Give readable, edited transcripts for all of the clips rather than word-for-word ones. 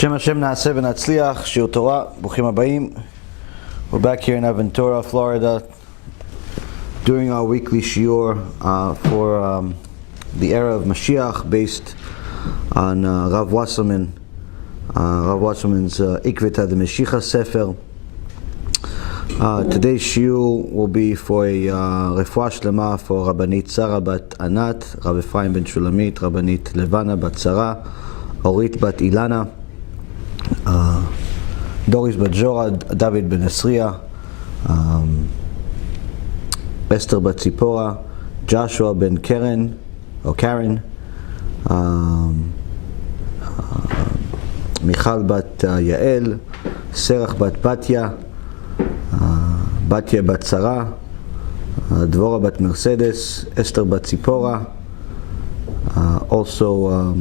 Shem HaShem Na'aseh V'Natzliach, Shiur Torah, Bruchim Habayim. We're back here in Aventura, Florida, doing our weekly shiur for the era of Mashiach, based on Rav Wasserman's Ikvita the Mashiach Sefer. Today's shiur will be for a refuah shlema for Rabbanit Sarah bat Anat, Rav Ephraim ben Shulamit, Rabbanit Levana bat Sarah, Orit bat Ilana, Doris bat Jora, David ben Esriya, Esther bat Tzipora, Joshua ben Karen, Michal bat Yael, Serach bat Batya, Batya bat Sarah, Dvora bat Mercedes, Esther bat Tzipora, also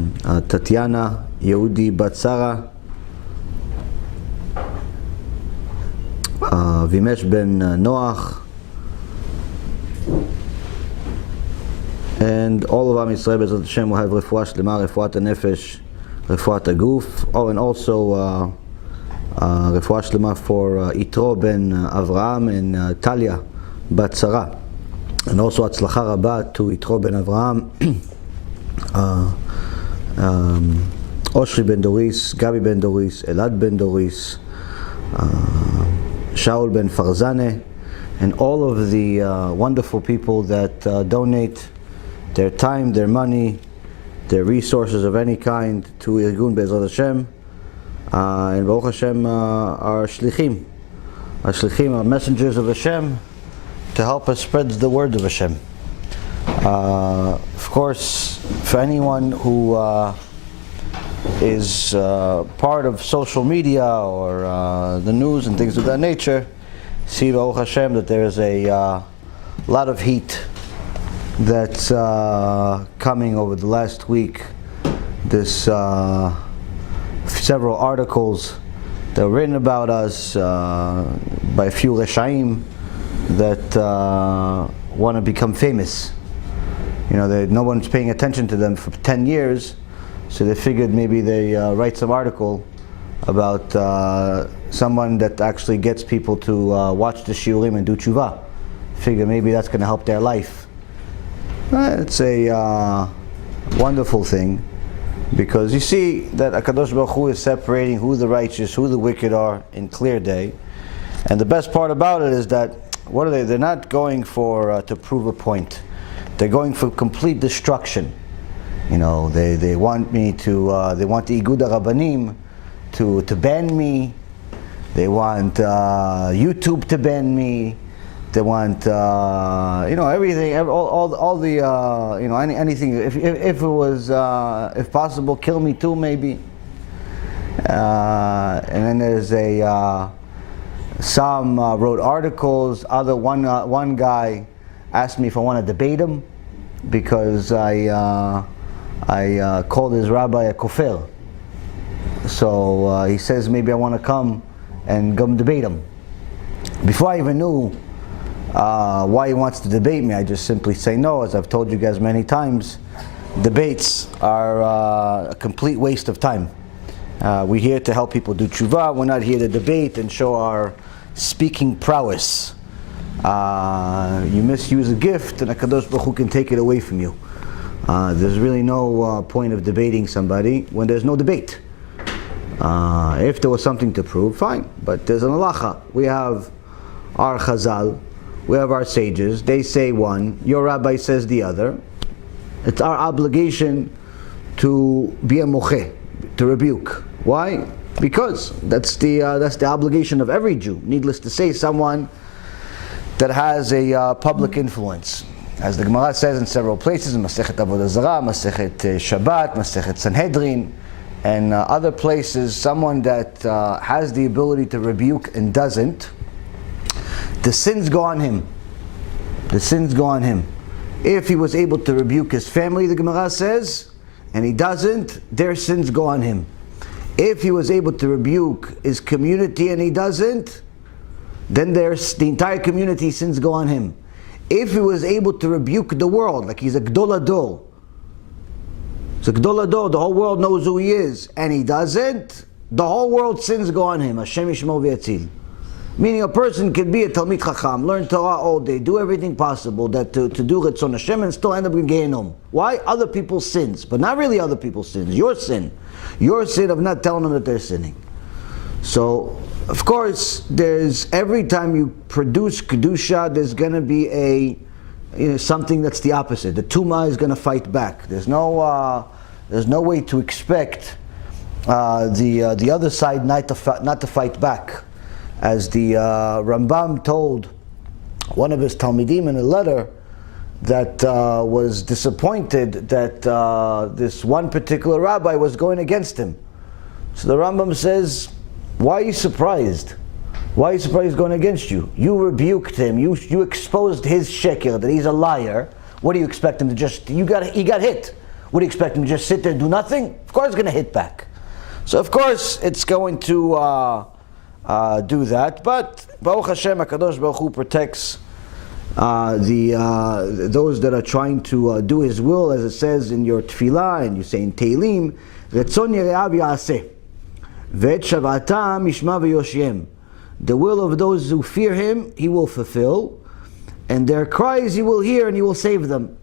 Tatiana, Yehudi bat Sarah, Vimesh ben Noach, and all of Am Yisrael B'ezrat Hashem will have refuah shlema, refuat nefesh, refuat aguf. Oh, and also refuah shlema for Yitro ben Avraham and Talia bat Sarah, and also atzlacha rabba to Yitro ben Avraham, Oshri ben Doris, Gabi ben Doris, Elad ben Doris, Shaul ben Farzane, and all of the wonderful people that donate their time, their money, their resources of any kind to Irgun Be'ezrat Hashem, and Baruch Hashem are shlichim, are messengers of Hashem to help us spread the word of Hashem. Of course, for anyone who is part of social media or the news and things of that nature, see Baruch Hashem that there is a lot of heat that's coming over the last week. This several articles that were written about us by a few Reshaim that want to become famous. You know, no one's paying attention to them for 10 years, so they figured maybe they write some article about someone that actually gets people to watch the shiurim and do TeShuva. Figure maybe that's going to help their life. It's a wonderful thing, because you see that HaKadosh Baruch Hu is separating who the righteous, who the wicked are in clear day. And the best part about it is that, what are they? They're not going for to prove a point. They're going for complete destruction. You know, they want me to, they want the Igud HaRabbanim to ban me. They want YouTube to ban me. They want everything, all the anything. If it was if possible, kill me too, maybe. And then there's some wrote articles. One guy asked me if I want to debate him because I called his rabbi a kofir. So he says maybe I want to come and debate him. Before I even knew why he wants to debate me, I just simply say no. As I've told you guys many times, debates are a complete waste of time. We're here to help people do TeShuva. We're not here to debate and show our speaking prowess. You misuse a gift and HaKadosh Baruch Hu can take it away from you. There's really no point of debating somebody when there's no debate. If there was something to prove, fine, but there's an halacha. We have our chazal, we have our sages, they say one, your rabbi says the other. It's our obligation to be a moche, to rebuke. Why? Because that's the obligation of every Jew. Needless to say, someone that has a public influence. As the Gemara says in several places, Masechet Avodah Zarah, Masechet Shabbat, Masechet Sanhedrin, and other places, someone that has the ability to rebuke and doesn't, the sins go on him. The sins go on him. If he was able to rebuke his family, the Gemara says, and he doesn't, their sins go on him. If he was able to rebuke his community and he doesn't, then the entire community sins go on him. If he was able to rebuke the world, like he's a Gdol Ador, the whole world knows who he is, and he doesn't, The whole world's sins go on him. HaShem Yishmor v'yatzil. Meaning a person could be a Talmid Chacham, learn Torah all day, do everything possible that to do Ritzon Hashem and still end up in Gehinnom. Why? Other people's sins. But not really other people's sins. Your sin. Your sin of not telling them that they're sinning. So, of course, there's every time you produce Kedusha, there's going to be something that's the opposite. The Tumah is going to fight back. There's no way to expect the other side not to fight back. As the Rambam told one of his Talmidim in a letter that was disappointed that this one particular rabbi was going against him. So the Rambam says, why are you surprised? Why are you surprised he's going against you? You rebuked him, you exposed his sheker, that he's a liar. What do you expect him to just, he got hit. What do you expect him to just sit there and do nothing? Of course he's going to hit back. So of course it's going to do that, but Baruch Hashem, HaKadosh Baruch Hu protects those that are trying to do His will, as it says in your Tefillah, and you say in Tehillim, Retzon Yereav Ya'aseh, Ve'et Shavatam Yishma V'yoshem. The will of those who fear Him, He will fulfill, and their cries He will hear, and He will save them.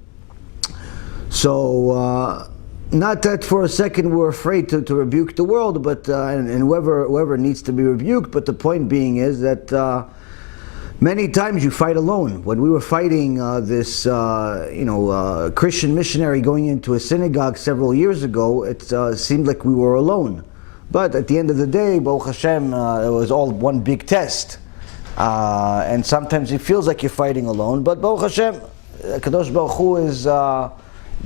So, not that for a second we're afraid to rebuke the world, but and whoever needs to be rebuked. But the point being is that many times you fight alone. When we were fighting this Christian missionary going into a synagogue several years ago, it seemed like we were alone. But at the end of the day, Baruch Hashem, it was all one big test. And sometimes it feels like you're fighting alone. But Baruch Hashem, Kadosh Baruch Hu is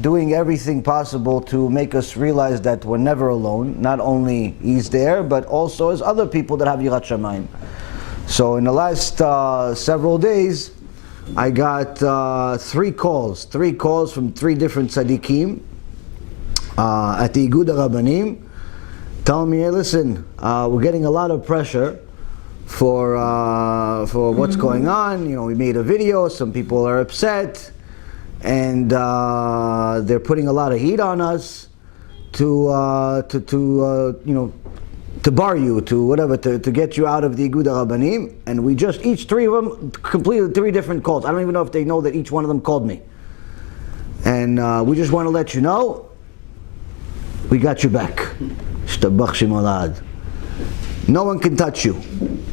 doing everything possible to make us realize that we're never alone. Not only He's there, but also as other people that have Yirat Shamayim. So in the last several days, I got three calls from three different tzaddikim at the Igud HaRabbanim, telling me, hey, listen, we're getting a lot of pressure for what's going on. You know, we made a video, some people are upset, and they're putting a lot of heat on us to bar you, to get you out of the Igud HaRabbanim. And we just, each three of them completed 3 different calls. I don't even know if they know that each one of them called me. And we just want to let you know, we got your back. Shtabach Shem Alad. No one can touch you.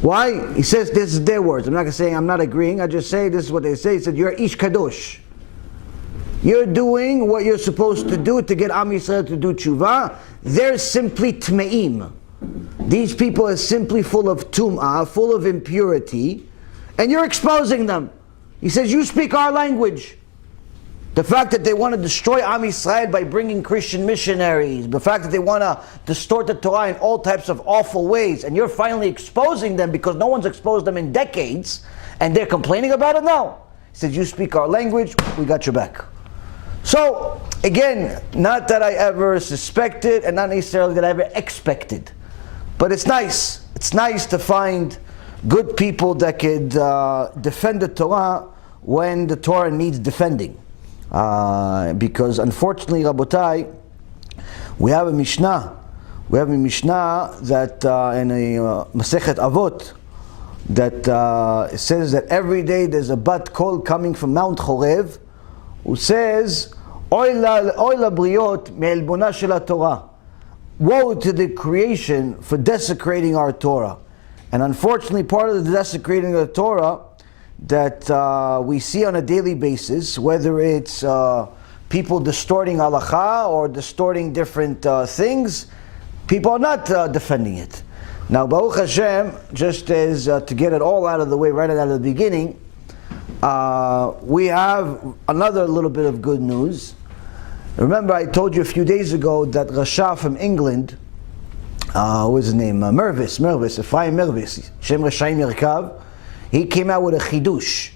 Why? He says this is their words. I'm not saying I'm not agreeing. I just say this is what they say. He said, you're Ish Kadosh. You're doing what you're supposed to do to get Am Yisrael to do TeShuva. They're simply Tme'im. These people are simply full of Tum'ah, full of impurity, and you're exposing them. He says, you speak our language. The fact that they want to destroy Am Yisrael by bringing Christian missionaries, the fact that they want to distort the Torah in all types of awful ways, and you're finally exposing them because no one's exposed them in decades, and they're complaining about it now. He says, you speak our language, we got your back. So, again, not that I ever suspected, and not necessarily that I ever expected. But it's nice. It's nice to find good people that could defend the Torah when the Torah needs defending. Because unfortunately, Rabotai, we have a Mishnah. We have a Mishnah that in a Masechet Avot that says that every day there's a bat kol coming from Mount Chorev who says, Oy la briot me'elbona shel Torah. Woe to the creation for desecrating our Torah. And unfortunately, part of the desecrating of the Torah that we see on a daily basis, whether it's people distorting halakha or distorting different things, people are not defending it. Now, Baruch Hashem, just as to get it all out of the way right out of the beginning, we have another little bit of good news. Remember, I told you a few days ago that Rasha from England, what was his name? Mervis, Ephraim Mervis, Shem Rashaim Yerkav, he came out with a chidush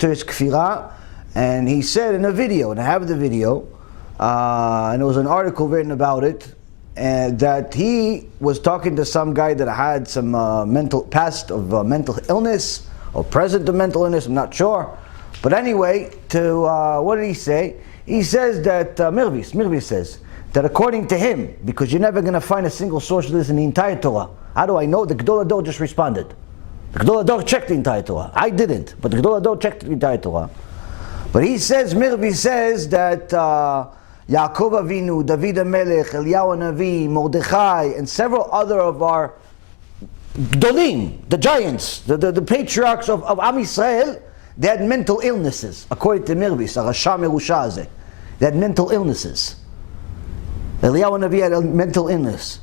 to his kfirah, and he said in a video, and I have the video, and there was an article written about it, and that he was talking to some guy that had some past of mental illness, or present of mental illness, I'm not sure. But anyway, what did he say? He says that, Mirvis says, that according to him, because you're never going to find a single source of this in the entire Torah. How do I know? The Gedol Hador just responded. The Gedol Hador checked the entire Torah. I didn't, but the Gedol Hador checked the entire Torah. But he says, Mirvi says that Yaakov Avinu, David HaMelech, Eliyahu Navi, Mordechai, and several other of our Gdolim, the giants, the patriarchs of Am Yisrael, they had mental illnesses, according to Mirvis, Arasha Merusha Hazeh. They had mental illnesses. Eliyahu Navi had a mental illness.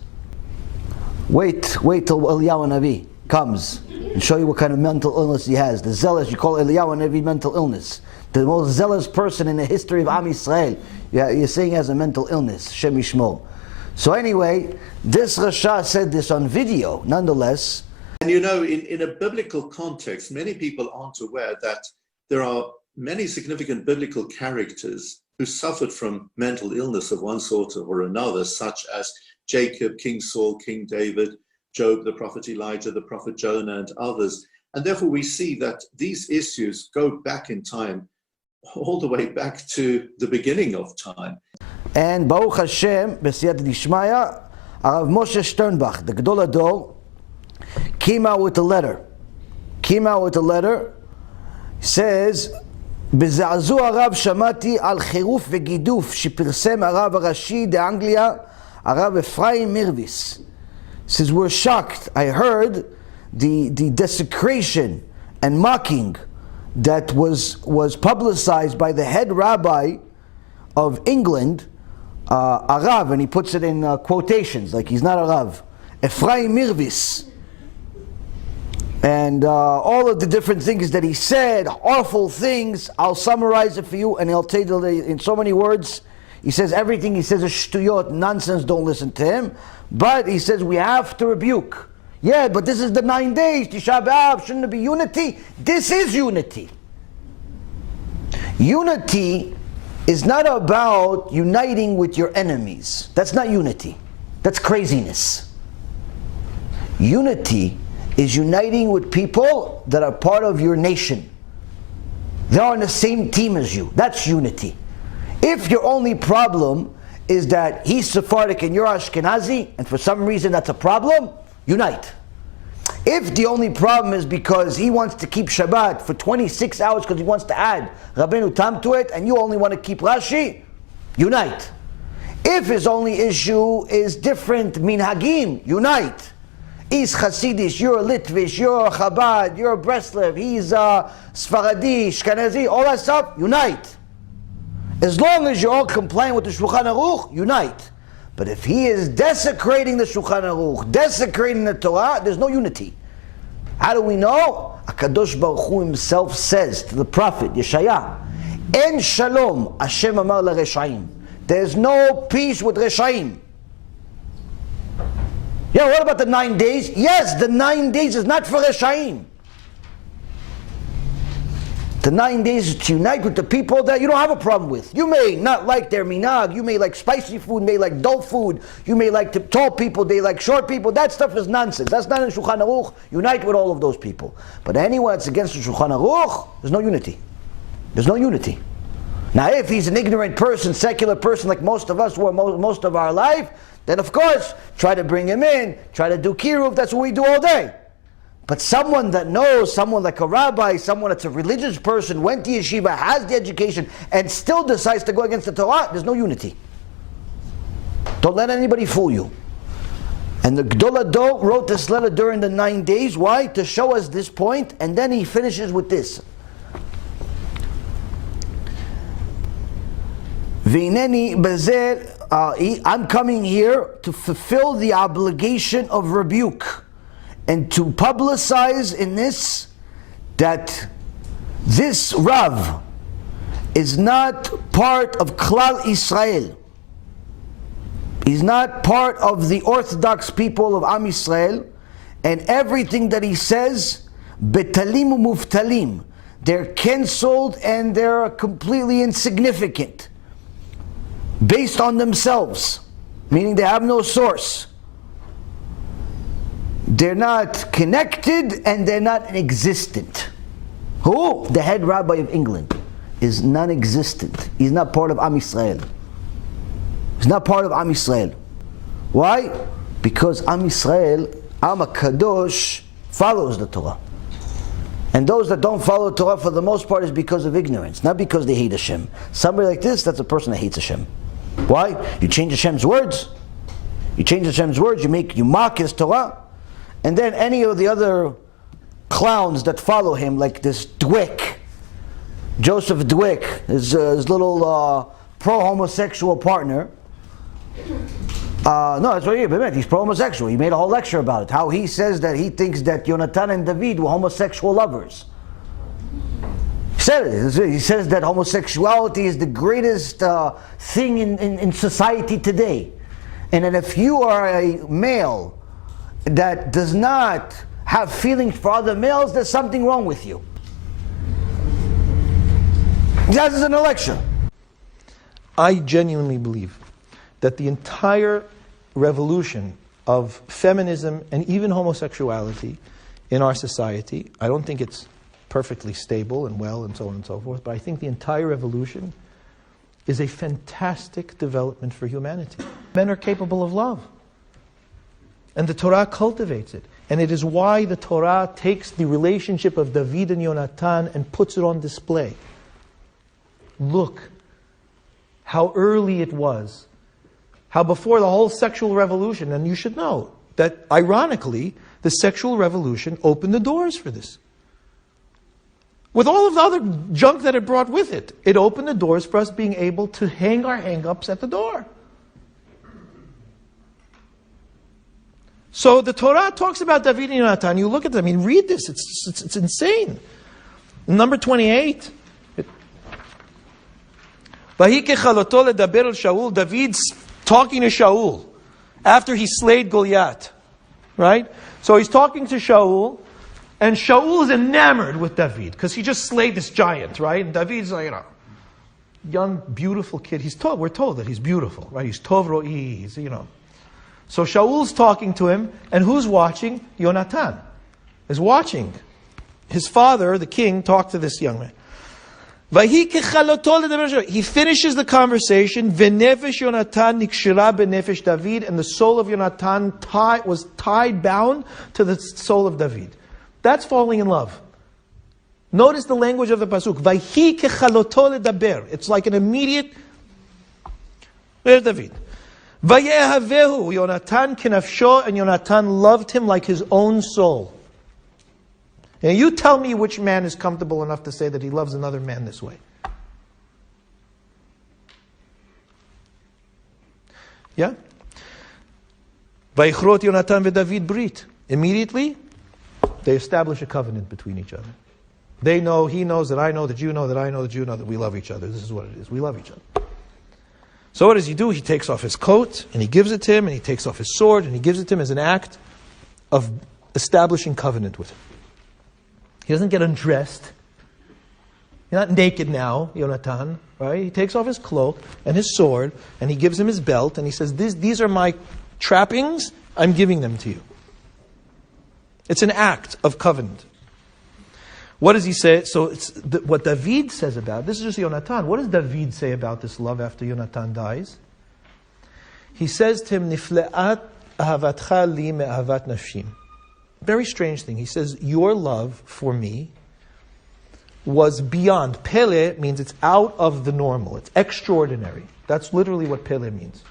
Wait till Eliyahu Navi comes and show you what kind of mental illness he has. The zealous, you call Eliyahu Navi mental illness. The most zealous person in the history of Am Yisrael, you're saying he has a mental illness. Shem Yishmor. So anyway, this Rasha said this on video, nonetheless. And you know, in a biblical context, many people aren't aware that there are many significant biblical characters who suffered from mental illness of one sort or another, such as Jacob, King Saul, King David, Job, the prophet Elijah, the prophet Jonah, and others. And therefore we see that these issues go back in time, all the way back to the beginning of time. And Baruch Hashem, B'siyat Dishmaya, Rav Moshe Sternbach, the Gedol Hador, came out with a letter. Says, בזעזוע רב שמעתי על חירוף וגידוף שפרסם הרב הראשי באנגליה, הרב אפרים מירביס. Says, we're shocked. I heard the desecration and mocking that was publicized by the head rabbi of England, Arav, and he puts it in quotations, like he's not Arav, Ephraim Mirvis, and all of the different things that he said, awful things. I'll summarize it for you, and I'll tell you in so many words. He says everything he says is shtuyot, nonsense, don't listen to him. But he says we have to rebuke. Yeah, but this is the 9 days, Tisha B'Av, shouldn't it be unity? This is unity. Unity is not about uniting with your enemies. That's not unity. That's craziness. Unity is uniting with people that are part of your nation. They're on the same team as you. That's unity. If your only problem is that he's Sephardic and you're Ashkenazi, and for some reason that's a problem, unite. If the only problem is because he wants to keep Shabbat for 26 hours because he wants to add Rabbeinu Tam to it, and you only want to keep Rashi, unite. If his only issue is different minhagim, unite. He's Hasidish, you're a Litvish, you're a Chabad, you're a Breslev, he's a Sfaradi, Shkenazi, all that stuff, unite. As long as you're all compliant with the Shulchan Aruch, unite. But if he is desecrating the Shulchan Aruch, desecrating the Torah, there's no unity. How do we know? HaKadosh Baruch Hu himself says to the prophet Yeshaya, En Shalom, Hashem Amar LaReshaim. There's no peace with Reshaim. Yeah, what about the 9 days? Yes, the 9 days is not for Reshaim. The 9 days is to unite with the people that you don't have a problem with. You may not like their minag, you may like spicy food, may like dull food, you may like tall people, they like short people. That stuff is nonsense. That's not in Shulchan Aruch. Unite with all of those people. But anyone that's against the Shulchan Aruch, there's no unity. There's no unity. Now if he's an ignorant person, secular person like most of us were most of our life, then of course, try to bring him in, try to do kiruv, that's what we do all day. But someone that knows, someone like a rabbi, someone that's a religious person, went to yeshiva, has the education, and still decides to go against the Torah, there's no unity. Don't let anybody fool you. And the Gedol Hador wrote this letter during the 9 days. Why? To show us this point, and then he finishes with this. V'ineni bezer, I'm coming here to fulfill the obligation of rebuke and to publicize in this that this Rav is not part of Klal Israel. He's not part of the Orthodox people of Am Yisrael, and everything that he says, betalim umuftalim, they're cancelled and they're completely insignificant, based on themselves, meaning they have no source. They're not connected and they're not existent. Who? The head rabbi of England is non-existent. He's not part of Am Yisrael. He's He's not part of Am Yisrael. Why? Because Am Yisrael, Am HaKadosh, follows the Torah. And those that don't follow Torah for the most part is because of ignorance, not because they hate Hashem. Somebody like this, that's a person that hates Hashem. Why? You change Hashem's words. You change Hashem's words, you mock His Torah. And then any of the other clowns that follow him, like this Dwick, Joseph Dwick, his little pro-homosexual partner. No, that's what he is. He's pro-homosexual. He made a whole lecture about it. How he says that he thinks that Yonatan and David were homosexual lovers. He said it. He says that homosexuality is the greatest thing in society today. And that if you are a male that does not have feelings for other males, there's something wrong with you. This is an election. I genuinely believe that the entire revolution of feminism and even homosexuality in our society, I don't think it's perfectly stable and well and so on and so forth, but I think the entire revolution is a fantastic development for humanity. Men are capable of love. And the Torah cultivates it. And it is why the Torah takes the relationship of David and Yonatan and puts it on display. Look how early it was. How before the whole sexual revolution, and you should know that ironically, the sexual revolution opened the doors for this. With all of the other junk that it brought with it, it opened the doors for us being able to hang our hang-ups at the door. So the Torah talks about David and Yonatan. You look at them, read this, it's insane. Number 28. David's talking to Shaul after he slayed Goliath. Right? So he's talking to Shaul, and Shaul is enamored with David, because he just slayed this giant, right? And David's like, young, beautiful kid. We're told that he's beautiful, right? He's tov ro'i, he's. So Shaul's talking to him, and who's watching? Yonatan is watching. His father, the king, talked to this young man. He finishes the conversation. V'nefesh Yonatan nikshira b'nefesh David, and the soul of Yonatan was bound to the soul of David. That's falling in love. Notice the language of the pasuk. Vayhi kechaloto ledaber. It's like an immediate. There's David. Vayehavehu Yonatan kenafsho, and Yonatan loved him like his own soul. And you tell me which man is comfortable enough to say that he loves another man this way. Yeah? Vayichrot Yonatan v'David brit. Immediately, they establish a covenant between each other. They know, he knows, that I know, that you know, that I know, that you know, that we love each other. This is what it is. We love each other. So what does he do? He takes off his coat, and he gives it to him, and he takes off his sword, and he gives it to him as an act of establishing covenant with him. He doesn't get undressed. He's not naked now, Yonatan, right? He takes off his cloak and his sword, and he gives him his belt, and he says, these are my trappings, I'm giving them to you. It's an act of covenant. What does he say? So what David says about, this is just Yonatan. What does David say about this love after Yonatan dies? He says to him, Nifle'at ahavatcha li me'ahavat nafshim. Very strange thing. He says, your love for me was beyond. Pele means it's out of the normal. It's extraordinary. That's literally what Pele means.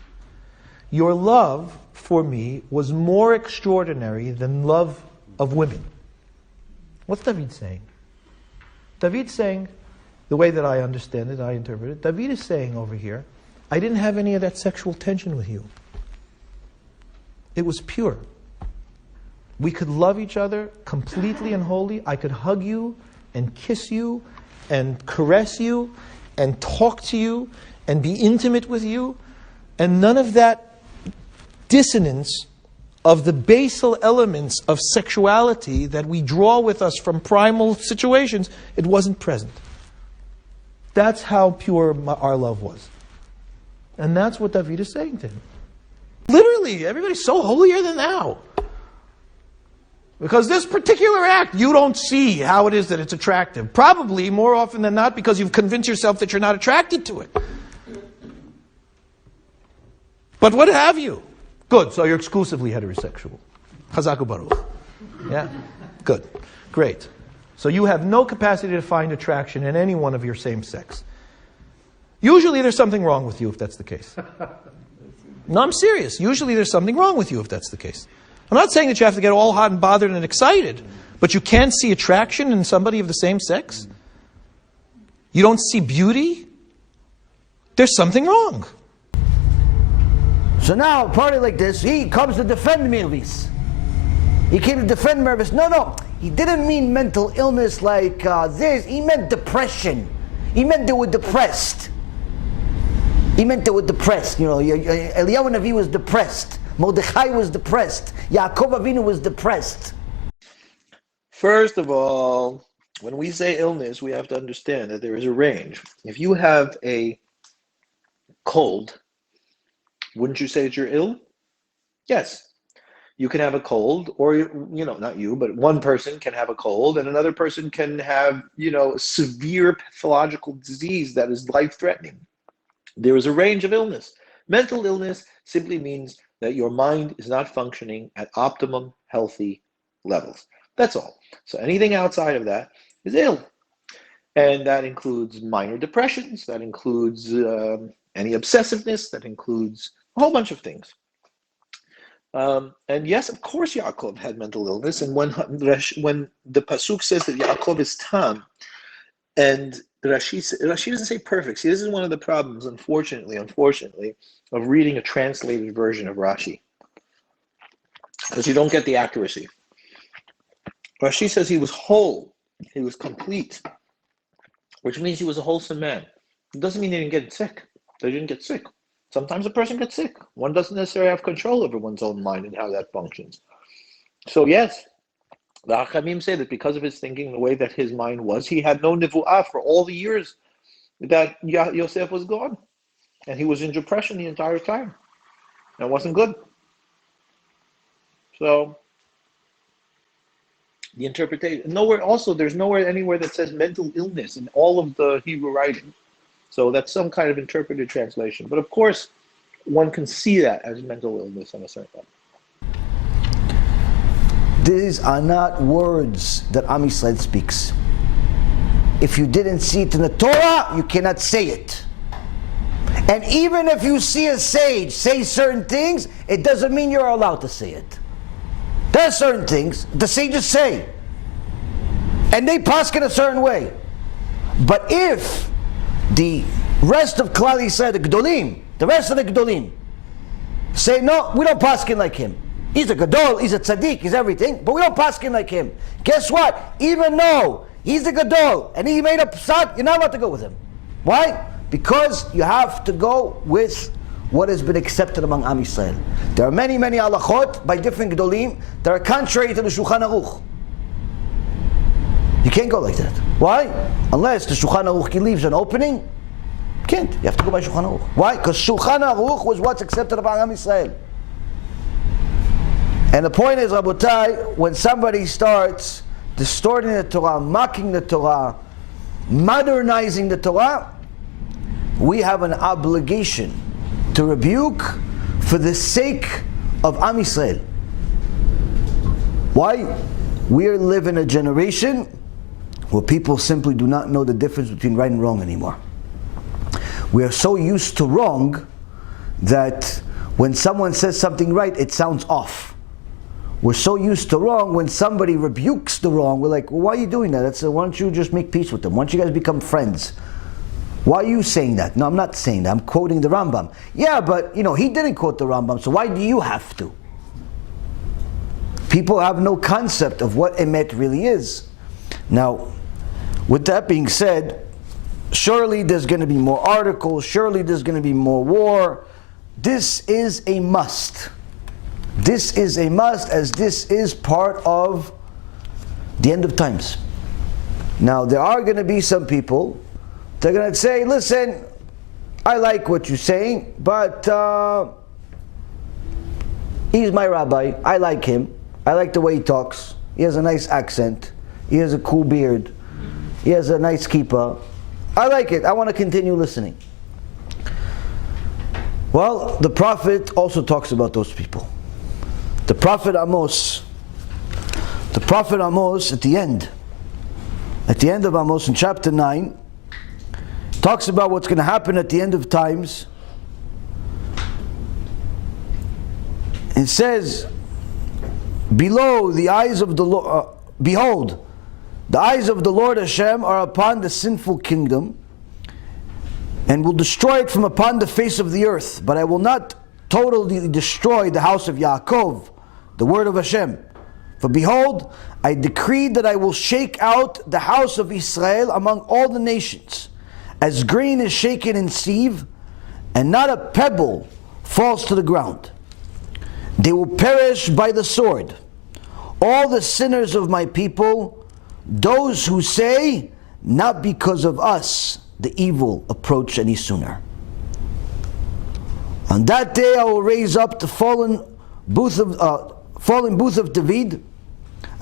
Your love for me was more extraordinary than love of women. What's David saying? David's saying, the way that I understand it, I interpret it, David is saying over here, I didn't have any of that sexual tension with you. It was pure. We could love each other completely and wholly. I could hug you and kiss you and caress you and talk to you and be intimate with you. And none of that dissonance of the basal elements of sexuality that we draw with us from primal situations, it wasn't present. That's how pure our love was. And that's what David is saying to him. Literally, everybody's so holier than thou. Because this particular act, you don't see how it is that it's attractive. Probably, more often than not, because you've convinced yourself that you're not attracted to it. But what have you? Good, so you're exclusively heterosexual. Chazak Baruch. Yeah? Good. Great. So you have no capacity to find attraction in any one of your same sex. Usually there's something wrong with you if that's the case. No, I'm serious. Usually there's something wrong with you if that's the case. I'm not saying that you have to get all hot and bothered and excited, but you can't see attraction in somebody of the same sex? You don't see beauty? There's something wrong. So now, a party like this, he comes to defend Mirvis. He came to defend Mirvis. No. He didn't mean mental illness like this. He meant depression. He meant they were depressed. You know, Eliyahu Navi was depressed. Mordechai was depressed. Yaakov Avinu was depressed. First of all, when we say illness, we have to understand that there is a range. If you have a cold, wouldn't you say that you're ill? Yes. You can have a cold, or, not you, but one person can have a cold, and another person can have, severe pathological disease that is life-threatening. There is a range of illness. Mental illness simply means that your mind is not functioning at optimum healthy levels. That's all. So anything outside of that is ill. And that includes minor depressions, that includes any obsessiveness, that includes a whole bunch of things. And yes, of course, Yaakov had mental illness. And when the pasuk says that Yaakov is tam, and Rashi doesn't say perfect. See, this is one of the problems, unfortunately, of reading a translated version of Rashi, because you don't get the accuracy. Rashi says he was whole, he was complete, which means he was a wholesome man. It doesn't mean he didn't get sick. They didn't get sick. Sometimes a person gets sick. One doesn't necessarily have control over one's own mind and how that functions. So yes, the Hachamim say that because of his thinking, the way that his mind was, he had no nivu'ah for all the years that Yosef was gone. And he was in depression the entire time. That wasn't good. So, the interpretation, there's nowhere anywhere that says mental illness in all of the Hebrew writing. So that's some kind of interpreted translation. But of course, one can see that as mental illness on a certain level. These are not words that Am Yisrael speaks. If you didn't see it in the Torah, you cannot say it. And even if you see a sage say certain things, it doesn't mean you're allowed to say it. There are certain things the sages say, and they paskin a certain way. But if the rest of Klal Yisrael, the rest of the Gdolim, say, no, we don't paskin like him. He's a Gadol, he's a Tzaddik, he's everything, but we don't paskin like him. Guess what? Even though he's a Gadol and he made a psak, you're not allowed to go with him. Why? Because you have to go with what has been accepted among Am Yisrael. There are many, many halachot by different Gdolim that are contrary to the Shulchan Aruch. You can't go like that. Why? Unless the Shulchan Aruch leaves an opening, you can't. You have to go by Shulchan Aruch. Why? Because Shulchan Aruch was what's accepted among Am Yisrael. And the point is, Rabotai, when somebody starts distorting the Torah, mocking the Torah, modernizing the Torah, we have an obligation to rebuke for the sake of Am Yisrael. Why? We live in a generation where people simply do not know the difference between right and wrong anymore. We are so used to wrong that when someone says something right, it sounds off. We're so used to wrong, when somebody rebukes the wrong, we're like, well, why are you doing that? Why don't you just make peace with them? Why don't you guys become friends? Why are you saying that? No, I'm not saying that. I'm quoting the Rambam. Yeah, but he didn't quote the Rambam, so why do you have to? People have no concept of what emet really is. Now, with that being said, surely there's going to be more articles, surely there's going to be more war. This is a must. This is a must, as this is part of the end of times. Now, there are going to be some people, they're going to say, listen, I like what you're saying, but he's my rabbi, I like him, I like the way he talks, he has a nice accent, he has a cool beard, he has a nice kippah, I like it, I want to continue listening. Well, the prophet also talks about those people. The prophet Amos at the end of Amos in chapter 9, talks about what's going to happen at the end of times. It says, below the eyes of the Lord, behold, the eyes of the Lord HaShem are upon the sinful kingdom, and will destroy it from upon the face of the earth. But I will not totally destroy the house of Yaakov, the word of HaShem. For behold, I decreed that I will shake out the house of Israel among all the nations, as grain is shaken in sieve, and not a pebble falls to the ground. They will perish by the sword, all the sinners of my people, those who say, not because of us the evil approach any sooner. On that day I will raise up the fallen booth of David.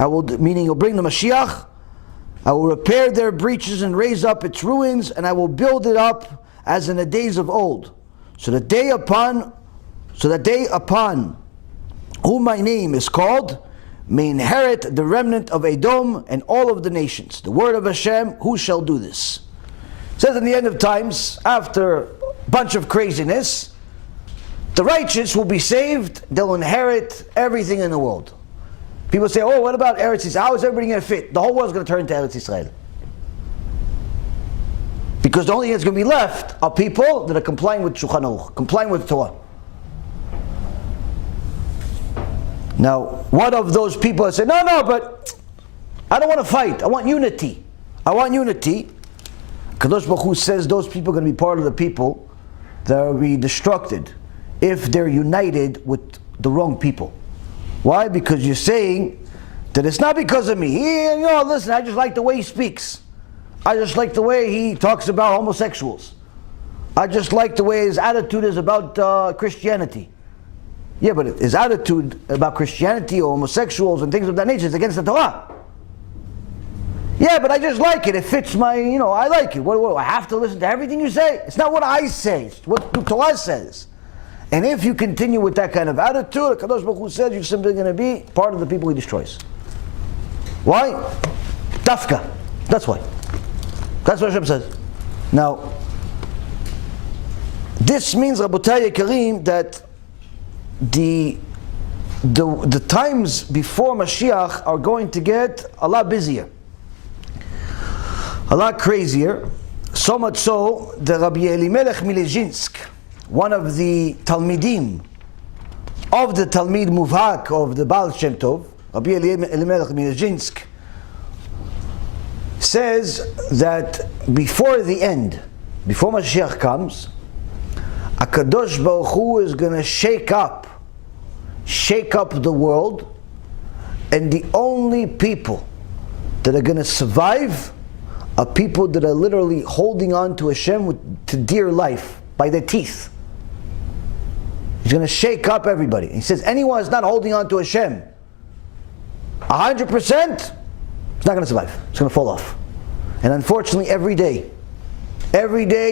Meaning he'll bring the Mashiach. I will repair their breaches and raise up its ruins, and I will build it up as in the days of old. So that they upon whom my name is called may inherit the remnant of Edom and all of the nations. The word of Hashem, who shall do this? It says in the end of times, after a bunch of craziness, the righteous will be saved. They'll inherit everything in the world. People say, oh, what about Eretz Yisrael? How is everybody going to fit? The whole world's going to turn to Eretz Yisrael. Because the only thing that's going to be left are people that are complying with Shulchan Aruch, complying with Torah. Now, one of those people that say, no, but I don't want to fight. I want unity. Kadosh Baruch Hu says those people are going to be part of the people that will be destructed if they're united with the wrong people. Why? Because you're saying that it's not because of me. Listen, I just like the way he speaks. I just like the way he talks about homosexuals. I just like the way his attitude is about Christianity. Yeah, but his attitude about Christianity or homosexuals and things of that nature is against the Torah. Yeah, but I just like it. It fits my, I like it. What, I have to listen to everything you say? It's not what I say. It's what the Torah says. And if you continue with that kind of attitude, Kadosh Baruch Hu says you're simply going to be part of the people he destroys. Why? Dafka. That's why. That's what Hashem says. Now, this means, Rabotai Yekarim, that the times before Mashiach are going to get a lot busier, a lot crazier. So much so that Rabbi Elimelech Lizhensk, one of the Talmidim of the Talmid Muvhak of the Baal Shem Tov, Rabbi Elimelech Lizhensk, says that before the end, before Mashiach comes, HaKadosh Baruch Hu is going to shake up the world, and the only people that are going to survive are people that are literally holding on to Hashem to dear life by their teeth. He's going to shake up everybody. He says anyone who's not holding on to Hashem 100%, it's not going to survive. It's going to fall off. And unfortunately, every day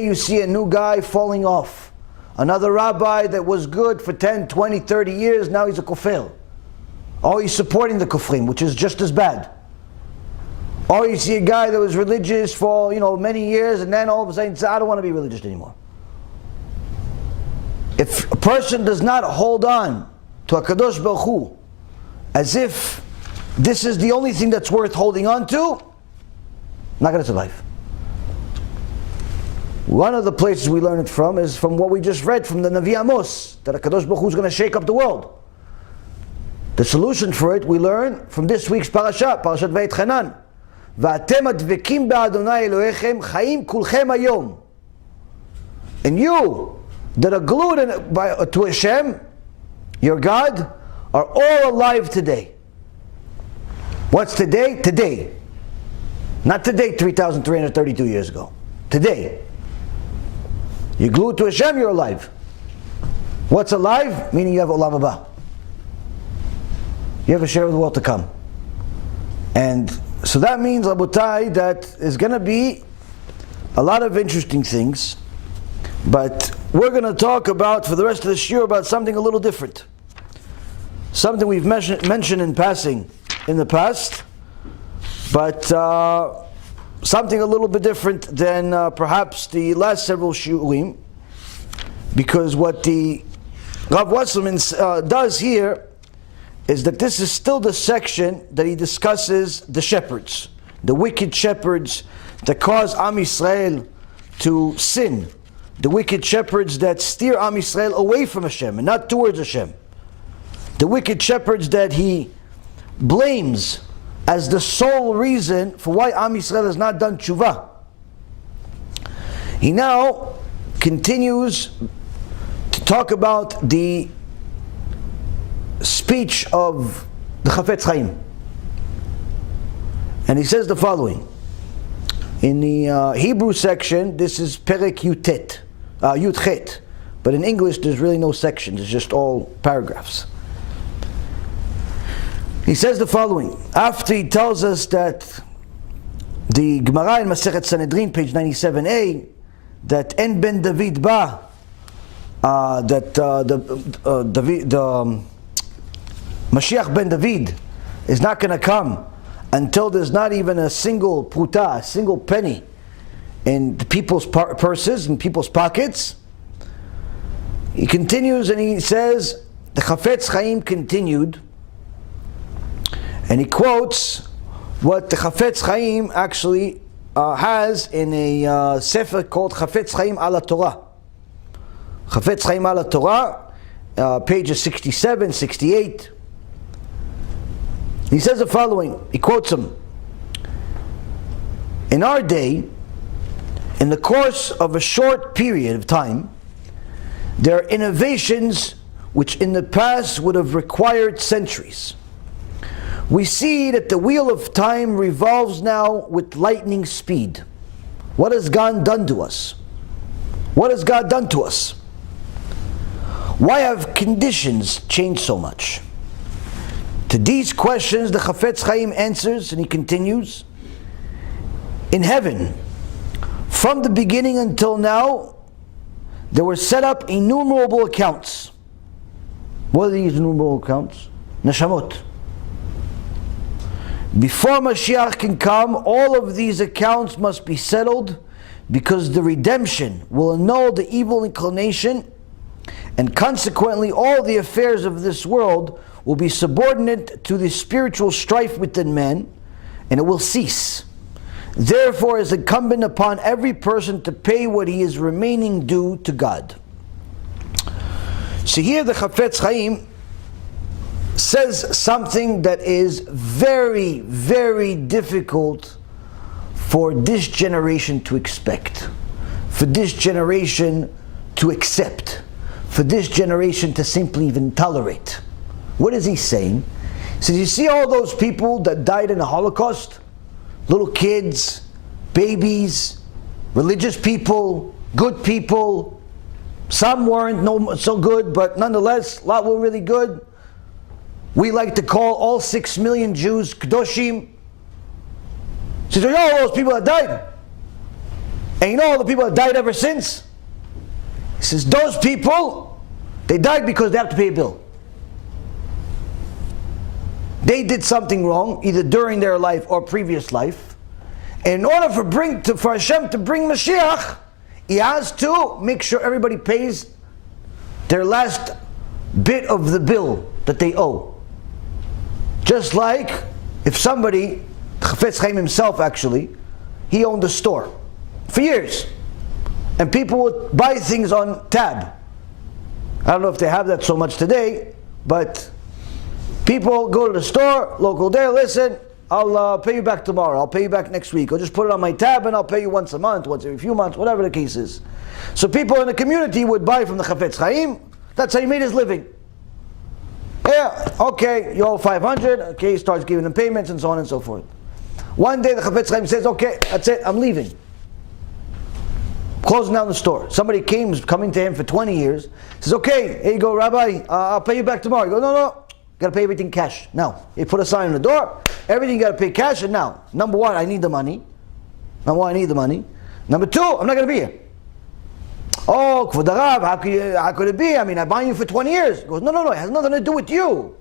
you see a new guy falling off. Another rabbi that was good for 10, 20, 30 years, now he's a kofel. Or he's supporting the kofrim, which is just as bad. Or you see a guy that was religious for many years, and then all of a sudden says, I don't want to be religious anymore. If a person does not hold on to HaKadosh Baruch Hu as if this is the only thing that's worth holding on to, not going to survive. One of the places we learn it from is from what we just read from the Navi Amos, that HaKadosh Baruch Hu is going to shake up the world. The solution for it we learn from this week's parasha, Parashat Vayetchanan. V'atem advekim ba'Adonai Elohechem chayim kulchem hayom. And you that are glued to Hashem, your God, are all alive today. What's today? Today. Not today, 3,332 years ago. Today. You're glued to Hashem, you're alive. What's alive? Meaning you have Olam Haba. You have a share of the world to come. And so that means, Rabotai, that there's going to be a lot of interesting things. But we're going to talk about, for the rest of the shiur, about something a little different. Something we've mentioned in passing in the past, but something a little bit different than perhaps the last several shiurim, because what the Rav Wasserman does here is that this is still the section that he discusses the shepherds, the wicked shepherds that cause Am Yisrael to sin, the wicked shepherds that steer Am Yisrael away from Hashem and not towards Hashem, the wicked shepherds that he blames as the sole reason for why Am Yisrael has not done TeShuva. He now continues to talk about the speech of the Chofetz Chaim. And he says the following. In the Hebrew section, this is Perek Yutet, Yutchet. But in English, there's really no sections, it's just all paragraphs. He says the following. After he tells us that the Gemara in Masechet Sanhedrin, page 97a, that En Ben David Ba, that the Mashiach ben David is not going to come until there's not even a single pruta, a single penny in the people's purses, in people's pockets. He continues and he says, the Chofetz Chaim continued, and he quotes what the Chofetz Chaim actually has in a sefer called Chofetz Chaim ala Torah. Chofetz Chaim ala Torah, pages 67, 68. He says the following, he quotes him. In our day, in the course of a short period of time, there are innovations which in the past would have required centuries. We see that the wheel of time revolves now with lightning speed. What has God done to us? What has God done to us? Why have conditions changed so much? To these questions, the Chofetz Chaim answers, and he continues, in heaven, from the beginning until now, there were set up innumerable accounts. What are these innumerable accounts? Neshamot. Before Mashiach can come, all of these accounts must be settled, because the redemption will annul the evil inclination, and consequently all the affairs of this world will be subordinate to the spiritual strife within men, and it will cease. Therefore, it is incumbent upon every person to pay what he is remaining due to God. So here the Chofetz Chaim says something that is very, very difficult for this generation to expect, for this generation to accept, for this generation to simply even tolerate. What is he saying? He says, you see all those people that died in the Holocaust? Little kids, babies, religious people, good people. Some weren't so good, but nonetheless, a lot were really good. We like to call all 6 million Jews Kedoshim. He says, you know all those people that died? And you know all the people that died ever since? He says, those people, they died because they have to pay a bill. They did something wrong, either during their life or previous life. And in order for Hashem to bring Mashiach, He has to make sure everybody pays their last bit of the bill that they owe. Just like if somebody, Chofetz Chaim himself actually, he owned a store for years. And people would buy things on tab. I don't know if they have that so much today, but people go to the store, local there, listen, I'll pay you back tomorrow, I'll pay you back next week, I'll just put it on my tab and I'll pay you once a month, once every few months, whatever the case is. So people in the community would buy from the Chofetz Chaim. That's how he made his living. Yeah, okay, you owe 500, okay, he starts giving them payments and so on and so forth. One day the Chofetz Chaim says, okay, that's it, I'm leaving. Closing down the store. Somebody coming to him for 20 years, says, okay, here you go, Rabbi, I'll pay you back tomorrow. He goes, no, got to pay everything cash. Now, he put a sign on the door, everything you got to pay cash, and now, number one, I need the money. Number two, I'm not going to be here. Oh, Kvod Harav, how could it be? I mean, I've been you for 20 years. He goes, no, it has nothing to do with you.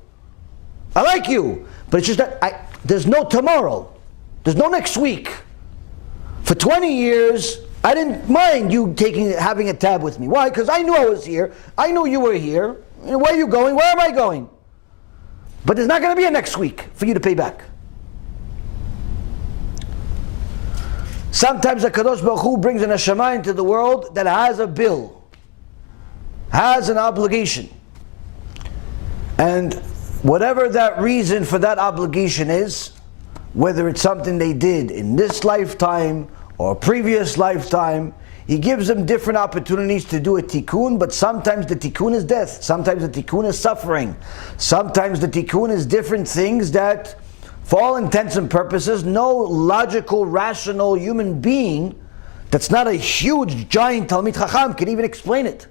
I like you, but it's just that there's no tomorrow. There's no next week. For 20 years, I didn't mind you having a tab with me. Why? Because I knew I was here. I knew you were here. Where are you going? Where am I going? But there's not going to be a next week for you to pay back. Sometimes the Kadosh Baruch Hu brings an neshama into the world that has a bill, has an obligation. And whatever that reason for that obligation is, whether it's something they did in this lifetime or a previous lifetime, he gives them different opportunities to do a tikkun, but sometimes the tikkun is death, sometimes the tikkun is suffering, sometimes the tikkun is different things that, for all intents and purposes, no logical, rational human being that's not a huge, giant Talmid Chacham can even explain it.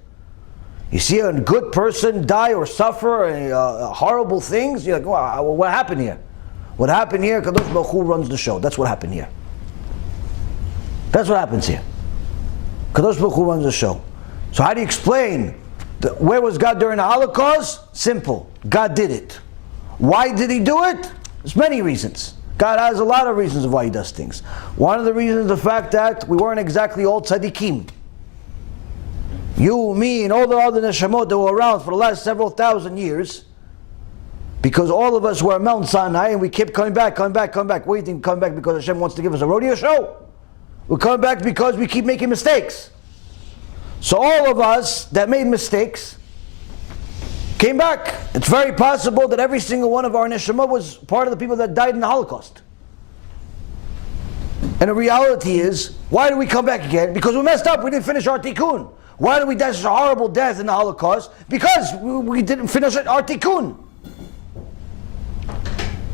You see a good person die or suffer horrible things, you're like, wow, what happened here? What happened here? Kadosh Baruch Hu runs the show. That's what happened here. That's what happens here. Kadosh Baruch Hu runs the show. So how do you explain where was God during the Holocaust? Simple. God did it. Why did he do it? There's many reasons. God has a lot of reasons of why he does things. One of the reasons is the fact that we weren't exactly all tzaddikim. You, me, and all the other neshamot that were around for the last several thousand years, because all of us were at Mount Sinai and we kept coming back. What do you think? Coming back because Hashem wants to give us a rodeo show? We're coming back because we keep making mistakes. So all of us that made mistakes came back. It's very possible that every single one of our neshama was part of the people that died in the Holocaust. And the reality is, why do we come back again? Because we messed up, we didn't finish our tikkun. Why did we die such a horrible death in the Holocaust? Because we didn't finish our tikkun.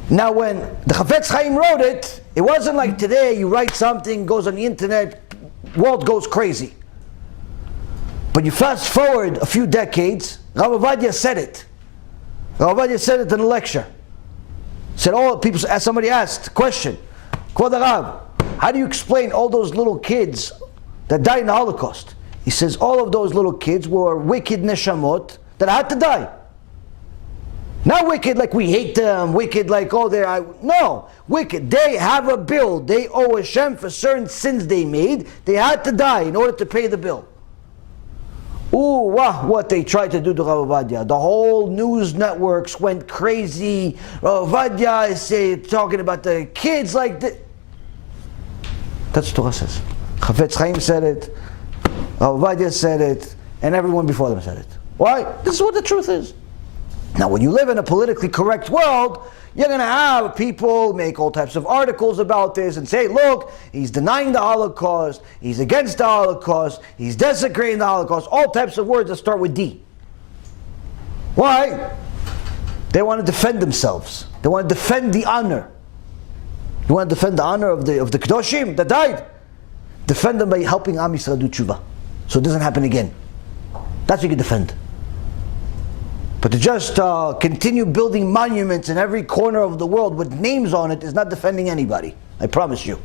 Now when the Chofetz Chaim wrote it, it wasn't like today you write something, goes on the internet, world goes crazy. But you fast forward a few decades, Rav Ovadia said it. Rav Ovadia said it in a lecture. Said somebody asked, question, Kvod Harav, how do you explain all those little kids that died in the Holocaust? He says all of those little kids were wicked neshamot that had to die. Not wicked like we hate them, wicked like, no, wicked. They have a bill. They owe Hashem for certain sins they made. They had to die in order to pay the bill. Ooh, wow, what they tried to do to Rav Ovadia. The whole news networks went crazy. Rav Ovadia is talking about the kids like this. That's what Torah says. Chofetz Chaim said it, Rav Ovadia said it, and everyone before them said it. Why? This is what the truth is. Now, when you live in a politically correct world, you're going to have people make all types of articles about this and say, look, he's denying the Holocaust, he's against the Holocaust, he's desecrating the Holocaust, all types of words that start with D. Why? They want to defend themselves. They want to defend the honor. You want to defend the honor of the Kedoshim that died? Defend them by helping Am Yisrael do TeShuva, so it doesn't happen again. That's what you can defend. But to just continue building monuments in every corner of the world with names on it is not defending anybody. I promise you.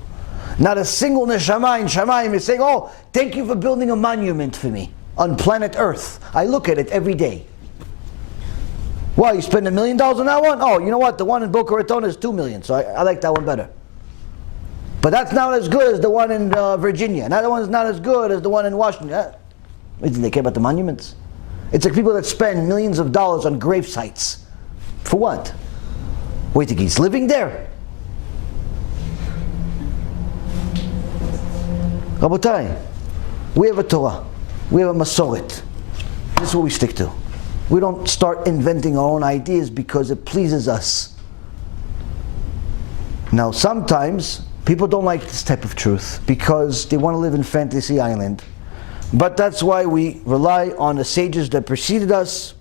Not a single neshama in Shamayim is saying, oh, thank you for building a monument for me on planet Earth. I look at it every day. Why, you spend $1 million on that one? Oh, you know what? The one in Boca Raton is $2 million, so I like that one better. But that's not as good as the one in Virginia. And that one is not as good as the one in Washington. They care about the monuments? It's like people that spend millions of dollars on grave sites. For what? Wait, think he's living there? Rabotai, we have a Torah. We have a Masoret. This is what we stick to. We don't start inventing our own ideas because it pleases us. Now, sometimes people don't like this type of truth because they want to live in fantasy island. But that's why we rely on the sages that preceded us,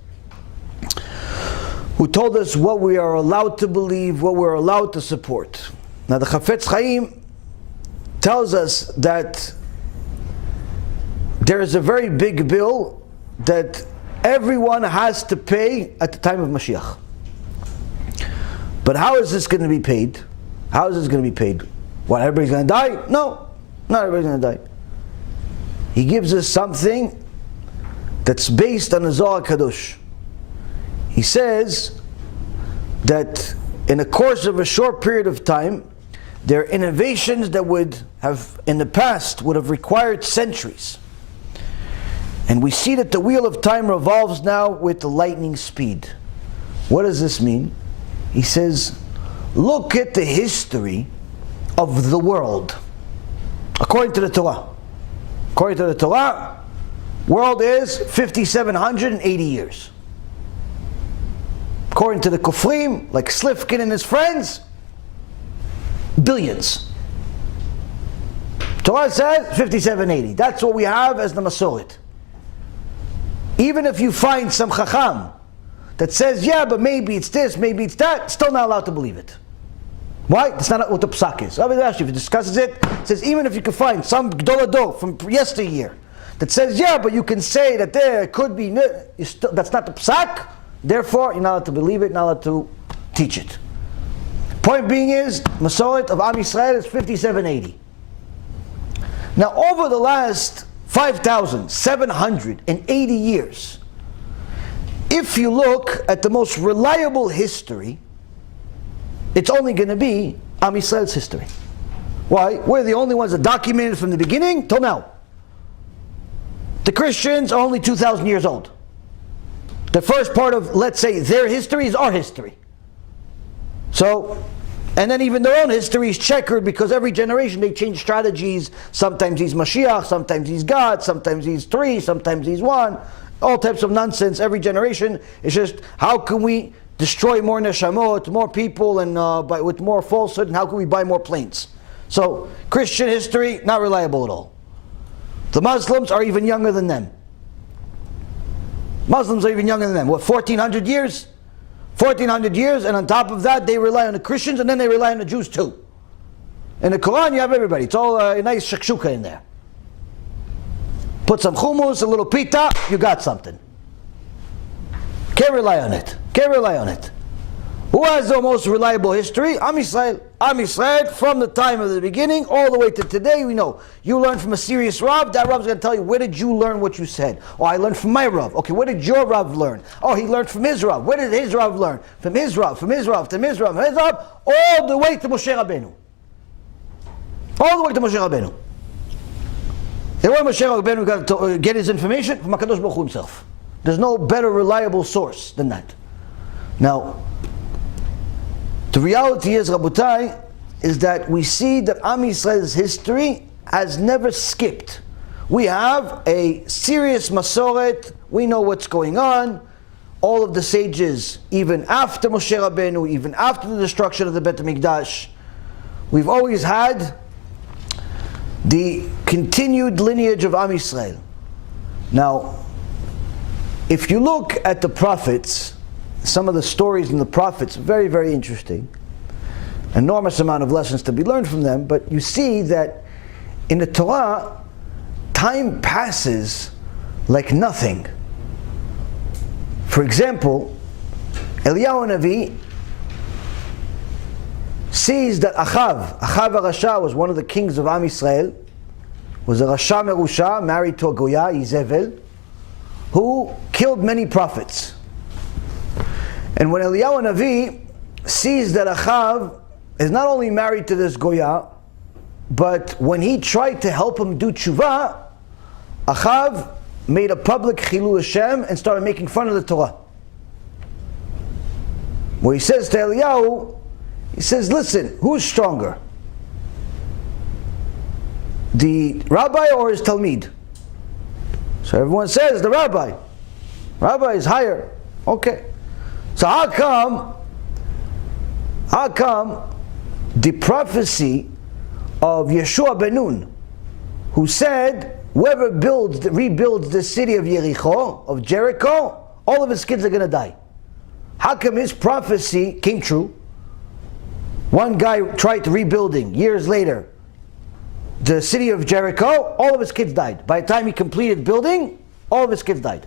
who told us what we are allowed to believe, what we're allowed to support. Now the Chofetz Chaim tells us that there is a very big bill that everyone has to pay at the time of Mashiach. But how is this going to be paid? How is this going to be paid? What, everybody's going to die? No, not everybody's going to die. He gives us something that's based on the Zohar Kadosh. He says that in the course of a short period of time, there are innovations that would have, in the past, would have required centuries. And we see that the wheel of time revolves now with the lightning speed. What does this mean? He says, look at the history of the world. According to the Torah. According to the Torah, world is 5,780 years. According to the Kufrim, like Slifkin and his friends, billions. Torah says 5,780. That's what we have as the Masoret. Even if you find some Chacham that says, yeah, but maybe it's this, maybe it's that, still not allowed to believe it. Why? That's not what the Psak is. Rabbi Yashi, if he discusses it, says even if you can find some Gdol Ador from yesteryear that says, yeah, but you can say that there could be, that's not the Psak, therefore you're not allowed to believe it, not allowed to teach it. Point being is, Masoret of Am Yisrael is 5,780. Now over the last 5,780 years, if you look at the most reliable history, it's only going to be Am Yisrael's history. Why? We're the only ones that documented from the beginning till now. The Christians are only 2,000 years old. The first part of, let's say, their history is our history. So, and then even their own history is checkered because every generation they change strategies. Sometimes he's Mashiach, sometimes he's God, sometimes he's three, sometimes he's one. All types of nonsense. Every generation is just, how can we destroy more neshamot, more people, and with more falsehood, and how can we buy more planes? So, Christian history, not reliable at all. The Muslims are even younger than them. Muslims are even younger than them. What, 1,400 years? 1,400 years, and on top of that, they rely on the Christians, and then they rely on the Jews too. In the Quran, you have everybody. It's all a nice shakshuka in there. Put some hummus, a little pita, you got something. Can't rely on it. Can't rely on it. Who has the most reliable history? Am Yisrael. Am Yisrael, from the time of the beginning all the way to today, we know. You learn from a serious Rav, that Rav's going to tell you, where did you learn what you said? Oh, I learned from my Rav. Okay, where did your Rav learn? Oh, he learned from his Rav. Where did his Rav learn? From his Rav, from his Rav, from his Rav, from his Rav, all the way to Moshe Rabbeinu. All the way to Moshe Rabbeinu. And where Moshe Rabbeinu got to get his information? From HaKadosh Baruch Hu himself. There's no better reliable source than that. Now, the reality is, Rabotai, is that we see that Am Yisrael's history has never skipped. We have a serious Masoret, we know what's going on. All of the sages, even after Moshe Rabbeinu, even after the destruction of the Beit HaMikdash, we've always had the continued lineage of Am Yisrael. Now, if you look at the prophets, some of the stories in the prophets, very, very interesting. Enormous amount of lessons to be learned from them, but you see that in the Torah, time passes like nothing. For example, Eliyahu Navi sees that Achav HaRasha was one of the kings of Am Yisrael, was a Rasha Merusha, married to a Goya, Izevel, who killed many prophets. And when Eliyahu Navi sees that Achav is not only married to this Goya, but when he tried to help him do TeShuva, Achav made a public Chilul Hashem and started making fun of the Torah. Where he says to Eliyahu, he says, listen, who's stronger? The rabbi or his Talmid? So everyone says the rabbi. Rabbi is higher. Okay. So how come the prophecy of Yeshua ben Nun, who said, whoever rebuilds the city of Jericho, all of his kids are going to die? How come his prophecy came true? One guy tried to rebuilding, years later, the city of Jericho, all of his kids died. By the time he completed building, all of his kids died.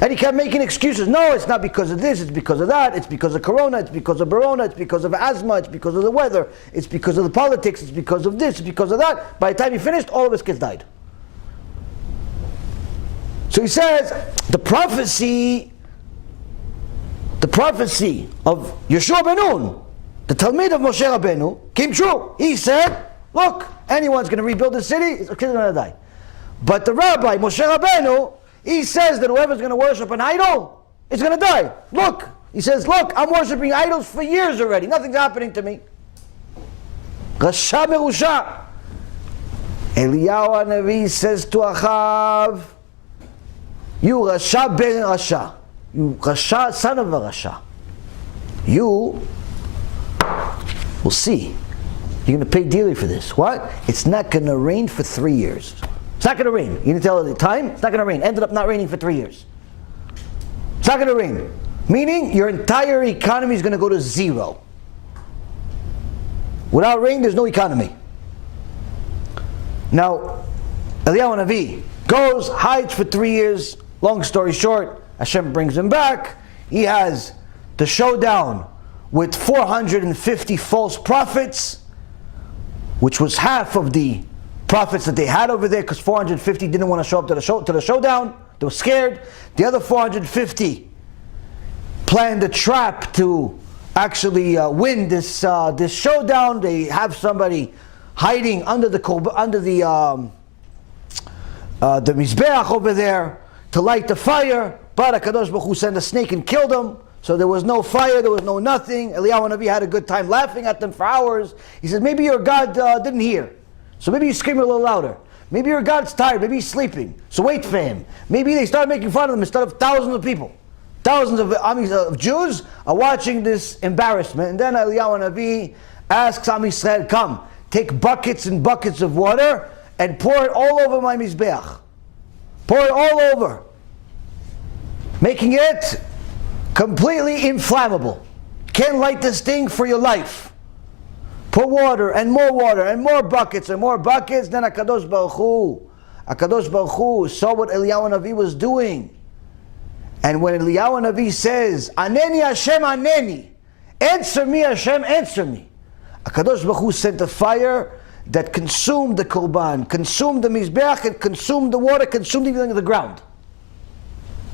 And he kept making excuses. No, it's not because of this, it's because of that, it's because of Corona, it's because of Barona, it's because of asthma, it's because of the weather, it's because of the politics, it's because of this, it's because of that. By the time he finished, all of his kids died. So So he says, the prophecy of Yeshua ben Nun, the Talmid of Moshe Rabbeinu, came true. He said, look, anyone's going to rebuild the city, his kid's going to die. But the rabbi, Moshe Rabbeinu, he says that whoever's going to worship an idol is going to die. Look, he says, look, I'm worshiping idols for years already. Nothing's happening to me. Rasha merusha. Eliyahu HaNavi says to Achav, you Rasha ben Rasha. You Rasha, son of a Rasha. You will see. You're going to pay dearly for this. What? It's not going to rain for 3 years. It's not going to rain. You didn't tell the time? It's not going to rain. Ended up not raining for 3 years. It's not going to rain. Meaning your entire economy is going to go to zero. Without rain, there's no economy. Now, Eliyahu HaNavi goes, hides for 3 years. Long story short, Hashem brings him back. He has the showdown with 450 false prophets, which was half of the prophets that they had over there, because 450 didn't want to show up to the showdown. They were scared. The other 450 planned a trap to actually win this showdown. They have somebody hiding under the Mizbeach over there to light the fire. But HaKadosh Baruch Hu sent a snake and killed them. So there was no fire, there was no nothing. Eliyahu HaNavi had a good time laughing at them for hours. He said, maybe your God didn't hear. So maybe you scream a little louder. Maybe your God's tired, maybe he's sleeping. So wait for him. Maybe they started making fun of them instead of thousands of people. Thousands of Jews are watching this embarrassment. And then Eliyahu HaNavi asks Am Yisrael, come, take buckets and buckets of water and pour it all over my Mizbeach. Pour it all over. Making it completely inflammable. Can't light this thing for your life. Pour water and more buckets and more buckets. Then HaKadosh Baruch Hu saw what Eliyahu HaNavi was doing. And when Eliyahu HaNavi says, Aneni Hashem, Aneni, answer me Hashem, answer me, HaKadosh Baruch Hu sent a fire that consumed the korban, consumed the mizbeach, and consumed the water, consumed everything of the ground.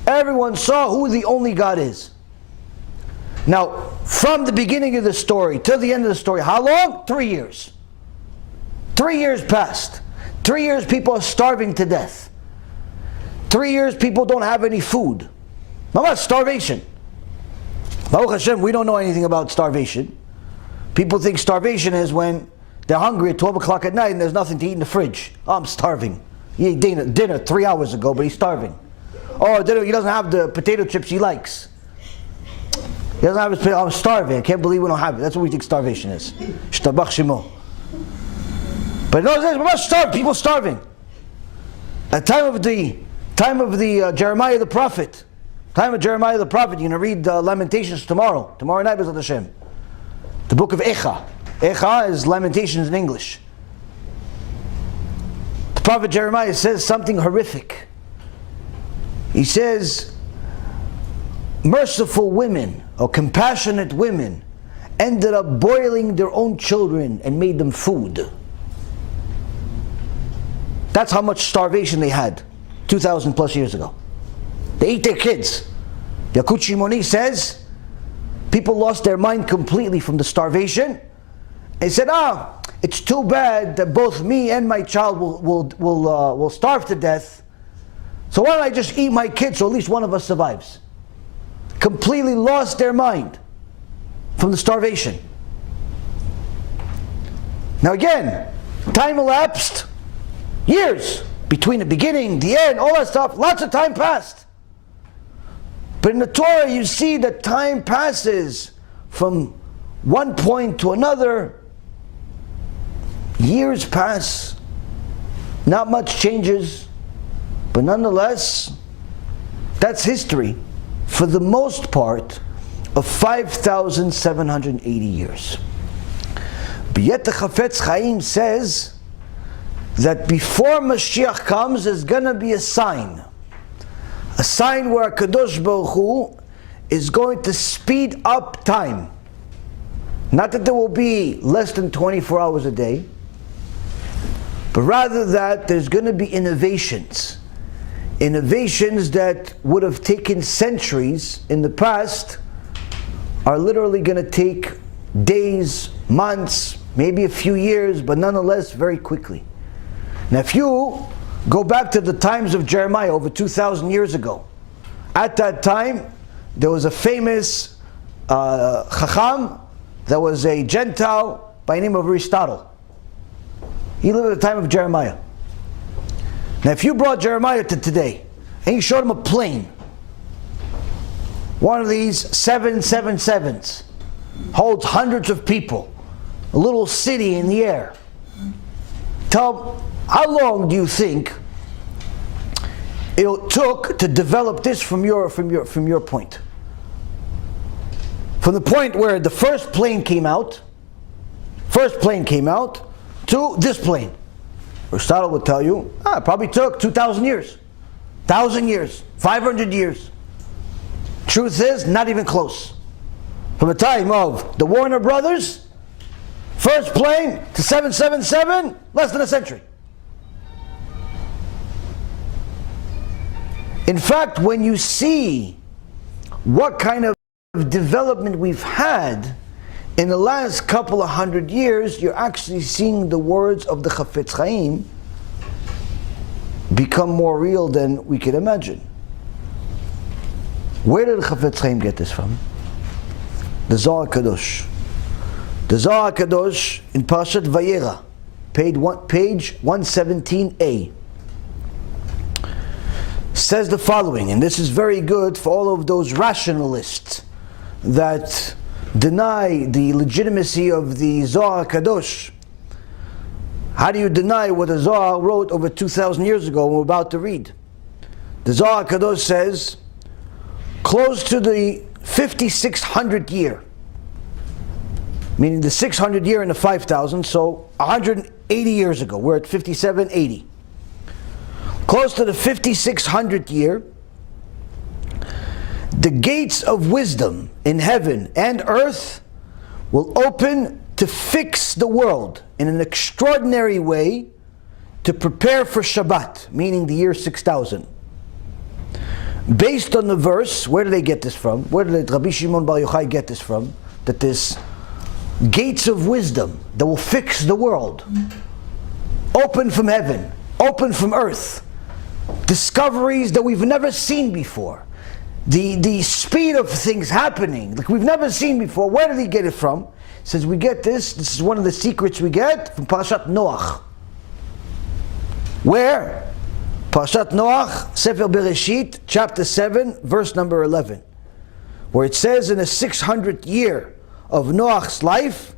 Everyone saw who the only God is. Now, from the beginning of the story to the end of the story, how long? 3 years. 3 years passed. 3 years people are starving to death. 3 years people don't have any food. How about starvation? Baruch Hashem, we don't know anything about starvation. People think starvation is when they're hungry at 12 o'clock at night and there's nothing to eat in the fridge. Oh, I'm starving. He ate dinner 3 hours ago, but he's starving. Or he doesn't have the potato chips he likes. He doesn't have his potato. I'm starving. I can't believe we don't have it. That's what we think starvation is. Shtabach Shemo. But no, we're not starving. People starving. At the time of the Jeremiah the prophet. Time of Jeremiah the prophet. You're going to read Lamentations tomorrow. Tomorrow night is HaShem. The book of Echa. Echa is Lamentations in English. The prophet Jeremiah says something horrific. He says, merciful women or compassionate women ended up boiling their own children and made them food. That's how much starvation they had 2,000 plus years ago. They ate their kids. Yakut Shimoni says people lost their mind completely from the starvation. They said, it's too bad that both me and my child will starve to death. So why don't I just eat my kids so at least one of us survives? Completely lost their mind from the starvation. Now again, time elapsed, years between the beginning, the end, all that stuff, lots of time passed. But in the Torah you see that time passes from one point to another. Years pass, not much changes, but nonetheless, that's history for the most part of 5,780 years. But yet the Chofetz Chaim says that before Mashiach comes, there's going to be a sign where HaKadosh Baruch Hu is going to speed up time. Not that there will be less than 24 hours a day, but rather that there's going to be innovations Innovations that would have taken centuries in the past are literally going to take days, months, maybe a few years, but nonetheless very quickly. Now if you go back to the times of Jeremiah over 2,000 years ago, at that time there was a famous Chacham that was a Gentile by the name of Aristotle. He lived at the time of Jeremiah. Now if you brought Jeremiah to today and you showed him a plane, one of these 777s, holds hundreds of people, a little city in the air, tell him, how long do you think it took to develop this from your point? From the point where the first plane came out to this plane. Aristotle would tell you, it probably took 2,000 years, 1,000 years, 500 years. Truth is, not even close. From the time of the Warner Brothers, first plane to 777, less than a century. In fact, when you see what kind of development we've had in the last couple of hundred years, you're actually seeing the words of the Chofetz Chaim become more real than we could imagine. Where did the Chofetz Chaim get this from? The Zohar Kadosh. The Zohar Kadosh in Parashat Vayera, page 117a, says the following, and this is very good for all of those rationalists that deny the legitimacy of the Zohar Kadosh. How do you deny what the Zohar wrote over 2,000 years ago and we're about to read? The Zohar Kadosh says, close to the 5600th year, meaning the 600 year and the 5,000, so 180 years ago, we're at 5780. Close to the 5600th year, the gates of wisdom in heaven and earth will open to fix the world in an extraordinary way to prepare for Shabbat, meaning the year 6000. Based on the verse, where do they get this from? Where did Rabbi Shimon Bar Yochai get this from? That this gates of wisdom that will fix the world, open from heaven, open from earth, discoveries that we've never seen before, the speed of things happening like we've never seen before. Where did he get it from? He says we get this is one of the secrets we get from Parashat Noach. Where? Parashat Noach, Sefer Bereshit, chapter 7, verse number 11, where it says in the 600th year of Noach's life,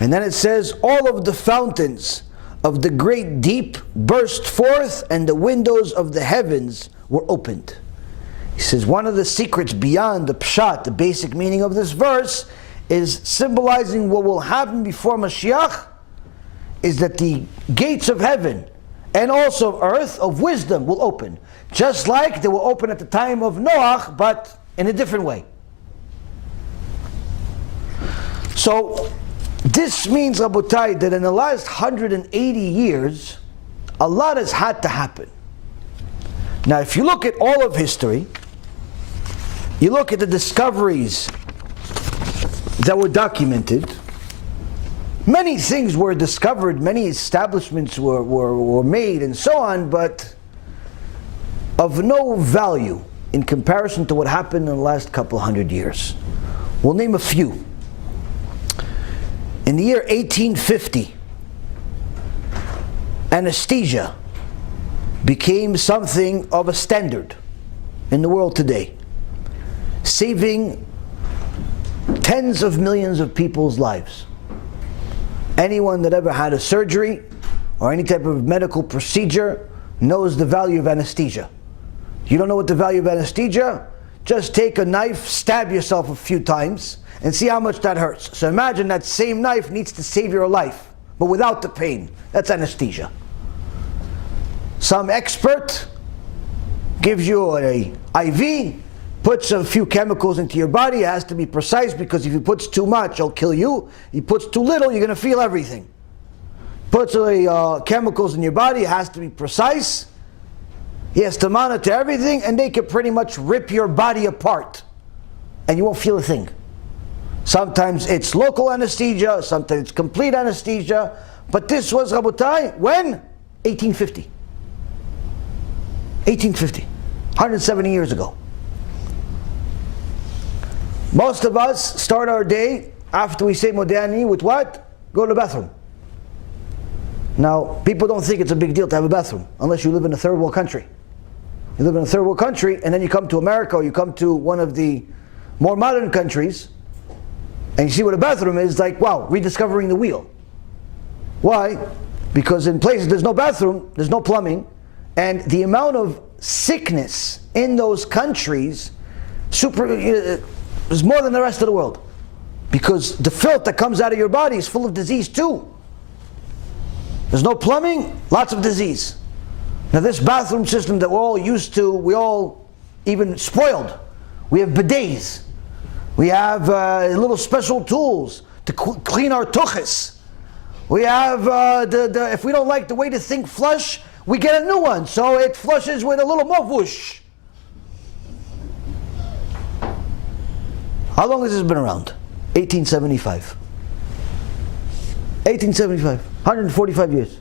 and then it says all of the fountains of the great deep burst forth and the windows of the heavens were opened. He says one of the secrets beyond the pshat, the basic meaning of this verse, is symbolizing what will happen before Mashiach, is that the gates of heaven and also of earth, of wisdom, will open. Just like they were open at the time of Noach, but in a different way. So, this means, Rabotai, that in the last 180 years, a lot has had to happen. Now, if you look at all of history, you look at the discoveries that were documented, many things were discovered, many establishments were made and so on, but of no value in comparison to what happened in the last couple hundred years. We'll name a few. In the year 1850, anesthesia became something of a standard in the world today, saving tens of millions of people's lives. Anyone that ever had a surgery or any type of medical procedure knows the value of anesthesia. You don't know what the value of anesthesia? Just take a knife, stab yourself a few times, and see how much that hurts. So imagine that same knife needs to save your life, but without the pain. That's anesthesia. Some expert gives you an IV, puts a few chemicals into your body. It has to be precise, because if he puts too much, it'll kill you. He puts too little, you're going to feel everything. Puts chemicals in your body, it has to be precise. He has to monitor everything, and they can pretty much rip your body apart, and you won't feel a thing. Sometimes it's local anesthesia, sometimes it's complete anesthesia, but this was, Rabotai, when? 1850. 1850. 170 years ago. Most of us start our day after we say Modani with what? Go to the bathroom. Now, people don't think it's a big deal to have a bathroom unless you live in a third world country. You live in a third world country and then you come to America or you come to one of the more modern countries and you see what a bathroom is, like, wow, rediscovering the wheel. Why? Because in places there's no bathroom, there's no plumbing, and the amount of sickness in those countries is more than the rest of the world. Because the filth that comes out of your body is full of disease too. There's no plumbing, lots of disease. Now this bathroom system that we're all used to, we all even spoiled. We have bidets. We have little special tools to clean our tuchis. We have, if we don't like the way the thing flush, we get a new one. So it flushes with a little more whoosh. How long has this been around? 1875. 1875. 145 years.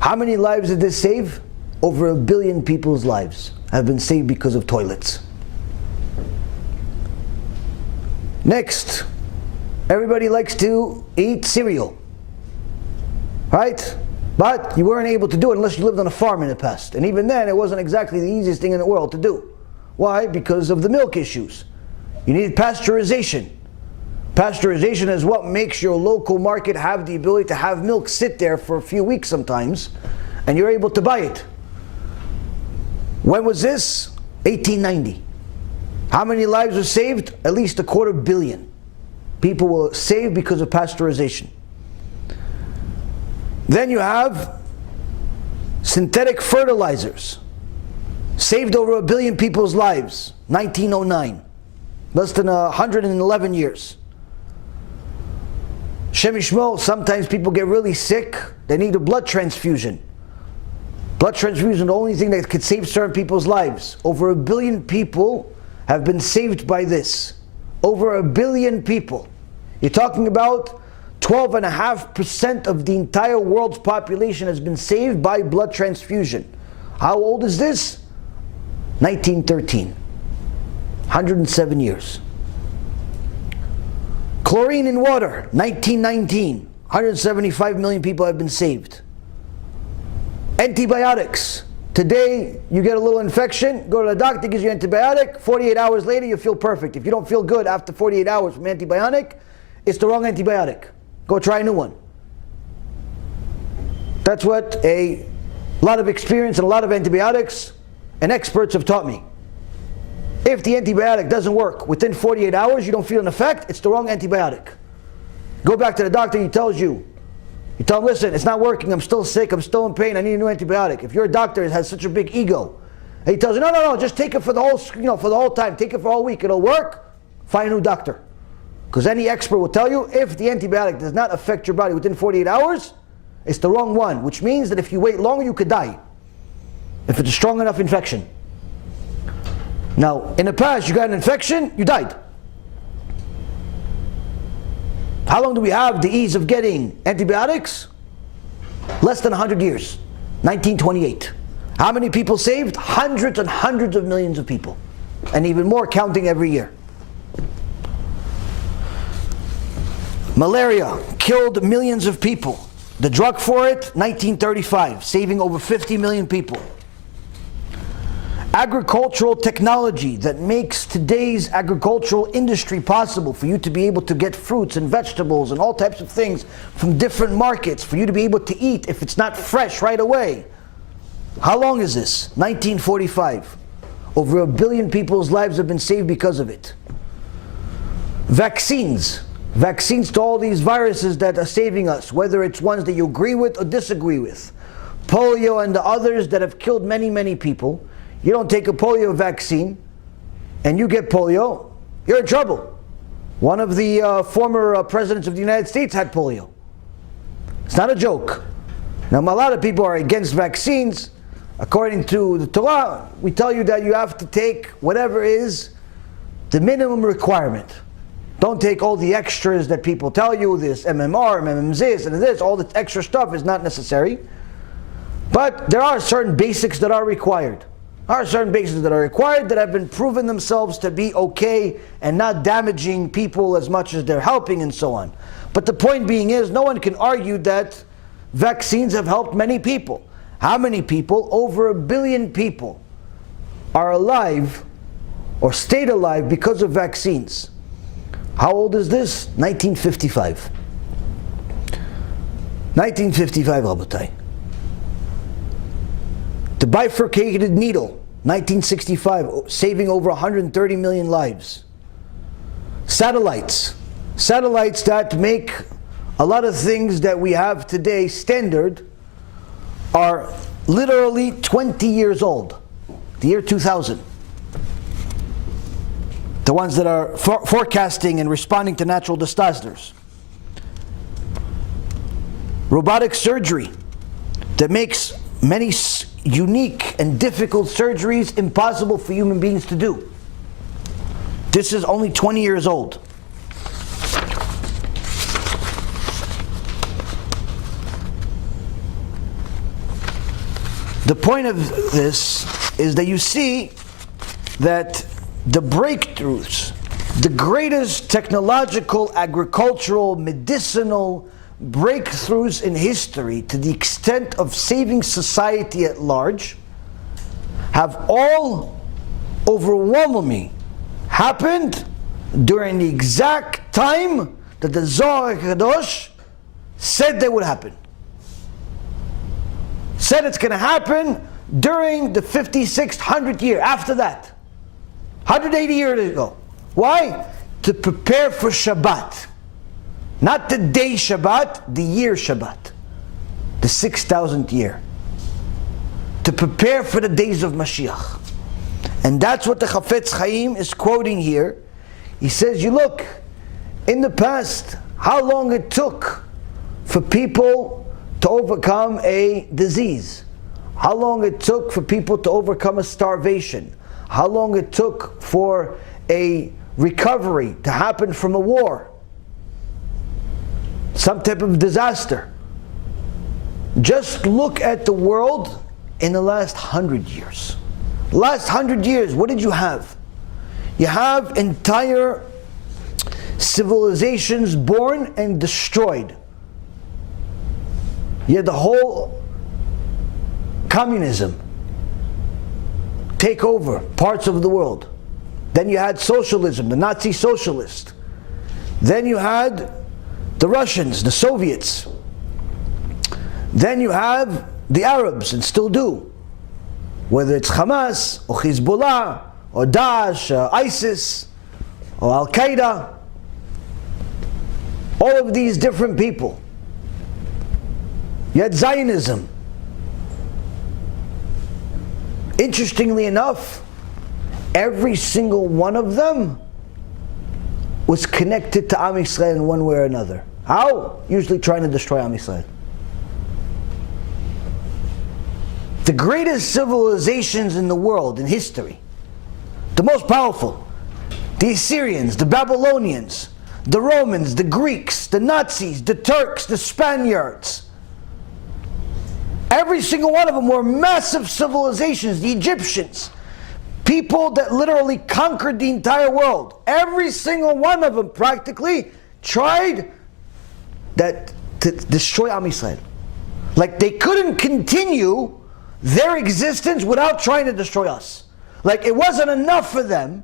How many lives did this save? Over 1 billion people's lives have been saved because of toilets. Next, everybody likes to eat cereal, right? But you weren't able to do it unless you lived on a farm in the past. And even then, it wasn't exactly the easiest thing in the world to do. Why? Because of the milk issues. You needed pasteurization. Pasteurization is what makes your local market have the ability to have milk sit there for a few weeks sometimes, and you're able to buy it. When was this? 1890. How many lives were saved? At least 250 million. People were saved because of pasteurization. Then you have synthetic fertilizers. Saved over 1 billion people's lives. 1909. Less than 111 years. Shem Yishmol, sometimes people get really sick. They need a blood transfusion. Blood transfusion is the only thing that could save certain people's lives. Over 1 billion people have been saved by this. Over 1 billion people. You're talking about 12.5% of the entire world's population has been saved by blood transfusion. How old is this? 1913. 107 years. Chlorine in water, 1919. 175 million people have been saved. Antibiotics. Today, you get a little infection, go to the doctor, gives you antibiotic, 48 hours later you feel perfect. If you don't feel good after 48 hours from antibiotic, it's the wrong antibiotic. Go try a new one. That's what a lot of experience and a lot of antibiotics and experts have taught me. If the antibiotic doesn't work within 48 hours, you don't feel an effect, it's the wrong antibiotic. Go back to the doctor, he tells you. You tell him, listen, it's not working, I'm still sick, I'm still in pain, I need a new antibiotic. If your doctor has such a big ego, and he tells you, no, just take it for the whole, for the whole time, take it for all week, it'll work, find a new doctor. Because any expert will tell you, if the antibiotic does not affect your body within 48 hours, it's the wrong one, which means that if you wait longer, you could die. If it's a strong enough infection. Now, in the past, you got an infection, you died. How long do we have the ease of getting antibiotics? Less than 100 years. 1928. How many people saved? Hundreds and hundreds of millions of people. And even more counting every year. Malaria killed millions of people. The drug for it, 1935, saving over 50 million people. Agricultural technology that makes today's agricultural industry possible for you to be able to get fruits and vegetables and all types of things from different markets, for you to be able to eat if it's not fresh right away. How long is this? 1945. Over 1 billion people's lives have been saved because of it. Vaccines. Vaccines to all these viruses that are saving us, whether it's ones that you agree with or disagree with. Polio and the others that have killed many, many people. You don't take a polio vaccine and you get polio, you're in trouble. One of the former presidents of the United States had polio. It's not a joke. Now, a lot of people are against vaccines. According to the Torah, we tell you that you have to take whatever is the minimum requirement. Don't take all the extras that people tell you, this MMR, MMM this, and this, all the extra stuff is not necessary. But there are certain basics that are required. There are certain basics that are required that have been proven themselves to be okay and not damaging people as much as they're helping and so on. But the point being is, no one can argue that vaccines have helped many people. How many people? Over 1 billion people are alive or stayed alive because of vaccines. How old is this? 1955. 1955, Rabotai. The bifurcated needle, 1965, saving over 130 million lives. Satellites that make a lot of things that we have today standard are literally 20 years old. The year 2000. The ones that are forecasting and responding to natural disasters. Robotic surgery that makes many unique and difficult surgeries impossible for human beings to do. This is only 20 years old. The point of this is that you see that the breakthroughs, the greatest technological, agricultural, medicinal breakthroughs in history to the extent of saving society at large have all overwhelmingly happened during the exact time that the Zohar HaKadosh said they would happen. Said it's going to happen during the 5600th year, after that. 180 years ago. Why? To prepare for Shabbat. Not the day Shabbat, the year Shabbat. The 6,000th year. To prepare for the days of Mashiach. And that's what the Chofetz Chaim is quoting here. He says, you look, in the past, how long it took for people to overcome a disease. How long it took for people to overcome a starvation. How long it took for a recovery to happen from a war. Some type of disaster. Just look at the world in the last 100 years. Last 100 years, what did you have? You have entire civilizations born and destroyed. You had the whole communism take over parts of the world. Then you had socialism, the Nazi socialist. Then you had the Russians, the Soviets. Then you have the Arabs, and still do. Whether it's Hamas, or Hezbollah, or Daesh, or ISIS, or Al-Qaeda. All of these different people. You had Zionism. Interestingly enough, every single one of them was connected to Am Yisrael in one way or another. How? Usually trying to destroy Am Yisrael. The greatest civilizations in the world, in history, the most powerful, the Assyrians, the Babylonians, the Romans, the Greeks, the Nazis, the Turks, the Spaniards. Every single one of them were massive civilizations. The Egyptians, people that literally conquered the entire world. Every single one of them practically tried to destroy Am Yisrael. Like they couldn't continue their existence without trying to destroy us. Like it wasn't enough for them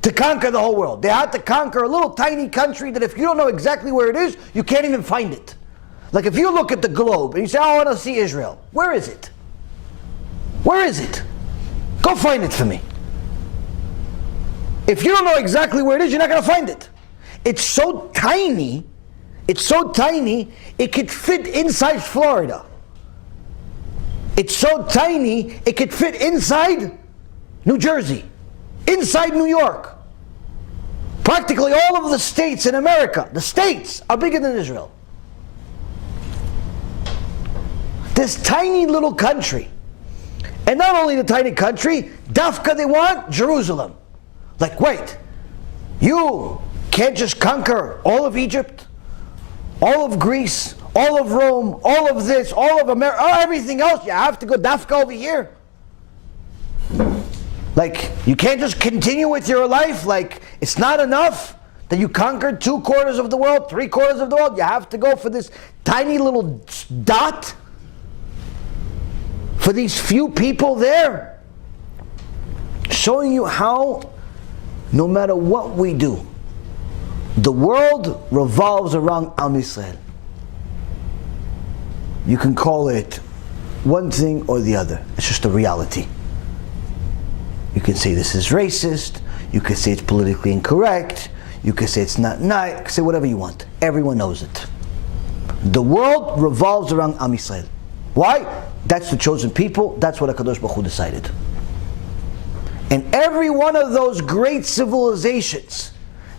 to conquer the whole world. They had to conquer a little tiny country that if you don't know exactly where it is, you can't even find it. Like if you look at the globe and you say, I want to see Israel. Where is it? Where is it? Go find it for me. If you don't know exactly where it is, you're not going to find it. It's so tiny, it could fit inside Florida. It's so tiny, it could fit inside New Jersey, inside New York. Practically all of the states in America, the states are bigger than Israel. This tiny little country. And not only the tiny country, Dafka they want Jerusalem. Like, wait, you can't just conquer all of Egypt, all of Greece, all of Rome, all of this, all of America, everything else. You have to go Dafka over here. Like, you can't just continue with your life. Like, it's not enough that you conquered 2/4 of the world, 3/4 of the world. You have to go for this tiny little dot, for these few people there. Showing you how, no matter what we do, the world revolves around Am Yisrael. You can call it one thing or the other. It's just a reality. You can say this is racist. You can say it's politically incorrect. You can say it's not nice. You can say whatever you want. Everyone knows it. The world revolves around Am Yisrael. Why? That's the chosen people. That's what HaKadosh Baruch Hu decided. And every one of those great civilizations,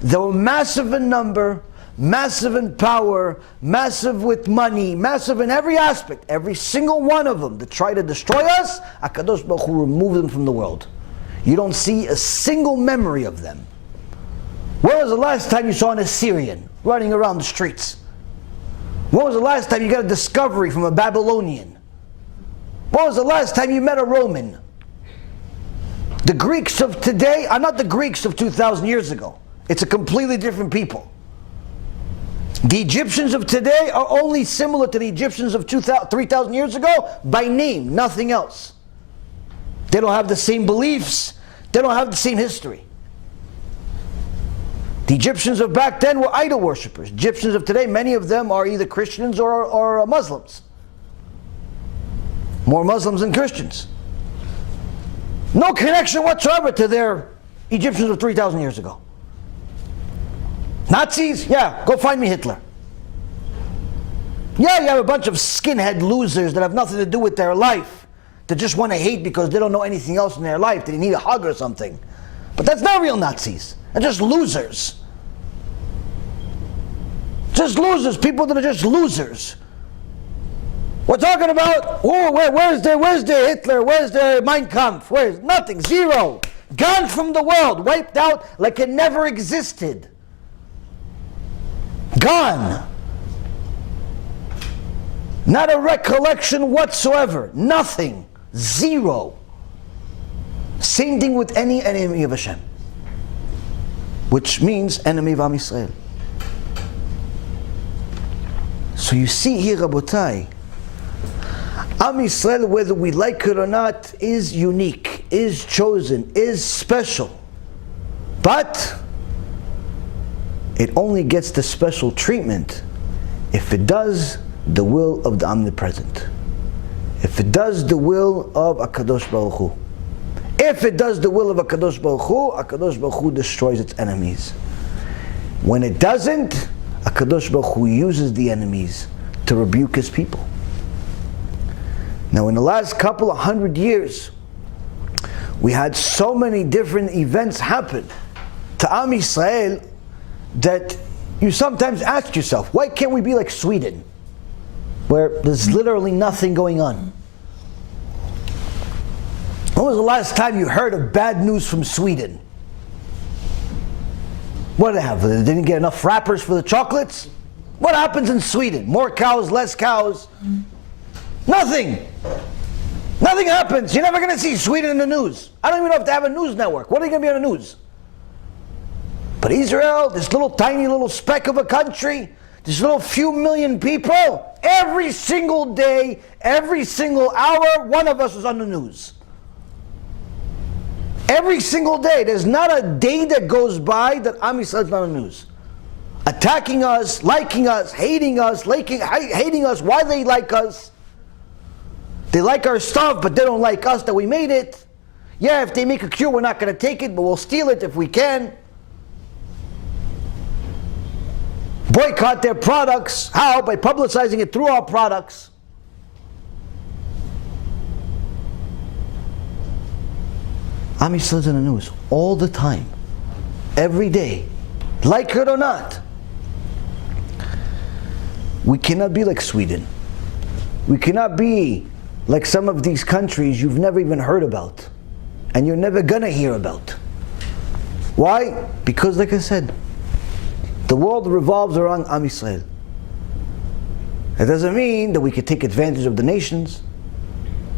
they were massive in number, massive in power, massive with money, massive in every aspect. Every single one of them that try to destroy us, HaKadosh Baruch Hu removed them from the world. You don't see a single memory of them. When was the last time you saw an Assyrian running around the streets? When was the last time you got a discovery from a Babylonian? When was the last time you met a Roman? The Greeks of today are not the Greeks of 2,000 years ago. It's a completely different people. The Egyptians of today are only similar to the Egyptians of 3,000 years ago by name, nothing else. They don't have the same beliefs. They don't have the same history. The Egyptians of back then were idol worshippers. Egyptians of today, many of them are either Christians or Muslims. More Muslims than Christians. No connection whatsoever to their Egyptians of 3,000 years ago. Nazis? Yeah, go find me Hitler. Yeah, you have a bunch of skinhead losers that have nothing to do with their life, that just want to hate because they don't know anything else in their life. They need a hug or something. But that's not real Nazis. They're just losers. Just losers. People that are just losers. We're talking about, oh, where's the Hitler? Where's the Mein Kampf? Where's nothing? Zero. Gone from the world. Wiped out like it never existed. Gone. Not a recollection whatsoever. Nothing. Zero. Same thing with any enemy of HaShem, which means enemy of Am Yisrael. So you see here, Rabotai, Am Yisrael, whether we like it or not, is unique, is chosen, is special. But it only gets the special treatment if it does the will of the Omnipresent. If it does the will of HaKadosh Baruch Hu. If it does the will of HaKadosh Baruch Hu destroys its enemies. When it doesn't, HaKadosh Baruch Hu uses the enemies to rebuke his people. Now in the last couple of 100 years, we had so many different events happen to Am Yisrael that you sometimes ask yourself, why can't we be like Sweden, where there's literally nothing going on? When was the last time you heard of bad news from Sweden? What did they have? They didn't get enough wrappers for the chocolates? What happens in Sweden? More cows, less cows? Nothing. Nothing happens. You're never going to see Sweden in the news. I don't even know if they have a news network. What are they going to be on the news? But Israel, this little tiny little speck of a country, this little few million people, every single day, every single hour, one of us is on the news. Every single day. There's not a day that goes by that Am Yisrael is not on the news. Attacking us, liking us, hating us, hating us. Why they like us? They like our stuff, but they don't like us that we made it. Yeah, if they make a cure, we're not going to take it, but we'll steal it if we can. Boycott their products. How? By publicizing it through our products. Am Yisrael is in the news all the time, every day, like it or not. We cannot be like Sweden. We cannot be like some of these countries you've never even heard about, and you're never gonna hear about. Why? Because, like I said, the world revolves around Am Yisrael. It doesn't mean that we could take advantage of the nations.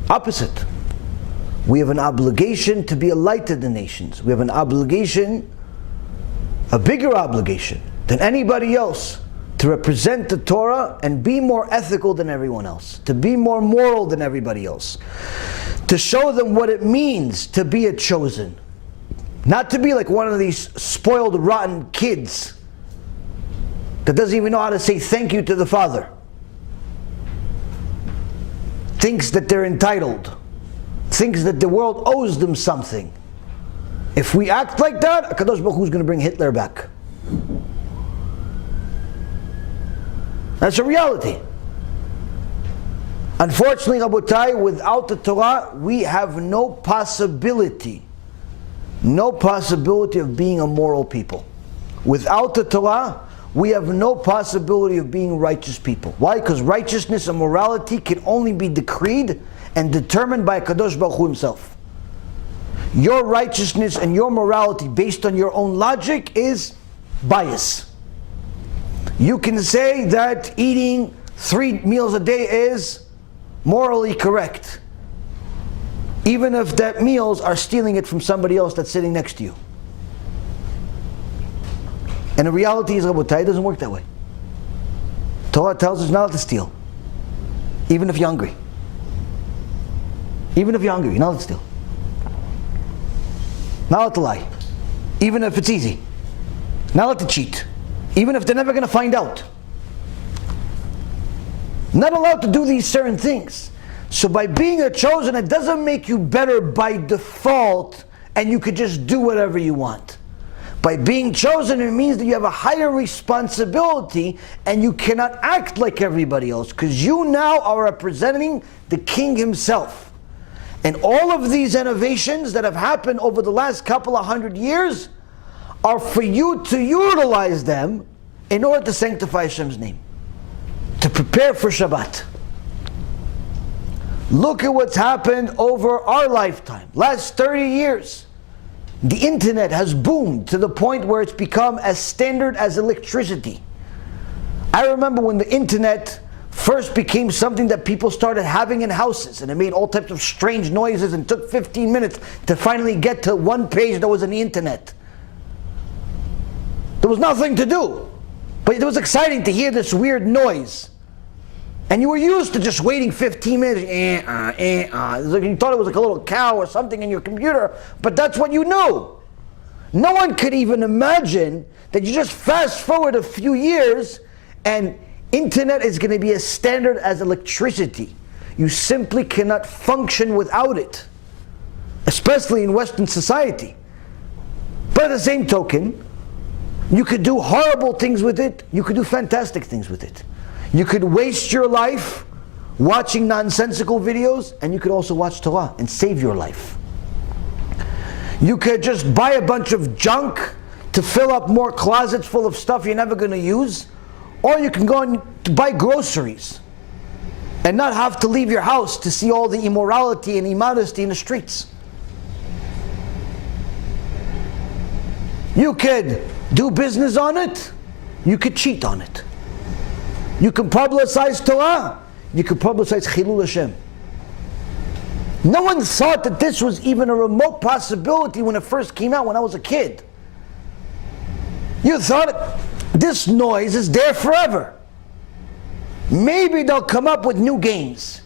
Opposite. We have an obligation to be a light to the nations. We have an obligation, a bigger obligation than anybody else, to represent the Torah and be more ethical than everyone else, to be more moral than everybody else, to show them what it means to be a chosen. Not to be like one of these spoiled, rotten kids that doesn't even know how to say thank you to the Father. Thinks that they're entitled. Thinks that the world owes them something. If we act like that, HaKadosh Baruch Hu is going to bring Hitler back. That's a reality. Unfortunately, Rabotai, without the Torah, we have no possibility of being a moral people. Without the Torah, we have no possibility of being righteous people. Why? Because righteousness and morality can only be decreed and determined by HaKadosh Baruch Hu himself. Your righteousness and your morality based on your own logic is bias. You can say that eating 3 meals a day is morally correct, even if that meals are stealing it from somebody else that's sitting next to you. And the reality is, Rabotai, it doesn't work that way. Torah tells us not to steal, even if you're hungry. Even if you're hungry, you're not allowed to steal. Not allowed to lie, even if it's easy. Not allowed to cheat, even if they're never going to find out. Not allowed to do these certain things. So by being a chosen, it doesn't make you better by default and you could just do whatever you want. By being chosen, it means that you have a higher responsibility and you cannot act like everybody else, because you now are representing the king himself. And all of these innovations that have happened over the last couple of 100 years are for you to utilize them in order to sanctify Hashem's name, to prepare for Shabbat. Look at what's happened over our lifetime, last 30 years. The internet has boomed to the point where it's become as standard as electricity. I remember when the internet first became something that people started having in houses, and it made all types of strange noises and took 15 minutes to finally get to one page that was on the internet. There was nothing to do, but it was exciting to hear this weird noise. And you were used to just waiting 15 minutes. Like you thought it was like a little cow or something in your computer, but that's what you knew. No one could even imagine that you just fast forward a few years and internet is going to be as standard as electricity. You simply cannot function without it, especially in Western society. But at the same token, you could do horrible things with it, you could do fantastic things with it. You could waste your life watching nonsensical videos, and you could also watch Torah and save your life. You could just buy a bunch of junk to fill up more closets full of stuff you're never going to use, or you can go and buy groceries and not have to leave your house to see all the immorality and immodesty in the streets. You could do business on it, you could cheat on it. You can publicize Torah, you can publicize Chilul Hashem. No one thought that this was even a remote possibility when it first came out when I was a kid. You thought this noise is there forever. Maybe they'll come up with new games.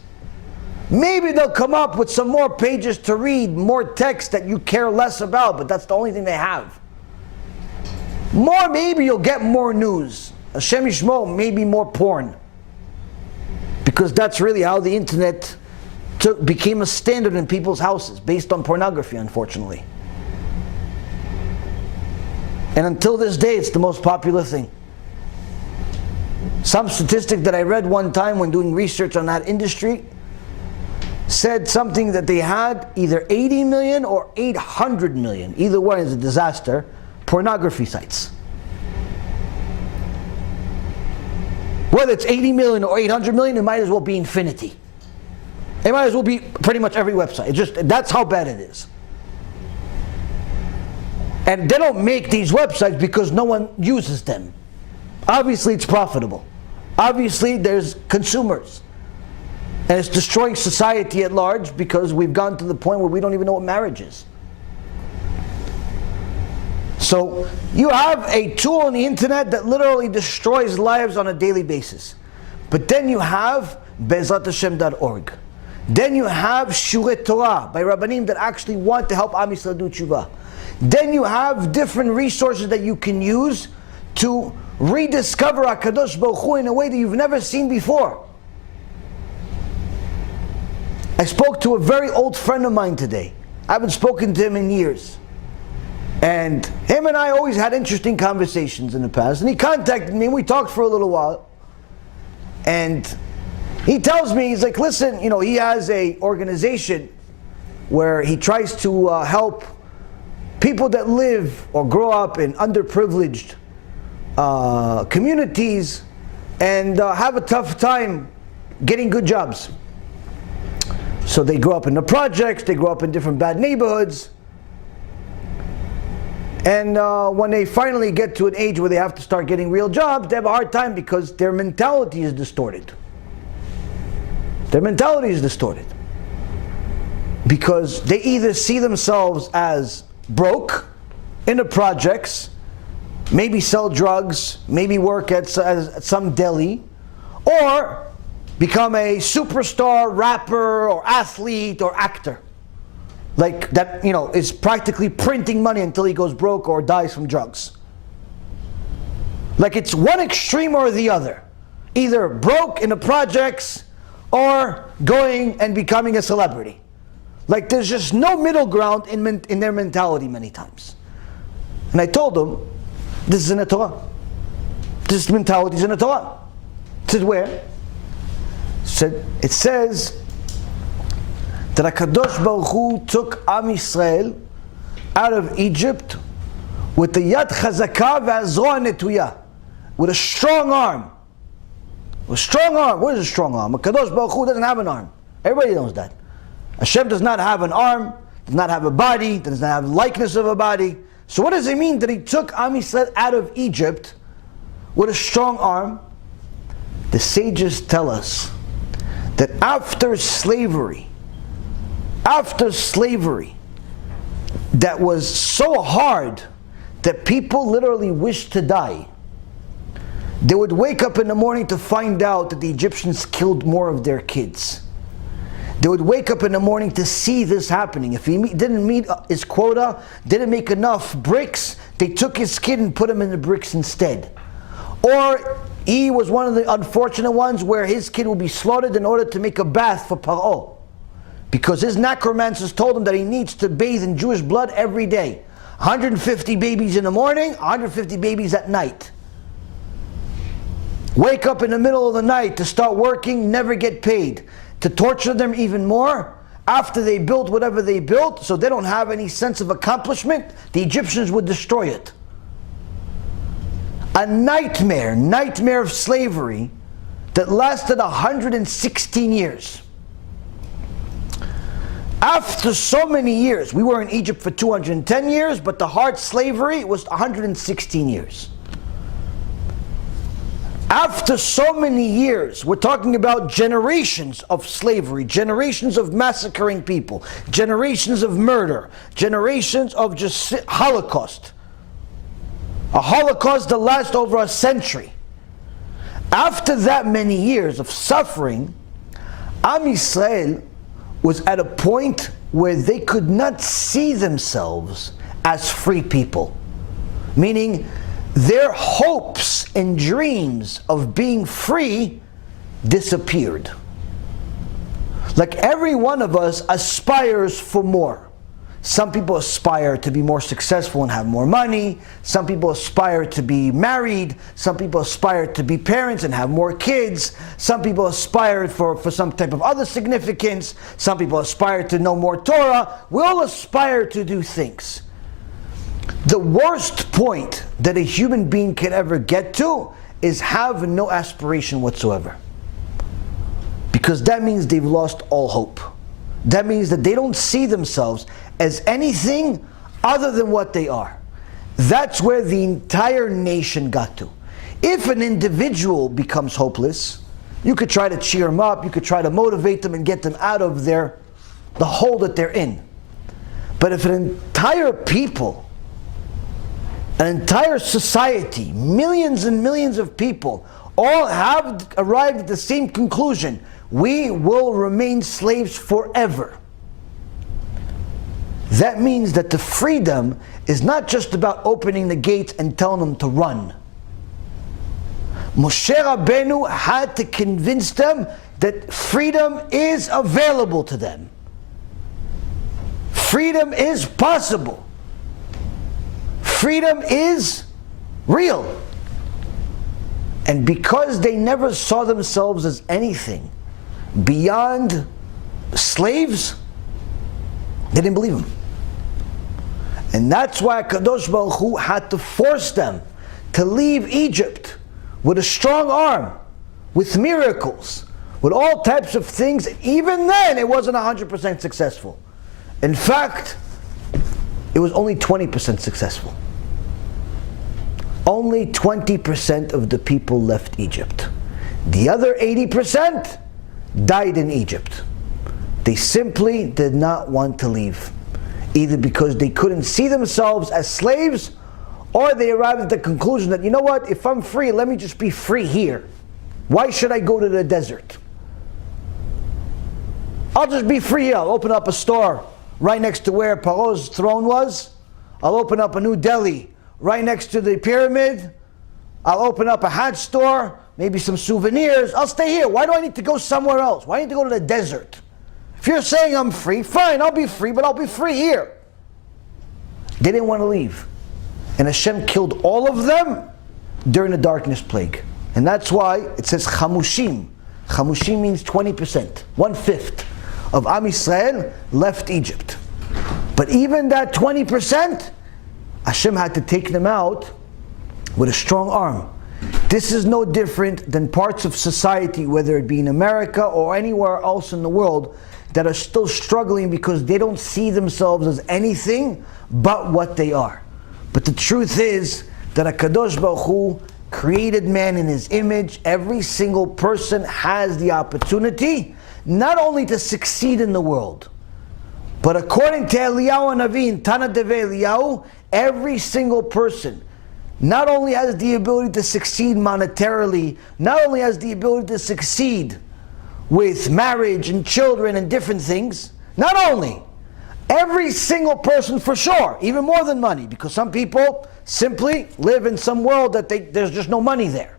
Maybe they'll come up with some more pages to read, more text that you care less about, but that's the only thing they have. Maybe you'll get more news. Hashem Yishmo, maybe more porn. Because that's really how the internet became a standard in people's houses, based on pornography, unfortunately. And until this day, it's the most popular thing. Some statistic that I read one time when doing research on that industry said something that they had either 80 million or 800 million, either one is a disaster, pornography sites. Whether it's 80 million or 800 million, it might as well be infinity. It might as well be pretty much every website. That's how bad it is. And they don't make these websites because no one uses them. Obviously it's profitable. Obviously there's consumers. And it's destroying society at large because we've gotten to the point where we don't even know what marriage is. So you have a tool on the internet that literally destroys lives on a daily basis. But then you have BezratHashem.org. Then you have Shurei Torah by Rabbanim that actually want to help Am Yisrael do TeShuva. Then you have different resources that you can use to rediscover HaKadosh Baruch Hu in a way that you've never seen before. I spoke to a very old friend of mine today. I haven't spoken to him in years. And him and I always had interesting conversations in the past. And he contacted me and we talked for a little while. And he tells me, he's like, listen, he has a organization where he tries to help people that live or grow up in underprivileged communities and have a tough time getting good jobs. So they grow up in the projects, they grow up in different bad neighborhoods. And when they finally get to an age where they have to start getting real jobs, they have a hard time because their mentality is distorted. Their mentality is distorted. Because they either see themselves as broke in the projects, maybe sell drugs, maybe work at some deli, or become a superstar rapper or athlete or actor. Like that, is practically printing money until he goes broke or dies from drugs. Like it's one extreme or the other. Either broke in the projects or going and becoming a celebrity. Like there's just no middle ground in their mentality many times. And I told them, this is in the Torah. This mentality is in the Torah. It says where? It says that HaKadosh Baruch Hu took Am Yisrael out of Egypt with the Yad Chazaka ve'Azroa Netuya, with a strong arm. A strong arm. What is a strong arm? HaKadosh Baruch Hu doesn't have an arm. Everybody knows that. Hashem does not have an arm, does not have a body, does not have the likeness of a body. So what does it mean that he took Am Yisrael out of Egypt with a strong arm? The sages tell us that after slavery, that was so hard that people literally wished to die, they would wake up in the morning to find out that the Egyptians killed more of their kids. They would wake up in the morning to see this happening. If he didn't meet his quota, didn't make enough bricks, they took his kid and put him in the bricks instead. Or he was one of the unfortunate ones where his kid will be slaughtered in order to make a bath for Paro. Because his necromancers told him that he needs to bathe in Jewish blood every day. 150 babies in the morning, 150 babies at night. Wake up in the middle of the night to start working, never get paid. To torture them even more after they built whatever they built, so they don't have any sense of accomplishment, the Egyptians would destroy it. A nightmare of slavery that lasted 116 years. After so many years, we were in Egypt for 210 years, but the hard slavery was 116 years. After so many years, we're talking about generations of slavery, generations of massacring people, generations of murder, generations of just Holocaust. A Holocaust that lasts over a century. After that many years of suffering, Am Yisrael was at a point where they could not see themselves as free people. Meaning, their hopes and dreams of being free disappeared. Like every one of us aspires for more. Some people aspire to be more successful and have more money. Some people aspire to be married. Some people aspire to be parents and have more kids. Some people aspire for some type of other significance. Some people aspire to know more Torah. We all aspire to do things. The worst point that a human being can ever get to is have no aspiration whatsoever. because that means they've lost all hope. That means that they don't see themselves as anything other than what they are. That's where the entire nation got to. If an individual becomes hopeless, you could try to cheer them up, you could try to motivate them and get them out of the hole that they're in. But if an entire people, an entire society, millions and millions of people, all have arrived at the same conclusion, we will remain slaves forever. That means that the freedom is not just about opening the gates and telling them to run. Moshe Rabbeinu had to convince them that freedom is available to them. Freedom is possible. Freedom is real. And because they never saw themselves as anything beyond slaves, they didn't believe him. And that's why Kadosh Baruch Hu had to force them to leave Egypt with a strong arm, with miracles, with all types of things. Even then, it wasn't 100% successful. In fact, it was only 20% successful. Only 20% of the people left Egypt. The other 80% died in Egypt. They simply did not want to leave, either because they couldn't see themselves as slaves, or they arrived at the conclusion that, you know what, if I'm free, let me just be free here. Why should I go to the desert? I'll just be free here. I'll open up a store right next to where Paro's throne was. I'll open up a new deli right next to the pyramid. I'll open up a hat store, maybe some souvenirs. I'll stay here. Why do I need to go somewhere else? Why do I need to go to the desert? If you're saying I'm free, fine, I'll be free, but I'll be free here. They didn't want to leave. And Hashem killed all of them during the darkness plague. And that's why it says chamushim. Chamushim means 20%, 1/5 of Am Yisrael left Egypt. But even that 20%, Hashem had to take them out with a strong arm. This is no different than parts of society, whether it be in America or anywhere else in the world, that are still struggling because they don't see themselves as anything but what they are. But the truth is that HaKadosh Baruch Hu created man in his image. Every single person has the opportunity not only to succeed in the world, but according to Eliyahu Navi in Tanna Devei Eliyahu, every single person not only has the ability to succeed monetarily, not only has the ability to succeed with marriage and children and different things, not only, every single person for sure, even more than money, because some people simply live in some world that there's just no money there.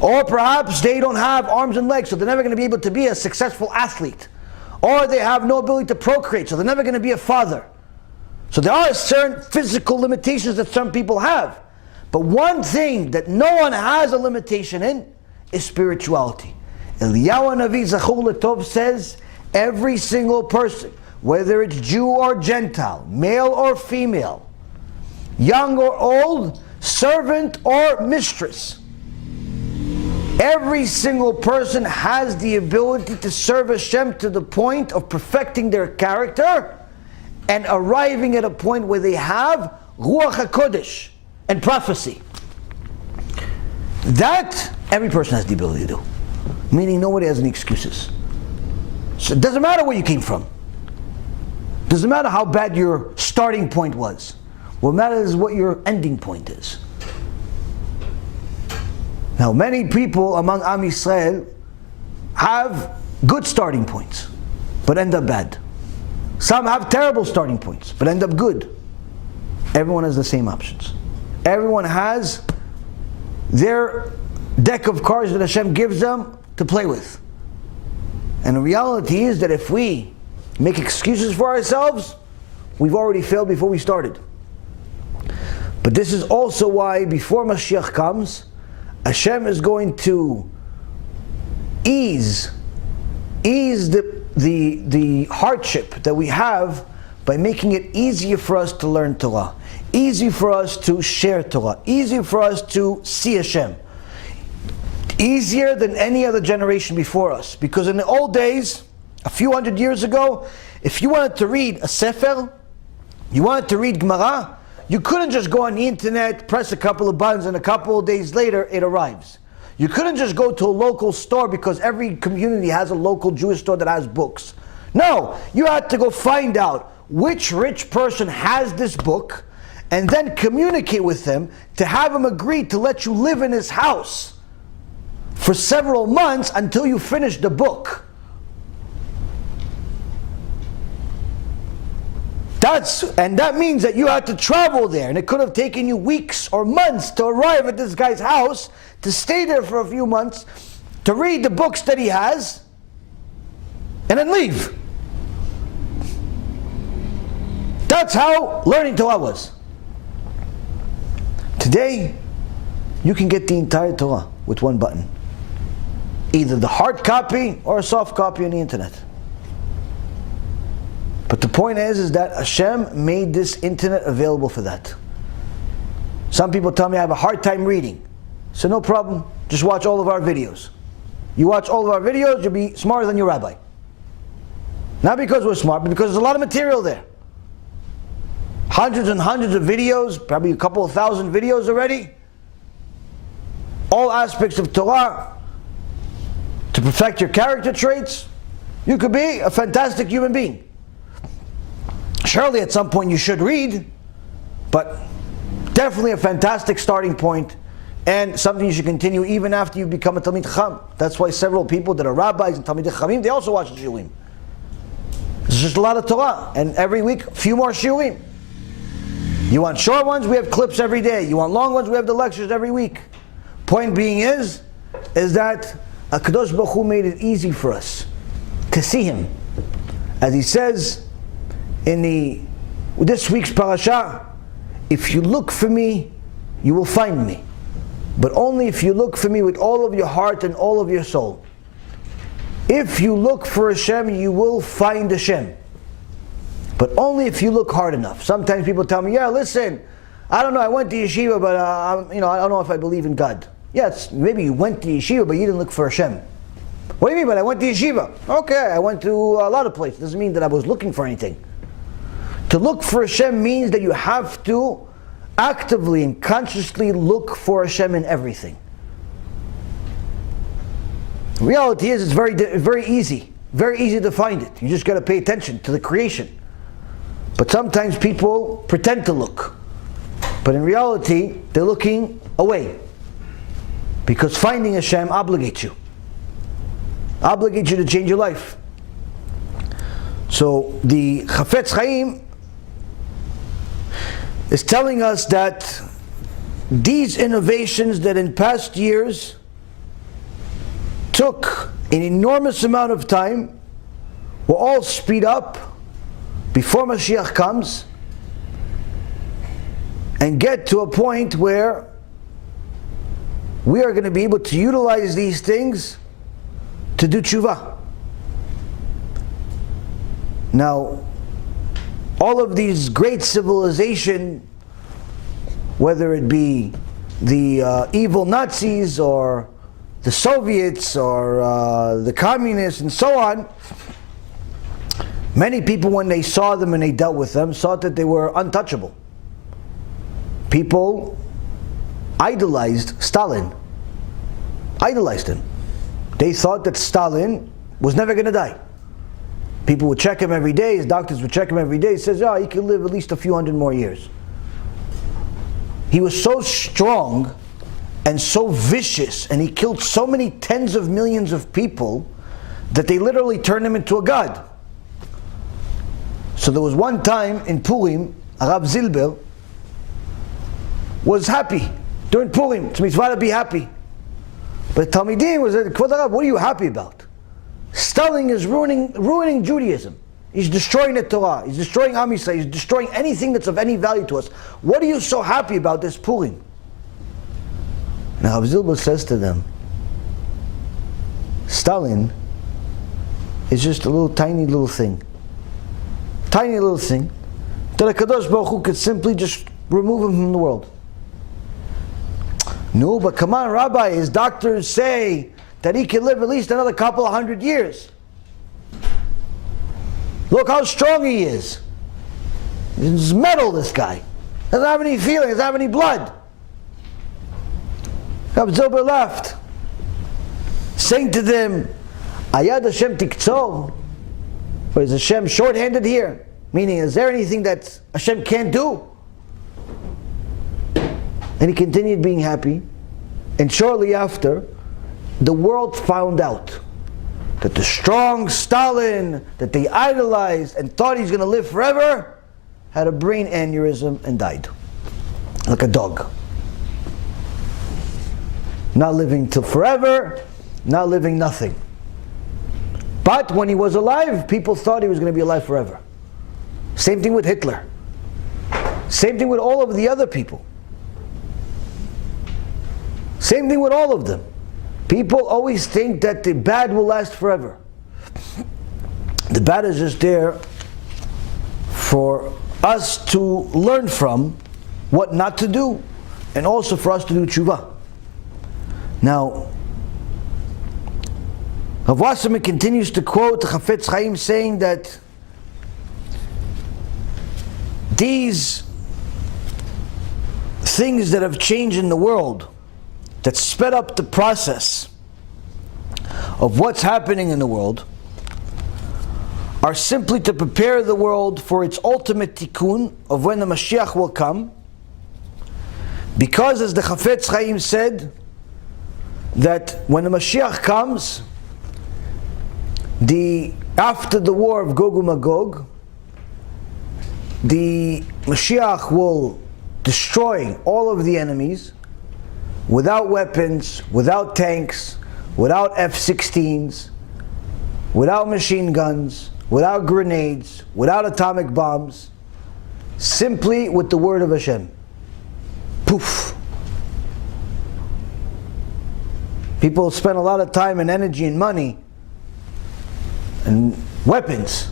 Or perhaps they don't have arms and legs, so they're never going to be able to be a successful athlete. Or they have no ability to procreate, so they're never going to be a father. So there are certain physical limitations that some people have. But one thing that no one has a limitation in is spirituality. Eliyahu Navi Zachor L'Tov says, every single person, whether it's Jew or Gentile, male or female, young or old, servant or mistress, every single person has the ability to serve Hashem to the point of perfecting their character and arriving at a point where they have Ruach HaKodesh and prophecy. That every person has the ability to do. Meaning nobody has any excuses. So it doesn't matter where you came from. It doesn't matter how bad your starting point was. What matters is what your ending point is. Now, many people among Am Yisrael have good starting points, but end up bad. Some have terrible starting points, but end up good. Everyone has the same options. Everyone has their deck of cards that Hashem gives them to play with. And the reality is that if we make excuses for ourselves, we've already failed before we started. But this is also why before Mashiach comes, Hashem is going to ease the hardship that we have by making it easier for us to learn Torah, easy for us to share Torah, easy for us to see Hashem, easier than any other generation before us. Because in the old days, a few hundred years ago, if you wanted to read a Sefer, you wanted to read Gemara, you couldn't just go on the internet, press a couple of buttons, and a couple of days later it arrives. You couldn't just go to a local store because every community has a local Jewish store that has books. No, you had to go find out which rich person has this book and then communicate with them to have him agree to let you live in his house for several months until you finish the book. That means that you had to travel there, and it could have taken you weeks or months to arrive at this guy's house, to stay there for a few months, to read the books that he has, and then leave. That's how learning Torah was. Today, you can get the entire Torah with one button. Either the hard copy or a soft copy on the internet. But the point is that HaShem made this internet available for that. Some people tell me I have a hard time reading. So no problem, just watch all of our videos. You watch all of our videos, you'll be smarter than your rabbi. Not because we're smart, but because there's a lot of material there. Hundreds and hundreds of videos, probably a couple of thousand videos already. All aspects of Torah to perfect your character traits. You could be a fantastic human being. Surely at some point you should read, but definitely a fantastic starting point and something you should continue even after you become a Talmid Chacham. That's why several people that are rabbis and Talmid Chachamim, they also watch the Shiurim. It's just a lot of Torah, and every week a few more Shiurim. You want short ones, we have clips every day. You want long ones, we have the lectures every week. Point being is that HaKadosh Baruch Hu made it easy for us to see Him. As He says in this week's parasha, if you look for me, you will find me. But only if you look for me with all of your heart and all of your soul. If you look for Hashem, you will find Hashem. But only if you look hard enough. Sometimes people tell me, yeah, listen, I don't know, I went to yeshiva, but I don't know if I believe in God. Yes, maybe you went to yeshiva, but you didn't look for Hashem. What do you mean? But I went to yeshiva. Okay, I went to a lot of places. Doesn't mean that I was looking for anything. To look for Hashem means that you have to actively and consciously look for Hashem in everything. The reality is, it's very easy to find it. You just got to pay attention to the creation. But sometimes people pretend to look, but in reality, they're looking away. Because finding Hashem obligates you to change your life. So the Chofetz Chaim is telling us that these innovations that in past years took an enormous amount of time will all speed up before Mashiach comes and get to a point where we are going to be able to utilize these things to do TeShuva. Now, all of these great civilization, whether it be the evil Nazis or the Soviets or the communists and so on, many people, when they saw them and they dealt with them, thought that they were untouchable. People idolized Stalin. Idolized him. They thought that Stalin was never going to die. People would check him every day, his doctors would check him every day. He says, he could live at least a few hundred more years. He was so strong and so vicious, and he killed so many tens of millions of people that they literally turned him into a god. So there was one time in Purim, Rav Zilber was happy during Purim. It's mitzvah to be happy. But Talmidim was like, what are you happy about? Stalin is ruining Judaism. He's destroying the Torah. He's destroying Am Yisrael. He's destroying anything that's of any value to us. What are you so happy about this Purim? Now Rav Zilber says to them, Stalin is just a little tiny little thing. Tiny little thing that HaKadosh Baruch Hu could simply just remove him from the world. No, but come on, Rabbi, his doctors say that he can live at least another couple of 100 years. Look how strong he is. He's metal, this guy. Doesn't have any feeling, doesn't have any blood. Rabbi Zilber left, saying to them, Ayad Hashem tiktzor, or is Hashem short-handed here? Meaning, is there anything that Hashem can't do? And he continued being happy. And shortly after, the world found out that the strong Stalin that they idolized and thought he's going to live forever had a brain aneurysm and died. Like a dog. Not living till forever, not living nothing. But when he was alive, people thought he was going to be alive forever. Same thing with Hitler. Same thing with all of the other people. Same thing with all of them. People always think that the bad will last forever. The bad is just there for us to learn from what not to do, and also for us to do tshuva. Now, Rav Wasserman continues to quote Chofetz Chaim saying that these things that have changed in the world, that sped up the process of what's happening in the world, are simply to prepare the world for its ultimate tikkun of when the Mashiach will come. Because as the Chofetz Chaim said, that when the Mashiach comes, after the war of Gog and Magog, the Mashiach will destroy all of the enemies without weapons, without tanks, without F-16s, without machine guns, without grenades, without atomic bombs, simply with the word of Hashem. Poof. People spend a lot of time and energy and money and weapons.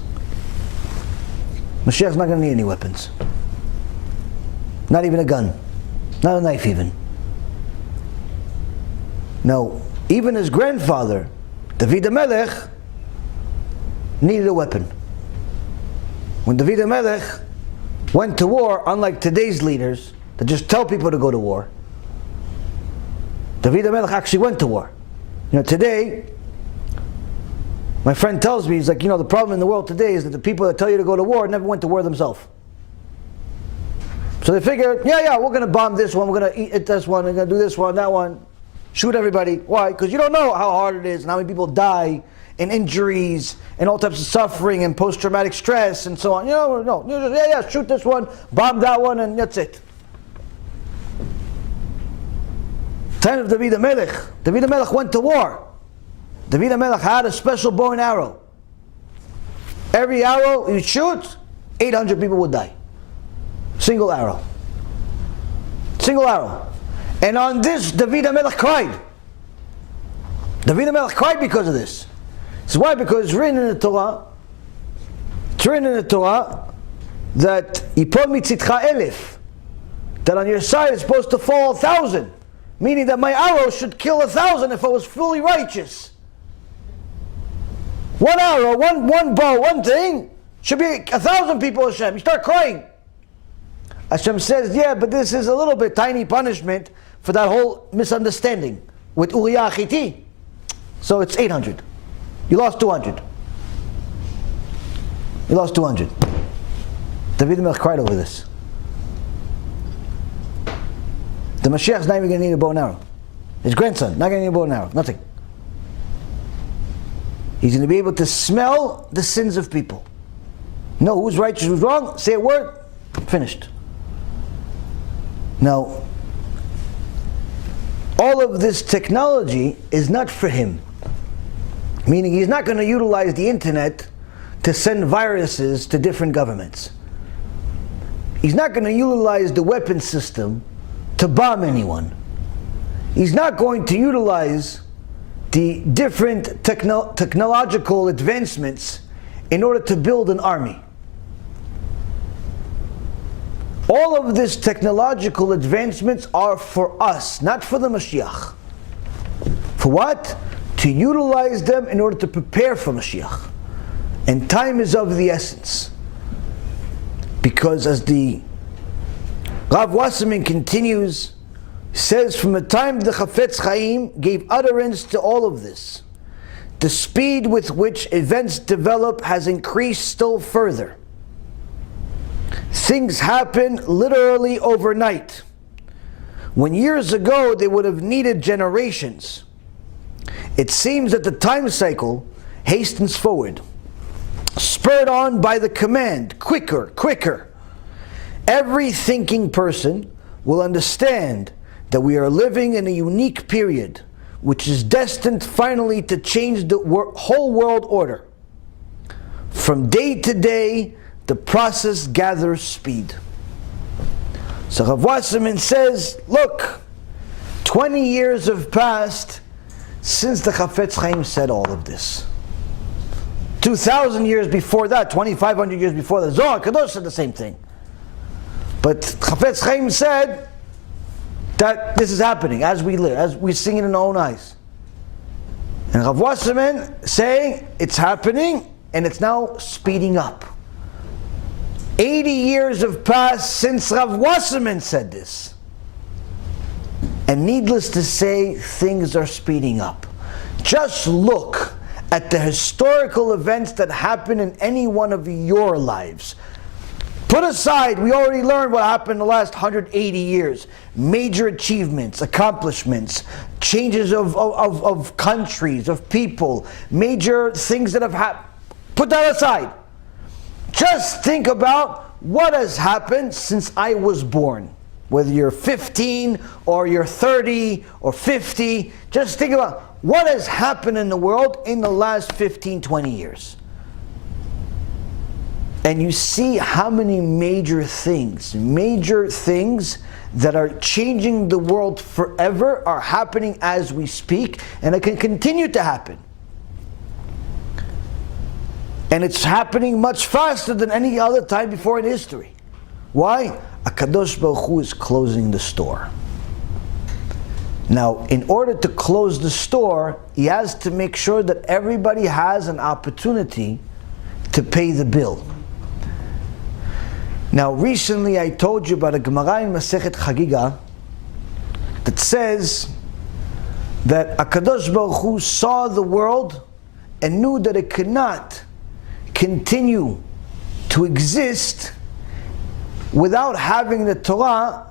Mashiach's not going to need any weapons. Not even a gun. Not a knife even. No, even his grandfather, David Melech, needed a weapon. When David Melech went to war, unlike today's leaders that just tell people to go to war, David Melech actually went to war. You know, today, my friend tells me, he's like, the problem in the world today is that the people that tell you to go to war never went to war themselves. So they figure, we're going to bomb this one, we're going to eat this one, we're going to do this one, that one, shoot everybody. Why? Because you don't know how hard it is and how many people die and injuries and all types of suffering and post-traumatic stress and so on. You just, shoot this one, bomb that one, and that's it. Time of David Melech went to war. David Melech had a special bow and arrow. Every arrow you shoot, 800 people would die. Single arrow. Single arrow. And on this, David Melech cried. David Melech cried because of this. This is why? Because it's written in the Torah. It's written in the Torah that Yipol mitzitcha elef, that on your side it's supposed to fall 1,000. Meaning that my arrow should kill 1,000 if I was fully righteous. One arrow, one bow, one thing, should be 1,000 people, Hashem. You start crying. Hashem says, but this is a little bit tiny punishment for that whole misunderstanding with Uriah Hitti. So it's 800. You lost 200. You lost 200. David Melech cried over this. The Mashiach's not even going to need a bow and arrow. His grandson, not going to need a bow and arrow. Nothing. He's going to be able to smell the sins of people. Know who's righteous, who's wrong, say a word, finished. Now, all of this technology is not for him. Meaning he's not going to utilize the internet to send viruses to different governments. He's not going to utilize the weapon system to bomb anyone. He's not going to utilize the different technological advancements in order to build an army. All of these technological advancements are for us, not for the Mashiach. For what? To utilize them in order to prepare for Mashiach. And time is of the essence. Because as the Rav Wasserman continues, says from the time the Chofetz Chaim gave utterance to all of this, the speed with which events develop has increased still further. Things happen literally overnight. When years ago they would have needed generations, it seems that the time cycle hastens forward, spurred on by the command, quicker, quicker. Every thinking person will understand that we are living in a unique period which is destined finally to change the whole world order. From day to day, the process gathers speed. So Rav Wasserman says, look, 20 years have passed since the Chofetz Chaim said all of this. 2,000 years before that, 2,500 years before that, Zohar Kadosh said the same thing. But Chofetz Chaim said that this is happening as we live, as we see it in our own eyes. And Rav Wasserman saying it's happening and it's now speeding up. 80 years have passed since Rav Wasserman said this. And needless to say, things are speeding up. Just look at the historical events that happen in any one of your lives. Put aside, we already learned what happened in the last 180 years. Major achievements, accomplishments, changes of countries, of people, major things that have happened. Put that aside. Just think about what has happened since I was born. Whether you're 15 or you're 30 or 50, just think about what has happened in the world in the last 15, 20 years. And you see how many major things that are changing the world forever are happening as we speak, and it can continue to happen. And it's happening much faster than any other time before in history. Why? HaKadosh Baruch Hu is closing the store. Now, in order to close the store, he has to make sure that everybody has an opportunity to pay the bill. Now, recently I told you about a Gemara in Masechet Chagiga that says that HaKadosh Baruch Hu saw the world and knew that it could not continue to exist without having the Torah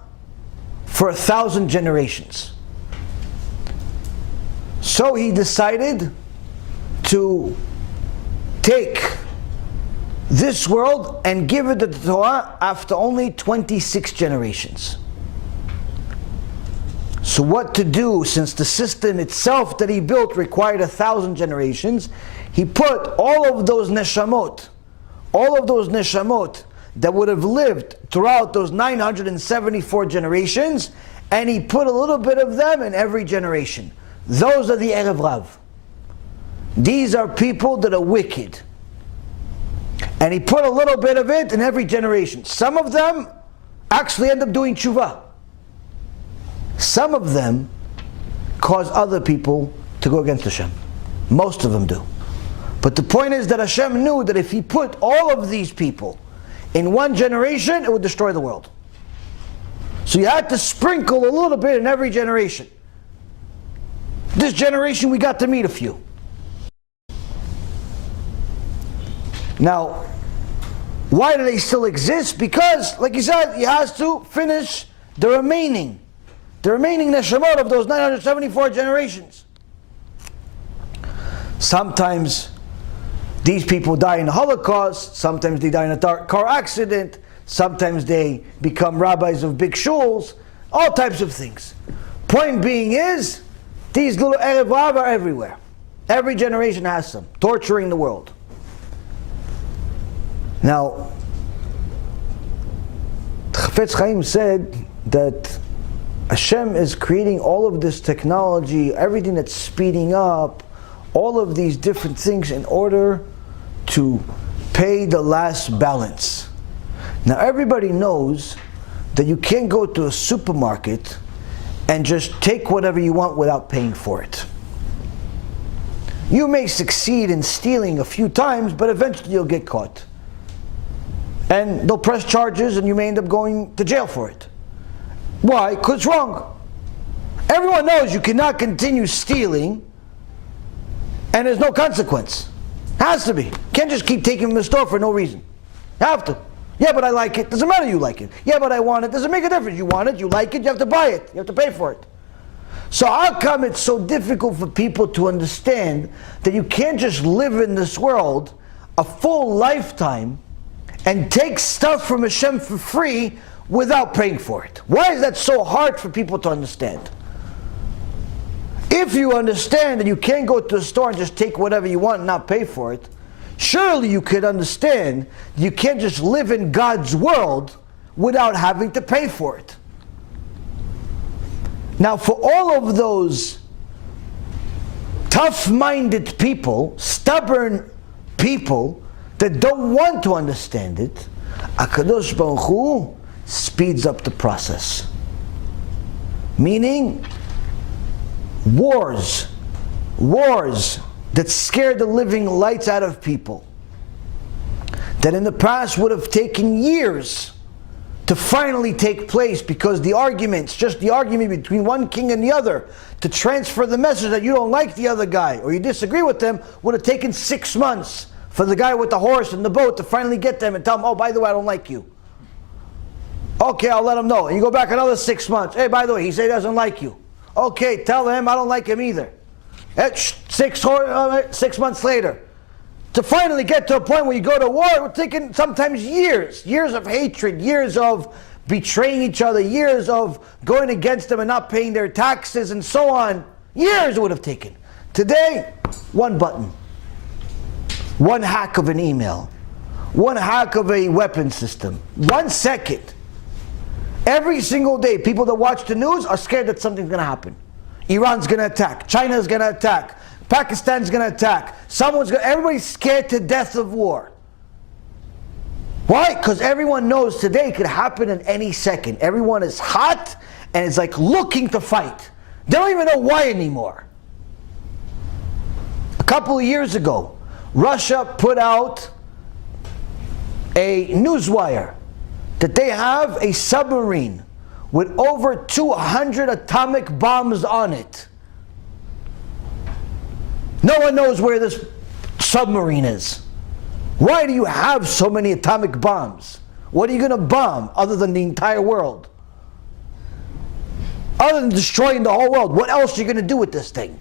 for 1,000 generations. So he decided to take this world and give it the Torah after only 26 generations. So what to do, since the system itself that he built required 1,000 generations, he put all of those neshamot that would have lived throughout those 974 generations, and he put a little bit of them in every generation. Those are the Erev Rav. These are people that are wicked. And he put a little bit of it in every generation. Some of them actually end up doing tshuva. Some of them cause other people to go against Hashem. Most of them do. But the point is that Hashem knew that if he put all of these people in one generation, it would destroy the world. So you had to sprinkle a little bit in every generation. This generation we got to meet a few. Now, why do they still exist? Because, like he said, he has to finish the remaining neshamot of those 974 generations. Sometimes these people die in the Holocaust, sometimes they die in a car accident, sometimes they become rabbis of big shuls, all types of things. Point being is, these little Erev Rav are everywhere. Every generation has some, torturing the world. Now, Chofetz Chaim said that Hashem is creating all of this technology, everything that's speeding up, all of these different things in order to pay the last balance. Now everybody knows that you can't go to a supermarket and just take whatever you want without paying for it. You may succeed in stealing a few times, but eventually you'll get caught. And they'll press charges and you may end up going to jail for it. Why? Because it's wrong. Everyone knows you cannot continue stealing and there's no consequence. Has to be. Can't just keep taking from the store for no reason. You have to. Yeah, but I like it. Doesn't matter you like it. Yeah, but I want it. Doesn't make a difference. You want it, you like it, you have to buy it. You have to pay for it. So how come it's so difficult for people to understand that you can't just live in this world a full lifetime and take stuff from HaShem for free without paying for it? Why is that so hard for people to understand? If you understand that you can't go to a store and just take whatever you want and not pay for it, surely you could understand you can't just live in God's world without having to pay for it. Now, for all of those tough-minded people, stubborn people that don't want to understand it, HaKadosh Baruch Hu speeds up the process. Meaning, wars that scared the living lights out of people, that in the past would have taken years to finally take place because the arguments, just the argument between one king and the other, to transfer the message that you don't like the other guy or you disagree with them, would have taken 6 months for the guy with the horse and the boat to finally get them and tell them, oh, by the way, I don't like you. Okay, I'll let him know. And you go back another 6 months. Hey, by the way, he said he doesn't like you. Okay, tell him I don't like him either. 6 months later, to finally get to a point where you go to war, we're taking sometimes years of hatred, years of betraying each other, years of going against them and not paying their taxes and so on. Years it would have taken. Today, one button, one hack of an email, one hack of a weapon system, 1 second. Every single day, people that watch the news are scared that something's going to happen. Iran's going to attack. China's going to attack. Pakistan's going to attack. Everybody's scared to death of war. Why? Because everyone knows today it could happen in any second. Everyone is hot and is like looking to fight. They don't even know why anymore. A couple of years ago, Russia put out a newswire that they have a submarine with over 200 atomic bombs on it. No one knows where this submarine is. Why do you have so many atomic bombs? What are you going to bomb other than the entire world? Other than destroying the whole world, what else are you going to do with this thing?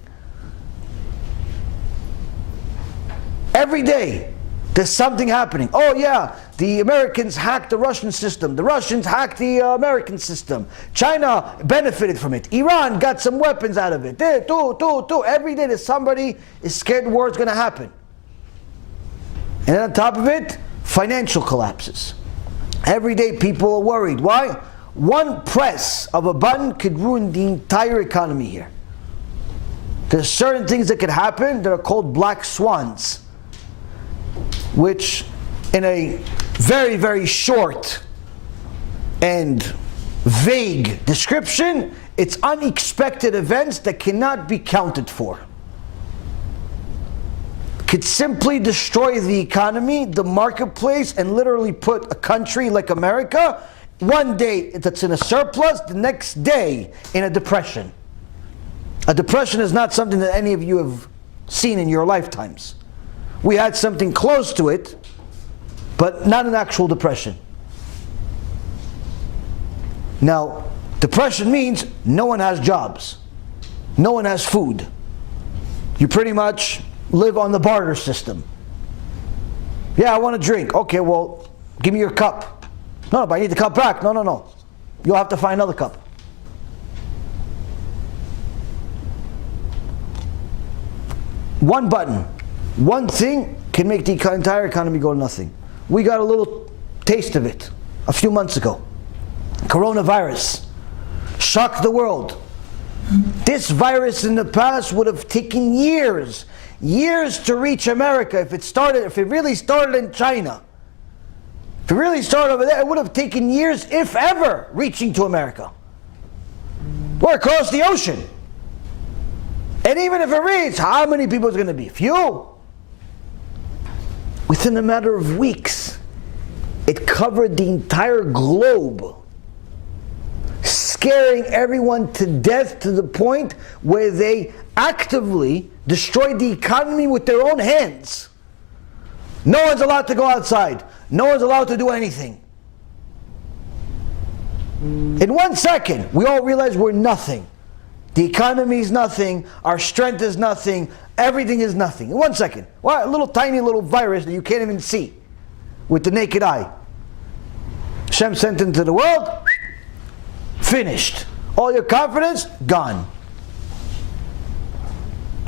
Every day, there's something happening. Oh yeah, the Americans hacked the Russian system. The Russians hacked the American system. China benefited from it. Iran got some weapons out of it. Every day there's somebody is scared war is going to happen. And then on top of it, financial collapses. Every day people are worried. Why? One press of a button could ruin the entire economy here. There's certain things that could happen that are called black swans, which in a very, very short and vague description, it's unexpected events that cannot be counted for. Could simply destroy the economy, the marketplace, and literally put a country like America, one day that's in a surplus, the next day in a depression. A depression is not something that any of you have seen in your lifetimes. We had something close to it, but not an actual depression. Now, depression means no one has jobs. No one has food. You pretty much live on the barter system. Yeah, I want a drink. Okay, well, give me your cup. No, but I need the cup back. No. You'll have to find another cup. One button, one thing can make the entire economy go to nothing. We got a little taste of it a few months ago. Coronavirus shocked the world. This virus in the past would have taken years to reach America if it really started in China. If it really started over there, it would have taken years, if ever, reaching to America. We're across the ocean. And even if it reaches, how many people is going to be? Few. Within a matter of weeks, it covered the entire globe, scaring everyone to death to the point where they actively destroyed the economy with their own hands. No one's allowed to go outside. No one's allowed to do anything. In 1 second, we all realize we're nothing. The economy is nothing. Our strength is nothing. Everything is nothing. In 1 second. Well, a little tiny little virus that you can't even see with the naked eye. Hashem sent into the world. Finished. All your confidence, gone.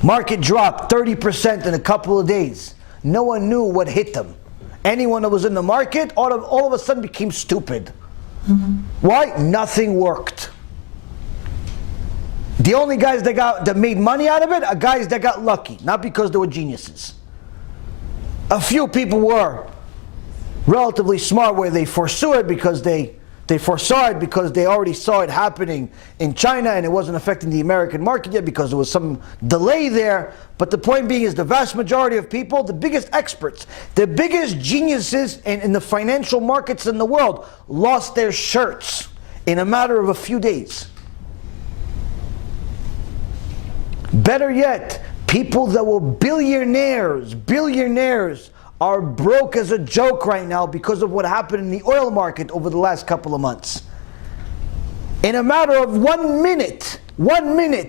Market dropped 30% in a couple of days. No one knew what hit them. Anyone that was in the market, all of a sudden became stupid. Why? Nothing worked. The only guys that made money out of it are guys that got lucky, not because they were geniuses. A few people were relatively smart where they foresaw it because they already saw it happening in China and it wasn't affecting the American market yet because there was some delay there. But the point being is the vast majority of people, the biggest experts, the biggest geniuses in the financial markets in the world lost their shirts in a matter of a few days. Better yet, people that were billionaires are broke as a joke right now because of what happened in the oil market over the last couple of months. In a matter of 1 minute,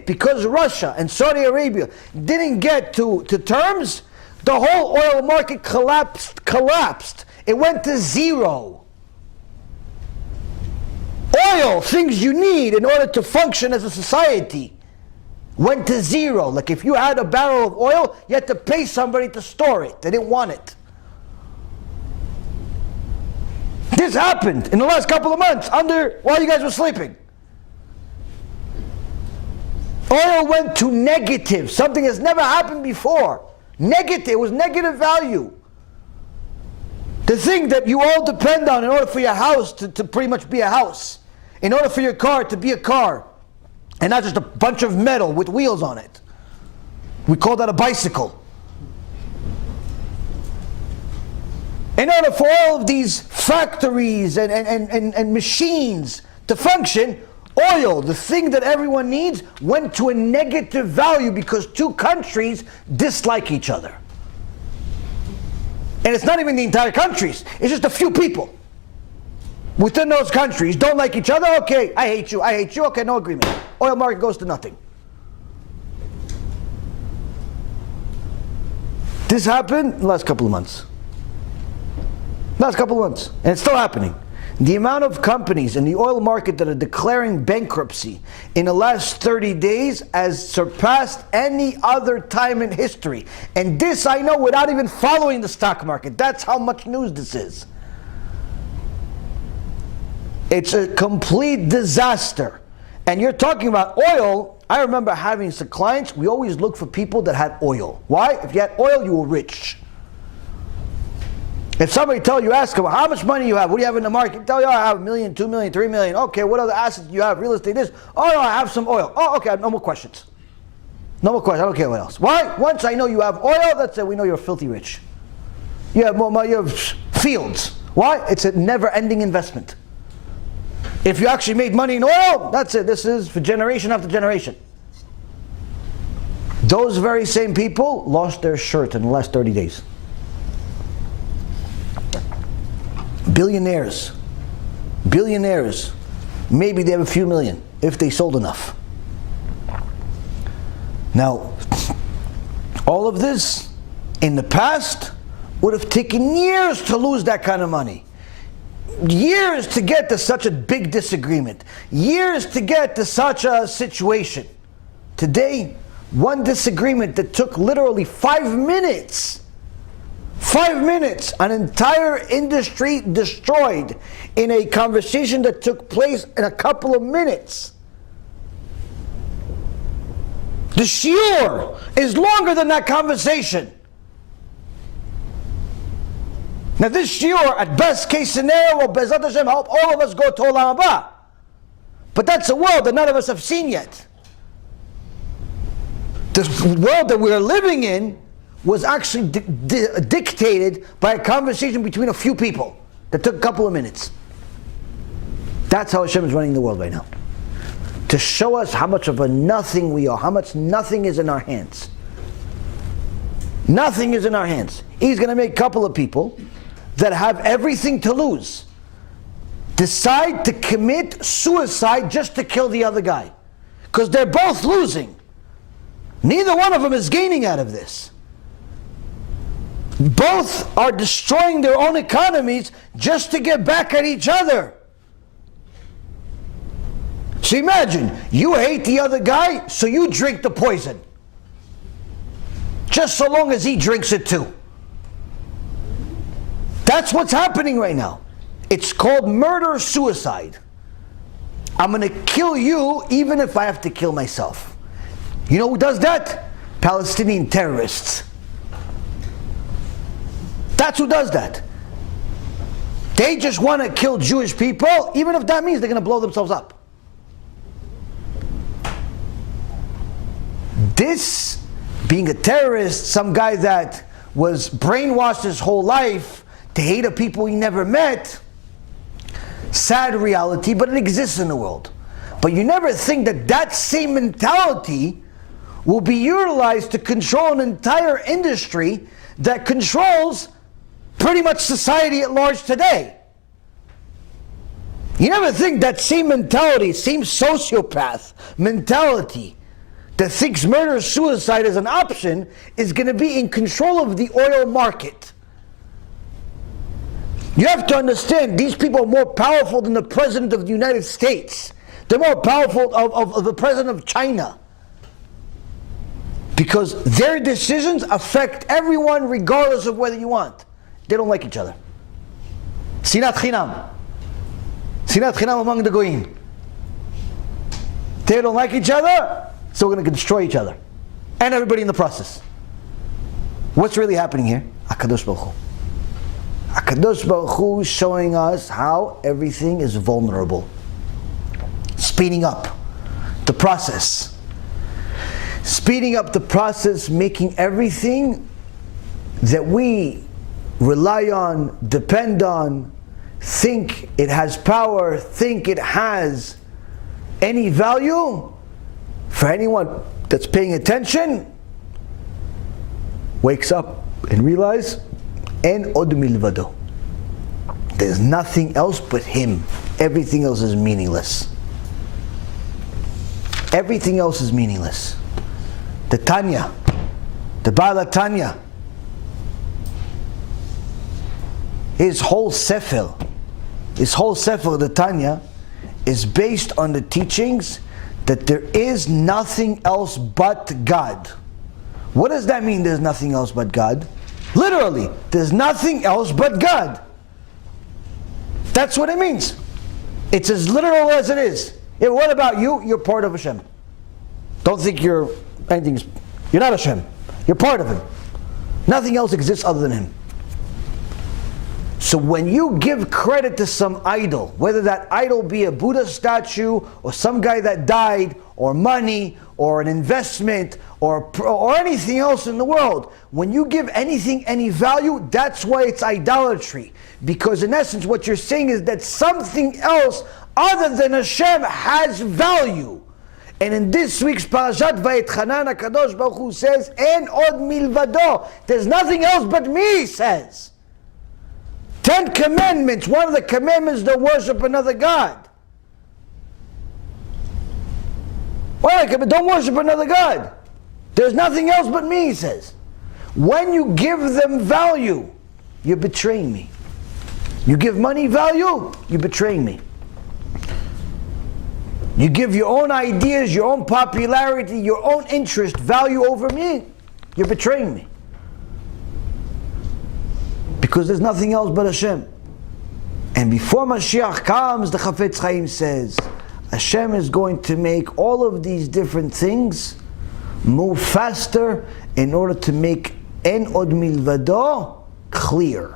because Russia and Saudi Arabia didn't get to terms, the whole oil market collapsed. It went to zero. Oil, things you need in order to function as a society, went to zero. Like if you had a barrel of oil, you had to pay somebody to store it. They didn't want it. This happened in the last couple of months while you guys were sleeping. Oil went to negative, something that's never happened before. Negative, it was negative value. The thing that you all depend on in order for your house to pretty much be a house, in order for your car to be a car, and not just a bunch of metal with wheels on it. We call that a bicycle. In order for all of these factories and machines to function, oil, the thing that everyone needs, went to a negative value because two countries dislike each other. And it's not even the entire countries, it's just a few people within those countries don't like each other. Okay, I hate you, okay, no agreement. Oil market goes to nothing. This happened in the last couple of months. And it's still happening. The amount of companies in the oil market that are declaring bankruptcy in the last 30 days has surpassed any other time in history. And this I know without even following the stock market. That's how much news this is. It's a complete disaster. And you're talking about oil. I remember having some clients, we always look for people that had oil. Why? If you had oil, you were rich. If somebody ask them, how much money you have? What do you have in the market? Tell you, I have $1 million, $2 million, $3 million. Okay, what other assets do you have? Real estate this. Oh no, I have some oil. Oh, okay, no more questions. No more questions, I don't care what else. Why? Once I know you have oil, that's it, we know you're filthy rich. You have fields. Why? It's a never-ending investment. If you actually made money in oil, that's it. This is for generation after generation. Those very same people lost their shirt in the last 30 days. Billionaires, maybe they have a few million if they sold enough. Now, all of this in the past would have taken years to lose that kind of money. Years to get to such a big disagreement. Years to get to such a situation. Today, one disagreement that took literally 5 minutes. 5 minutes, an entire industry destroyed in a conversation that took place in a couple of minutes. The shiur is longer than that conversation. Now this shiur, at best case scenario, will Bezat Hashem help all of us go to Olam Haba. But that's a world that none of us have seen yet. The world that we're living in was actually dictated by a conversation between a few people that took a couple of minutes. That's how Hashem is running the world right now. To show us how much of a nothing we are, how much nothing is in our hands. Nothing is in our hands. He's going to make a couple of people that have everything to lose decide to commit suicide just to kill the other guy. Because they're both losing. Neither one of them is gaining out of this. Both are destroying their own economies just to get back at each other. So imagine, you hate the other guy, so you drink the poison. Just so long as he drinks it too. That's what's happening right now. It's called murder-suicide. I'm going to kill you even if I have to kill myself. You know who does that? Palestinian terrorists. That's who does that. They just want to kill Jewish people, even if that means they're going to blow themselves up. This, being a terrorist, some guy that was brainwashed his whole life to hate a people he never met, sad reality, but it exists in the world. But you never think that that same mentality will be utilized to control an entire industry that controls pretty much society at large today. You never think that same mentality, same sociopath mentality that thinks murder-suicide is an option is going to be in control of the oil market. You have to understand, these people are more powerful than the President of the United States. They're more powerful of the President of China. Because their decisions affect everyone regardless of whether you want. They don't like each other. Sinat Chinam. Sinat Chinam among the Goyim. They don't like each other, so we're going to destroy each other. And everybody in the process. What's really happening here? HaKadosh Baruch Hu. HaKadosh Baruch Hu is showing us how everything is vulnerable. Speeding up the process. Speeding up the process, making everything that we rely on, depend on, think it has power, think it has any value, for anyone that's paying attention, wakes up and realize, Ein Od Milvado. There's nothing else but Him. Everything else is meaningless. Everything else is meaningless. The Tanya, the Baal Tanya, his whole sefer, the Tanya, is based on the teachings that there is nothing else but God. What does that mean, there's nothing else but God? Literally, there's nothing else but God. That's what it means. It's as literal as it is. Yeah, what about you? You're part of Hashem. Don't think you're anything. You're not Hashem. You're part of Him. Nothing else exists other than Him. So when you give credit to some idol, whether that idol be a Buddha statue, or some guy that died, or money, or an investment, or anything else in the world, when you give anything any value, that's why it's idolatry. Because in essence what you're saying is that something else other than Hashem has value. And in this week's Parashat Vayetchanan, HaKadosh Baruch Hu says, Ein Od Milvado. There's nothing else but me, he says. 10 commandments. One of the commandments is to worship another God. Don't worship another God. There's nothing else but me, he says. When you give them value, you're betraying me. You give money value, you're betraying me. You give your own ideas, your own popularity, your own interest value over me, you're betraying me. Because there's nothing else but Hashem. And before Mashiach comes, the Chofetz Chaim says, Hashem is going to make all of these different things move faster in order to make Ein Od Milvado clear.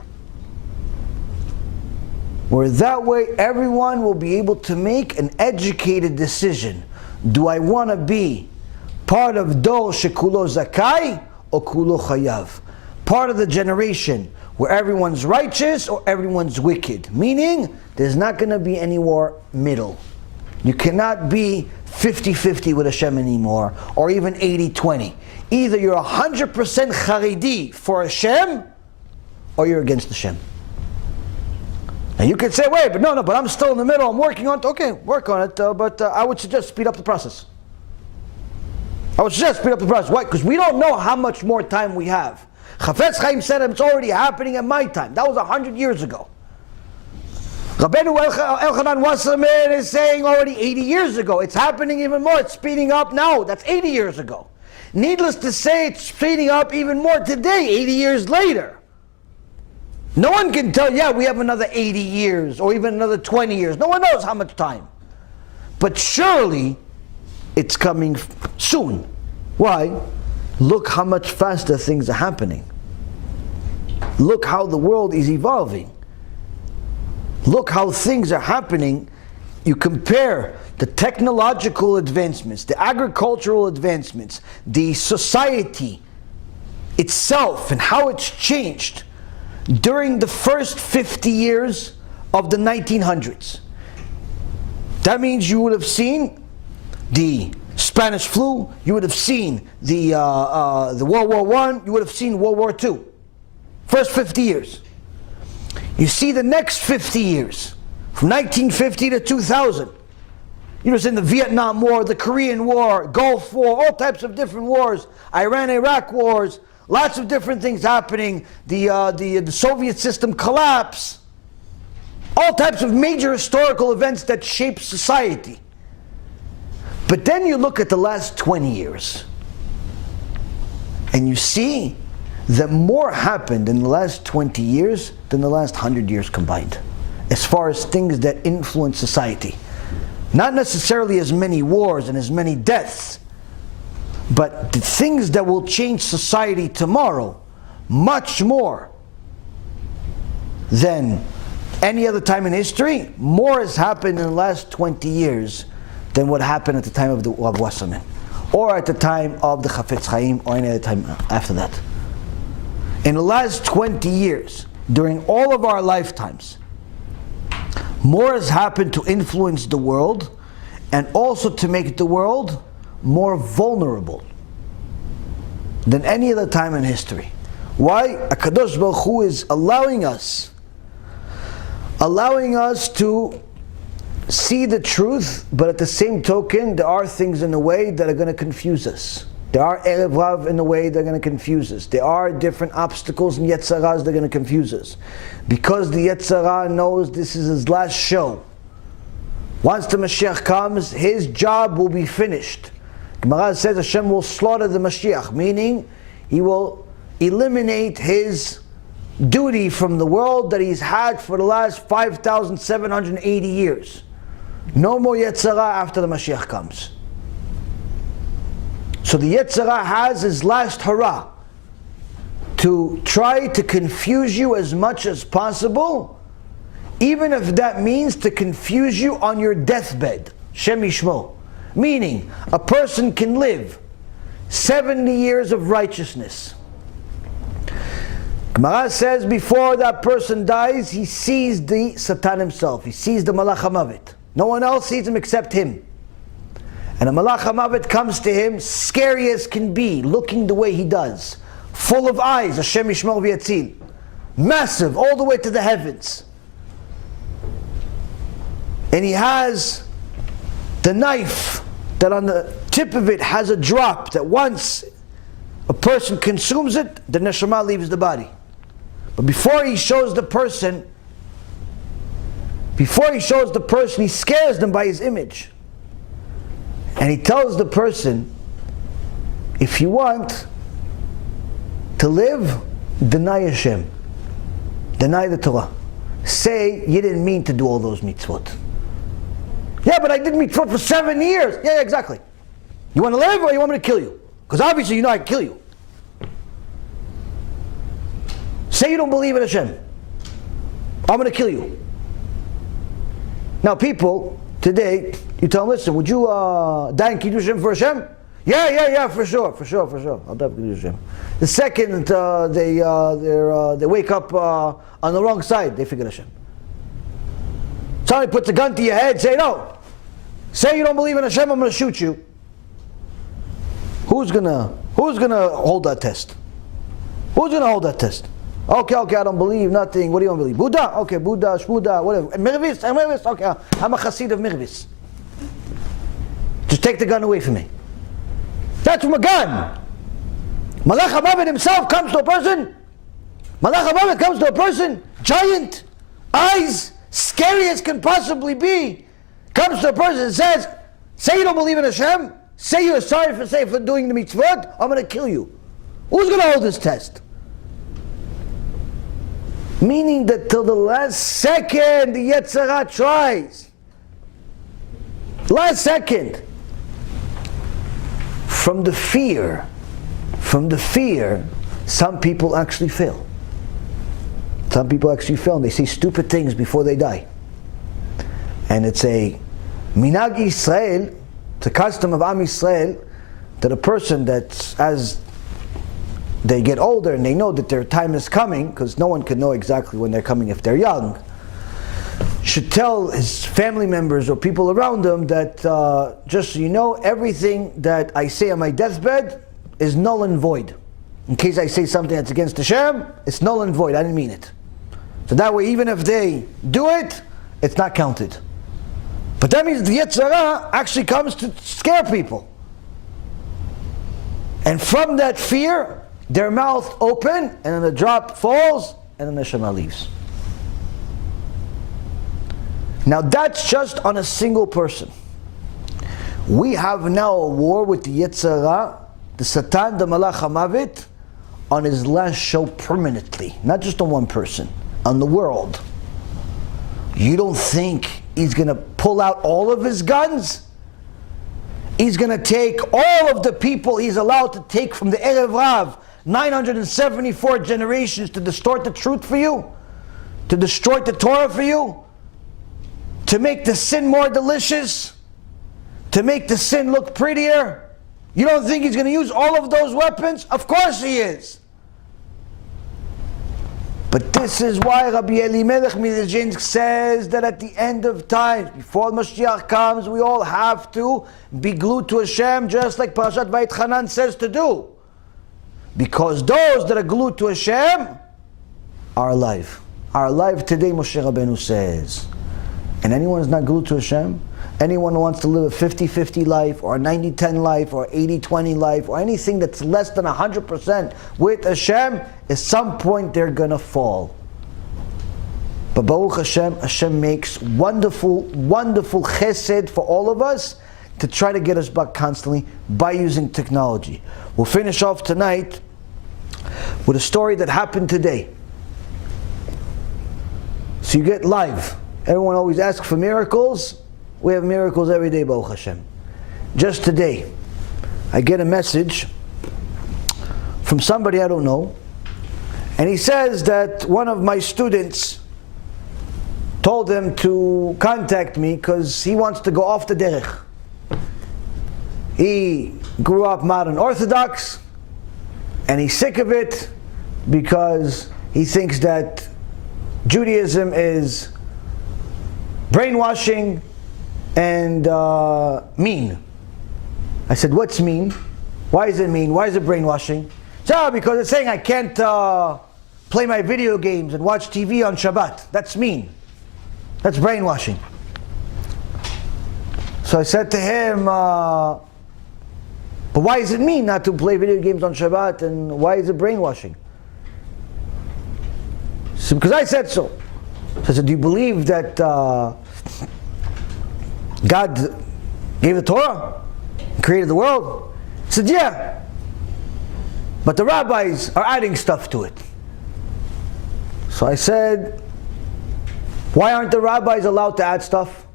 where that way everyone will be able to make an educated decision. Do I want to be part of Dor Shekulo Zakai or Kulo Chayav? Part of the generation where everyone's righteous or everyone's wicked. Meaning, there's not going to be any more middle. You cannot be 50-50 with Hashem anymore, or even 80-20. Either you're 100% Charidi for Hashem, or you're against Hashem. And you could say, wait, but no, but I'm still in the middle, I'm working on it. Okay, work on it, but I would suggest speed up the process. I would suggest speed up the process. Why? Because we don't know how much more time we have. Chofetz Chaim said it's already happening at my time. That was 100 years ago. Rabbeinu Elchanan Wasserman is saying already 80 years ago. It's happening even more. It's speeding up now. That's 80 years ago. Needless to say, it's speeding up even more today, 80 years later. No one can tell, yeah, we have another 80 years or even another 20 years. No one knows how much time. But surely, it's coming soon. Why? Look how much faster things are happening. Look how the world is evolving. Look how things are happening. You compare the technological advancements, the agricultural advancements, the society itself and how it's changed during the first 50 years of the 1900s. That means you would have seen the Spanish flu, you would have seen the World War I, you would have seen World War II. First 50 years. You see the next 50 years, from 1950 to 2000. You know, it's in the Vietnam War, the Korean War, Gulf War, all types of different wars, Iran-Iraq wars, lots of different things happening, the Soviet system collapse, all types of major historical events that shape society. But then you look at the last 20 years, and you see that more happened in the last 20 years than the last 100 years combined, as far as things that influence society. Not necessarily as many wars and as many deaths, but the things that will change society tomorrow, much more than any other time in history. More has happened in the last 20 years than what happened at the time of the Rav Wasserman, or at the time of the Chofetz Chaim, or any other time after that. In the last 20 years, during all of our lifetimes, more has happened to influence the world and also to make the world more vulnerable than any other time in history. Why? HaKadosh Baruch Hu is allowing us to see the truth, but at the same token, there are things in the way that are going to confuse us. There are Erev Rav in the way that are going to confuse us. There are different obstacles and Yetzer HaRas that are going to confuse us. Because the Yetzer HaRa knows this is his last show. Once the Mashiach comes, his job will be finished. Gemara says Hashem will slaughter the Mashiach, meaning he will eliminate his duty from the world that he's had for the last 5,780 years. No more Yetzer HaRa after the Mashiach comes. So the Yetzer HaRa has his last hurrah to try to confuse you as much as possible, even if that means to confuse you on your deathbed. Shem Yishmo. Meaning, a person can live 70 years of righteousness. Gemara says before that person dies, he sees the Satan himself. He sees the Malach HaMavet. No one else sees him except him. And a Malach HaMavet comes to him, scary as can be, looking the way he does. Full of eyes, Hashem Yishmor V'Yatzil. Massive, all the way to the heavens. And he has the knife that on the tip of it has a drop that once a person consumes it, the neshama leaves the body. But before he shows the person, he scares them by his image. And he tells the person, if you want to live, deny Hashem. Deny the Torah. Say you didn't mean to do all those mitzvot. Yeah, but I did mitzvot for 7 years. Yeah, exactly. You want to live or you want me to kill you? Because obviously you know I can kill you. Say you don't believe in Hashem. I'm going to kill you. Now people, today, you tell them, listen, would you die in Kiddushin for Hashem? Yeah, for sure. I'll die for Kiddushin. The second they wake up on the wrong side, they forget Hashem. Somebody puts a gun to your head, say no. Say you don't believe in Hashem, I'm going to shoot you. Who's gonna hold that test? Who's gonna hold that test? Okay, I don't believe nothing. What do you want to believe? Buddha? Okay, Buddha, Shmuda, whatever. Mirvis? Okay, I'm a chassid of Mirvis. Just take the gun away from me. That's from a gun. Malach HaMavet himself comes to a person. Malach HaMavet comes to a person, giant, eyes, scary as can possibly be, comes to a person and says, say you don't believe in Hashem, say you're sorry for doing the mitzvot, I'm going to kill you. Who's going to hold this test? Meaning that till the last second, the Yetzer HaRa tries. Last second. From the fear, some people actually fail. Some people actually fail and they say stupid things before they die. And it's a minhag Yisrael, it's a custom of Am Yisrael, that a person that as they get older and they know that their time is coming, because no one can know exactly when they're coming if they're young, should tell his family members or people around them that just so you know, everything that I say on my deathbed is null and void. In case I say something that's against Hashem, it's null and void, I didn't mean it. So that way, even if they do it, it's not counted. But that means the Yetzer HaRa actually comes to scare people. And from that fear, their mouth open, and then the drop falls, and then the Neshama leaves. Now that's just on a single person. We have now a war with the Yetzer HaRa, the Satan, the Malach HaMavet, on his last show permanently. Not just on one person, on the world. You don't think he's going to pull out all of his guns? He's going to take all of the people he's allowed to take from the Erev Rav, 974 generations, to distort the truth for you? To destroy the Torah for you? To make the sin more delicious? To make the sin look prettier? You don't think he's going to use all of those weapons? Of course he is. But this is why Rabbi Elimelech Lizhensk says that at the end of time, before Mashiach comes, we all have to be glued to Hashem, just like Parashat Vayetchanan says to do. Because those that are glued to Hashem are alive. Are alive today, Moshe Rabbeinu says. And anyone who's not glued to Hashem, anyone who wants to live a 50-50 life, or a 90-10 life, or 80-20 life, or anything that's less than 100% with Hashem, at some point they're going to fall. But Baruch Hashem, Hashem makes wonderful, wonderful chesed for all of us to try to get us back constantly by using technology. We'll finish off tonight with a story that happened today. So you get live. Everyone always asks for miracles. We have miracles every day, Baruch Hashem. Just today, I get a message from somebody I don't know, and he says that one of my students told him to contact me because he wants to go off the derech. He grew up modern Orthodox, and he's sick of it because he thinks that Judaism is brainwashing and mean. I said, what's mean? Why is it mean? Why is it brainwashing? So, because it's saying I can't play my video games and watch TV on Shabbat. That's mean. That's brainwashing. So I said to him, but why is it mean not to play video games on Shabbat, and why is it brainwashing? So, because I said so. So I said, do you believe that God gave the Torah, created the world? He said, yeah. But the rabbis are adding stuff to it. So I said, why aren't the rabbis allowed to add stuff?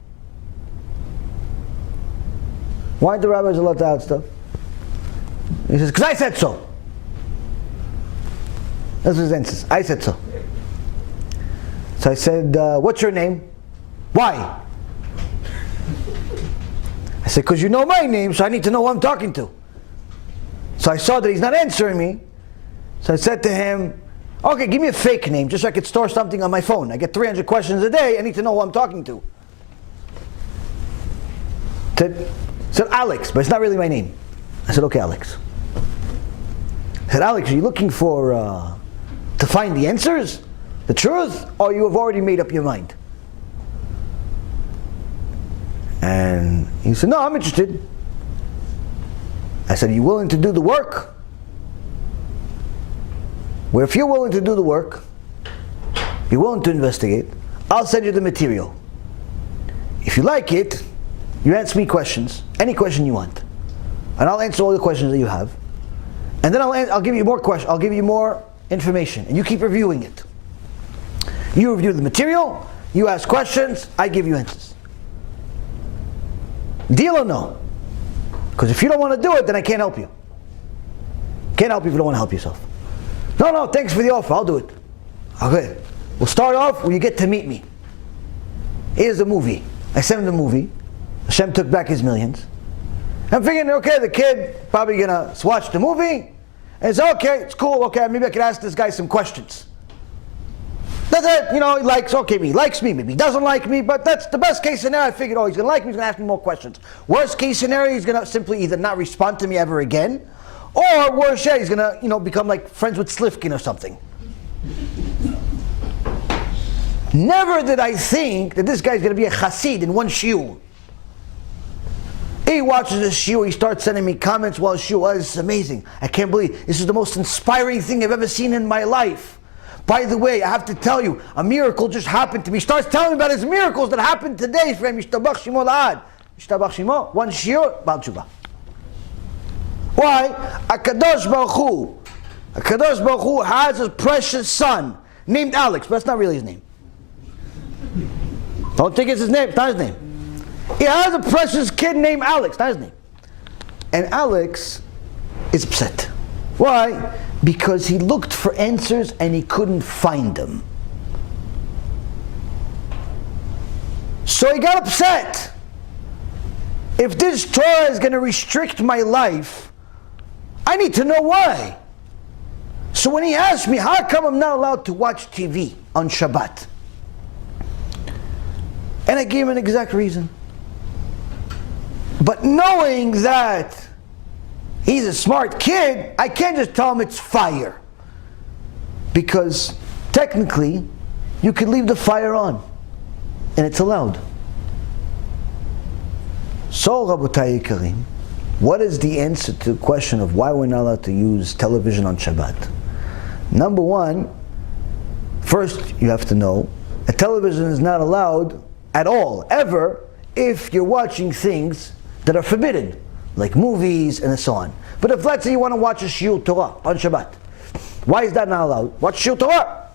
Why aren't the rabbis allowed to add stuff? He says, because I said so. That's his answer. I said so. So I said, what's your name? Why? I said, because you know my name, so I need to know who I'm talking to. So I saw that he's not answering me. So I said to him, okay, give me a fake name just so I could store something on my phone. I get 300 questions a day. I need to know who I'm talking to. Said Alex, but it's not really my name. I said, okay, Alex. I said, Alex, are you looking for, to find the answers, the truth, or you have already made up your mind? And he said, no, I'm interested. I said, are you willing to do the work? Well, if you're willing to do the work, you're willing to investigate, I'll send you the material. If you like it, you answer me questions, any question you want, and I'll answer all the questions that you have, and then I'll give you more questions. I'll give you more information, and you keep reviewing it. You review the material, you ask questions, I give you answers. Deal or no? Because if you don't want to do it, then I can't help you. Can't help you if you don't want to help yourself. No, thanks for the offer, I'll do it. Okay, we'll start off where you get to meet me. Here's the movie. I sent him the movie. HaShem took back his millions. I'm thinking, okay, the kid probably gonna watch the movie. And it's okay, it's cool, okay, maybe I could ask this guy some questions. That's it, he likes, okay, he likes me, maybe he doesn't like me, but that's the best case scenario. I figured, he's gonna like me, he's gonna ask me more questions. Worst case scenario, he's gonna simply either not respond to me ever again, or worse yet, he's gonna, become like friends with Slifkin or something. Never did I think that this guy's gonna be a chassid in one shiur. He watches the shiur, he starts sending me comments while shiur, this is amazing. I can't believe, this is the most inspiring thing I've ever seen in my life. By the way, I have to tell you, a miracle just happened to me. He starts telling me about his miracles that happened today for him. Yishtabach Shemo La'ad. Yishtabach Shemo, one shiur, Baal Tshuva. Why? HaKadosh Baruch Hu has a precious son named Alex, but that's not really his name. Don't think it's his name, it's not his name. He has a precious kid named Alex, not his name. And Alex is upset. Why? Because he looked for answers and he couldn't find them. So he got upset. If this Torah is going to restrict my life, I need to know why. So when he asked me, how come I'm not allowed to watch TV on Shabbat? And I gave him an exact reason. But knowing that he's a smart kid, I can't just tell him it's fire. Because technically, you could leave the fire on, and it's allowed. So, Rabotai Yikarim, what is the answer to the question of why we're not allowed to use television on Shabbat? Number one, first you have to know, a television is not allowed at all, ever, if you're watching things that are forbidden, like movies and so on. But if let's say you want to watch a shiur Torah on Shabbat, why is that not allowed? Watch shiur Torah.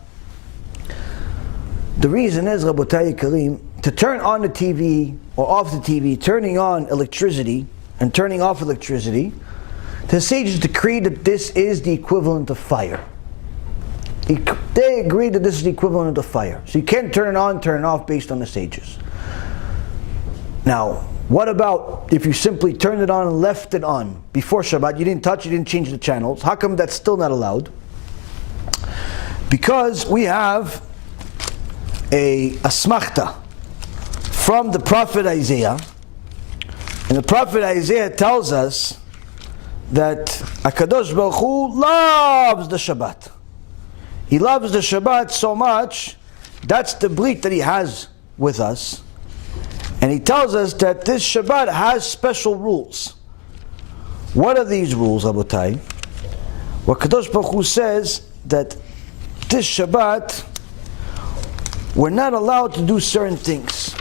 The reason is, Rabotai Yikarim, to turn on the TV or off the TV, turning on electricity and turning off electricity, the sages decreed that this is the equivalent of fire. They agree that this is the equivalent of fire. So you can't turn it on, turn it off based on the sages. Now, what about if you simply turned it on and left it on before Shabbat? You didn't touch, you didn't change the channels. How come that's still not allowed? Because we have a smachta from the prophet Isaiah. And the prophet Isaiah tells us that HaKadosh Baruch Hu loves the Shabbat. He loves the Shabbat so much, that's the brit that he has with us. And he tells us that this Shabbat has special rules. What are these rules, Rabotai? What Kadosh Baruch Hu says that this Shabbat, we're not allowed to do certain things.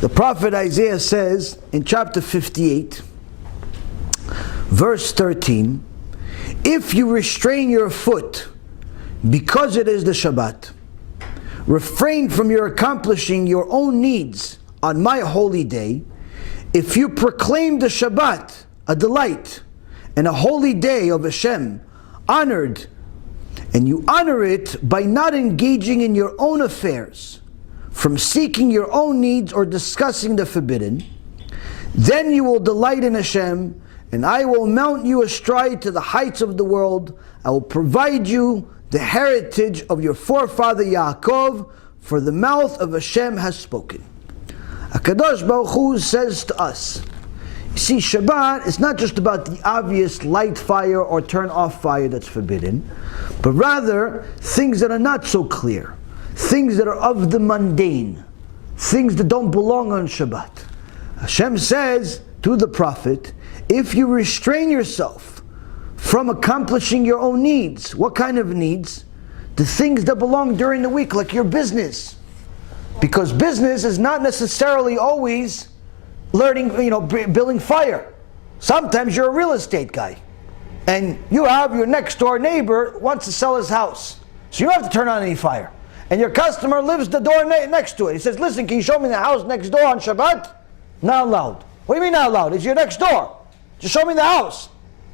The prophet Isaiah says in chapter 58, verse 13, if you restrain your foot because it is the Shabbat, refrain from your accomplishing your own needs on my holy day, if you proclaim the Shabbat a delight and a holy day of HaShem, honored, and you honor it by not engaging in your own affairs, from seeking your own needs or discussing the forbidden, Then you will delight in Hashem, and I will mount you astride to the heights of the world. I will provide you the heritage of your forefather Yaakov, for the mouth of Hashem has spoken. HaKadosh Baruch Hu says to us, you see, Shabbat is not just about the obvious light fire or turn off fire that's forbidden, but rather things that are not so clear, things that are of the mundane, things that don't belong on Shabbat. Hashem says to the prophet, if you restrain yourself from accomplishing your own needs, what kind of needs? The things that belong during the week, like your business. Because business is not necessarily always learning, building fire. Sometimes you're a real estate guy, and you have your next door neighbor wants to sell his house. So you don't have to turn on any fire. And your customer lives the door next to it. He says, listen, can you show me the house next door on Shabbat? Not allowed. What do you mean not allowed? It's your next door. Just show me the house.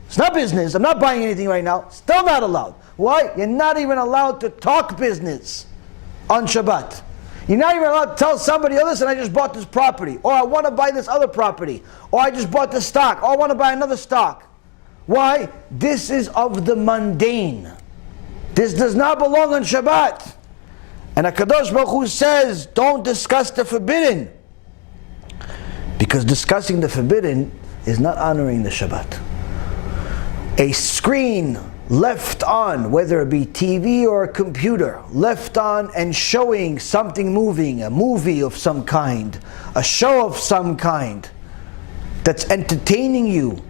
It's not business. I'm not buying anything right now. Still not allowed. Why? You're not even allowed to talk business on Shabbat. You're not even allowed to tell somebody, oh listen, I just bought this property, or I want to buy this other property, or I just bought this stock, or I want to buy another stock. Why? This is of the mundane. This does not belong on Shabbat. And HaKadosh Baruch Hu says, don't discuss the forbidden. Because discussing the forbidden is not honoring the Shabbat. A screen left on, whether it be TV or a computer, left on and showing something moving, a movie of some kind, a show of some kind, that's entertaining you,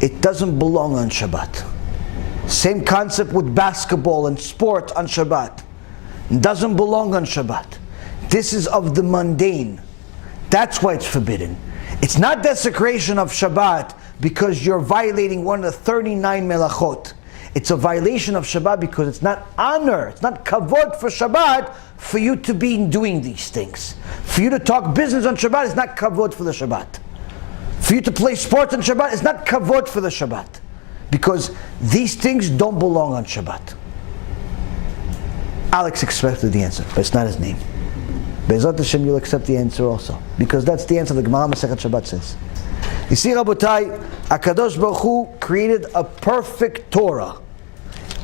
it doesn't belong on Shabbat. Same concept with basketball and sports on Shabbat. It doesn't belong on Shabbat. This is of the mundane. That's why it's forbidden. It's not desecration of Shabbat because you're violating one of the 39 melachot. It's a violation of Shabbat because it's not honor, it's not kavod for Shabbat for you to be doing these things. For you to talk business on Shabbat is not kavod for the Shabbat. For you to play sports on Shabbat is not kavod for the Shabbat. Because these things don't belong on Shabbat. Alex expected the answer, but it's not his name. Be'ezrat Hashem, you'll accept the answer also. Because that's the answer the Gemara Masechet Shabbat says. You see, Rabotai, HaKadosh Baruch Hu created a perfect Torah.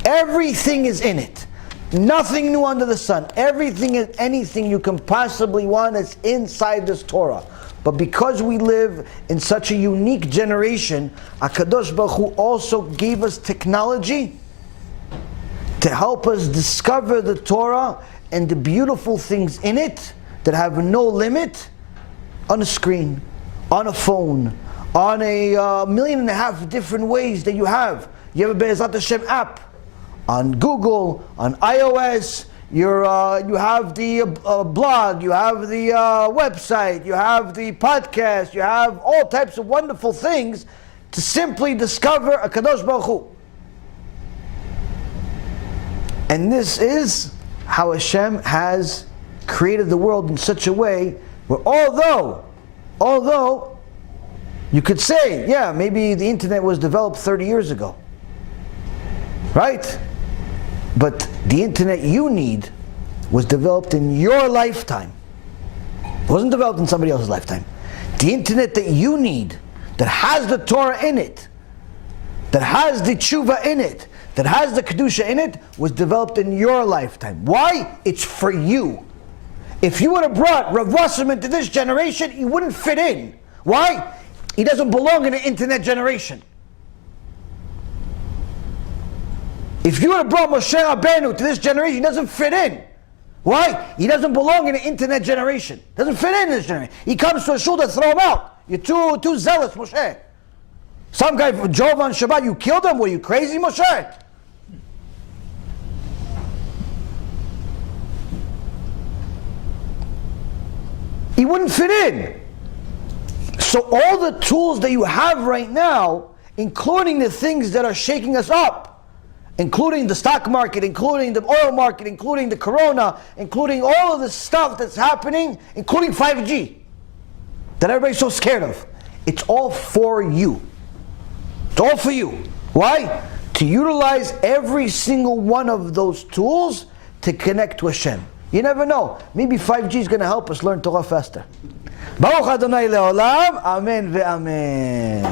Everything is in it. Nothing new under the sun. Everything and anything you can possibly want is inside this Torah. But because we live in such a unique generation, HaKadosh Baruch Hu also gave us technology to help us discover the Torah and the beautiful things in it that have no limit on a screen, on a phone, on a 1.5 million different ways that you have. You have a Be'ezrat Hashem app on Google, on iOS. You have the blog, you have the website, you have the podcast, you have all types of wonderful things to simply discover a Kadosh Baruch Hu. And this is how Hashem has created the world in such a way where although you could say, yeah, maybe the internet was developed 30 years ago, right? But the internet you need was developed in your lifetime. It wasn't developed in somebody else's lifetime. The internet that you need, that has the Torah in it, that has the TeShuva in it, that has the Kedusha in it, was developed in your lifetime. Why? It's for you. If you would have brought Rav Wasserman into this generation, he wouldn't fit in. Why? He doesn't belong in the internet generation. If you would have brought Moshe Rabbeinu to this generation, he doesn't fit in. Why? He doesn't belong in the internet generation. Doesn't fit in this generation. He comes to a shul to throw him out. You're too zealous, Moshe. Some guy drove on Shabbat, you killed him? Were you crazy, Moshe? He wouldn't fit in. So all the tools that you have right now, including the things that are shaking us up, including the stock market, including the oil market, including the corona, including all of the stuff that's happening, including 5G, that everybody's so scared of. It's all for you. It's all for you. Why? To utilize every single one of those tools to connect to Hashem. You never know. Maybe 5G is going to help us learn Torah faster. Baruch Adonai leolam, amen ve'amen.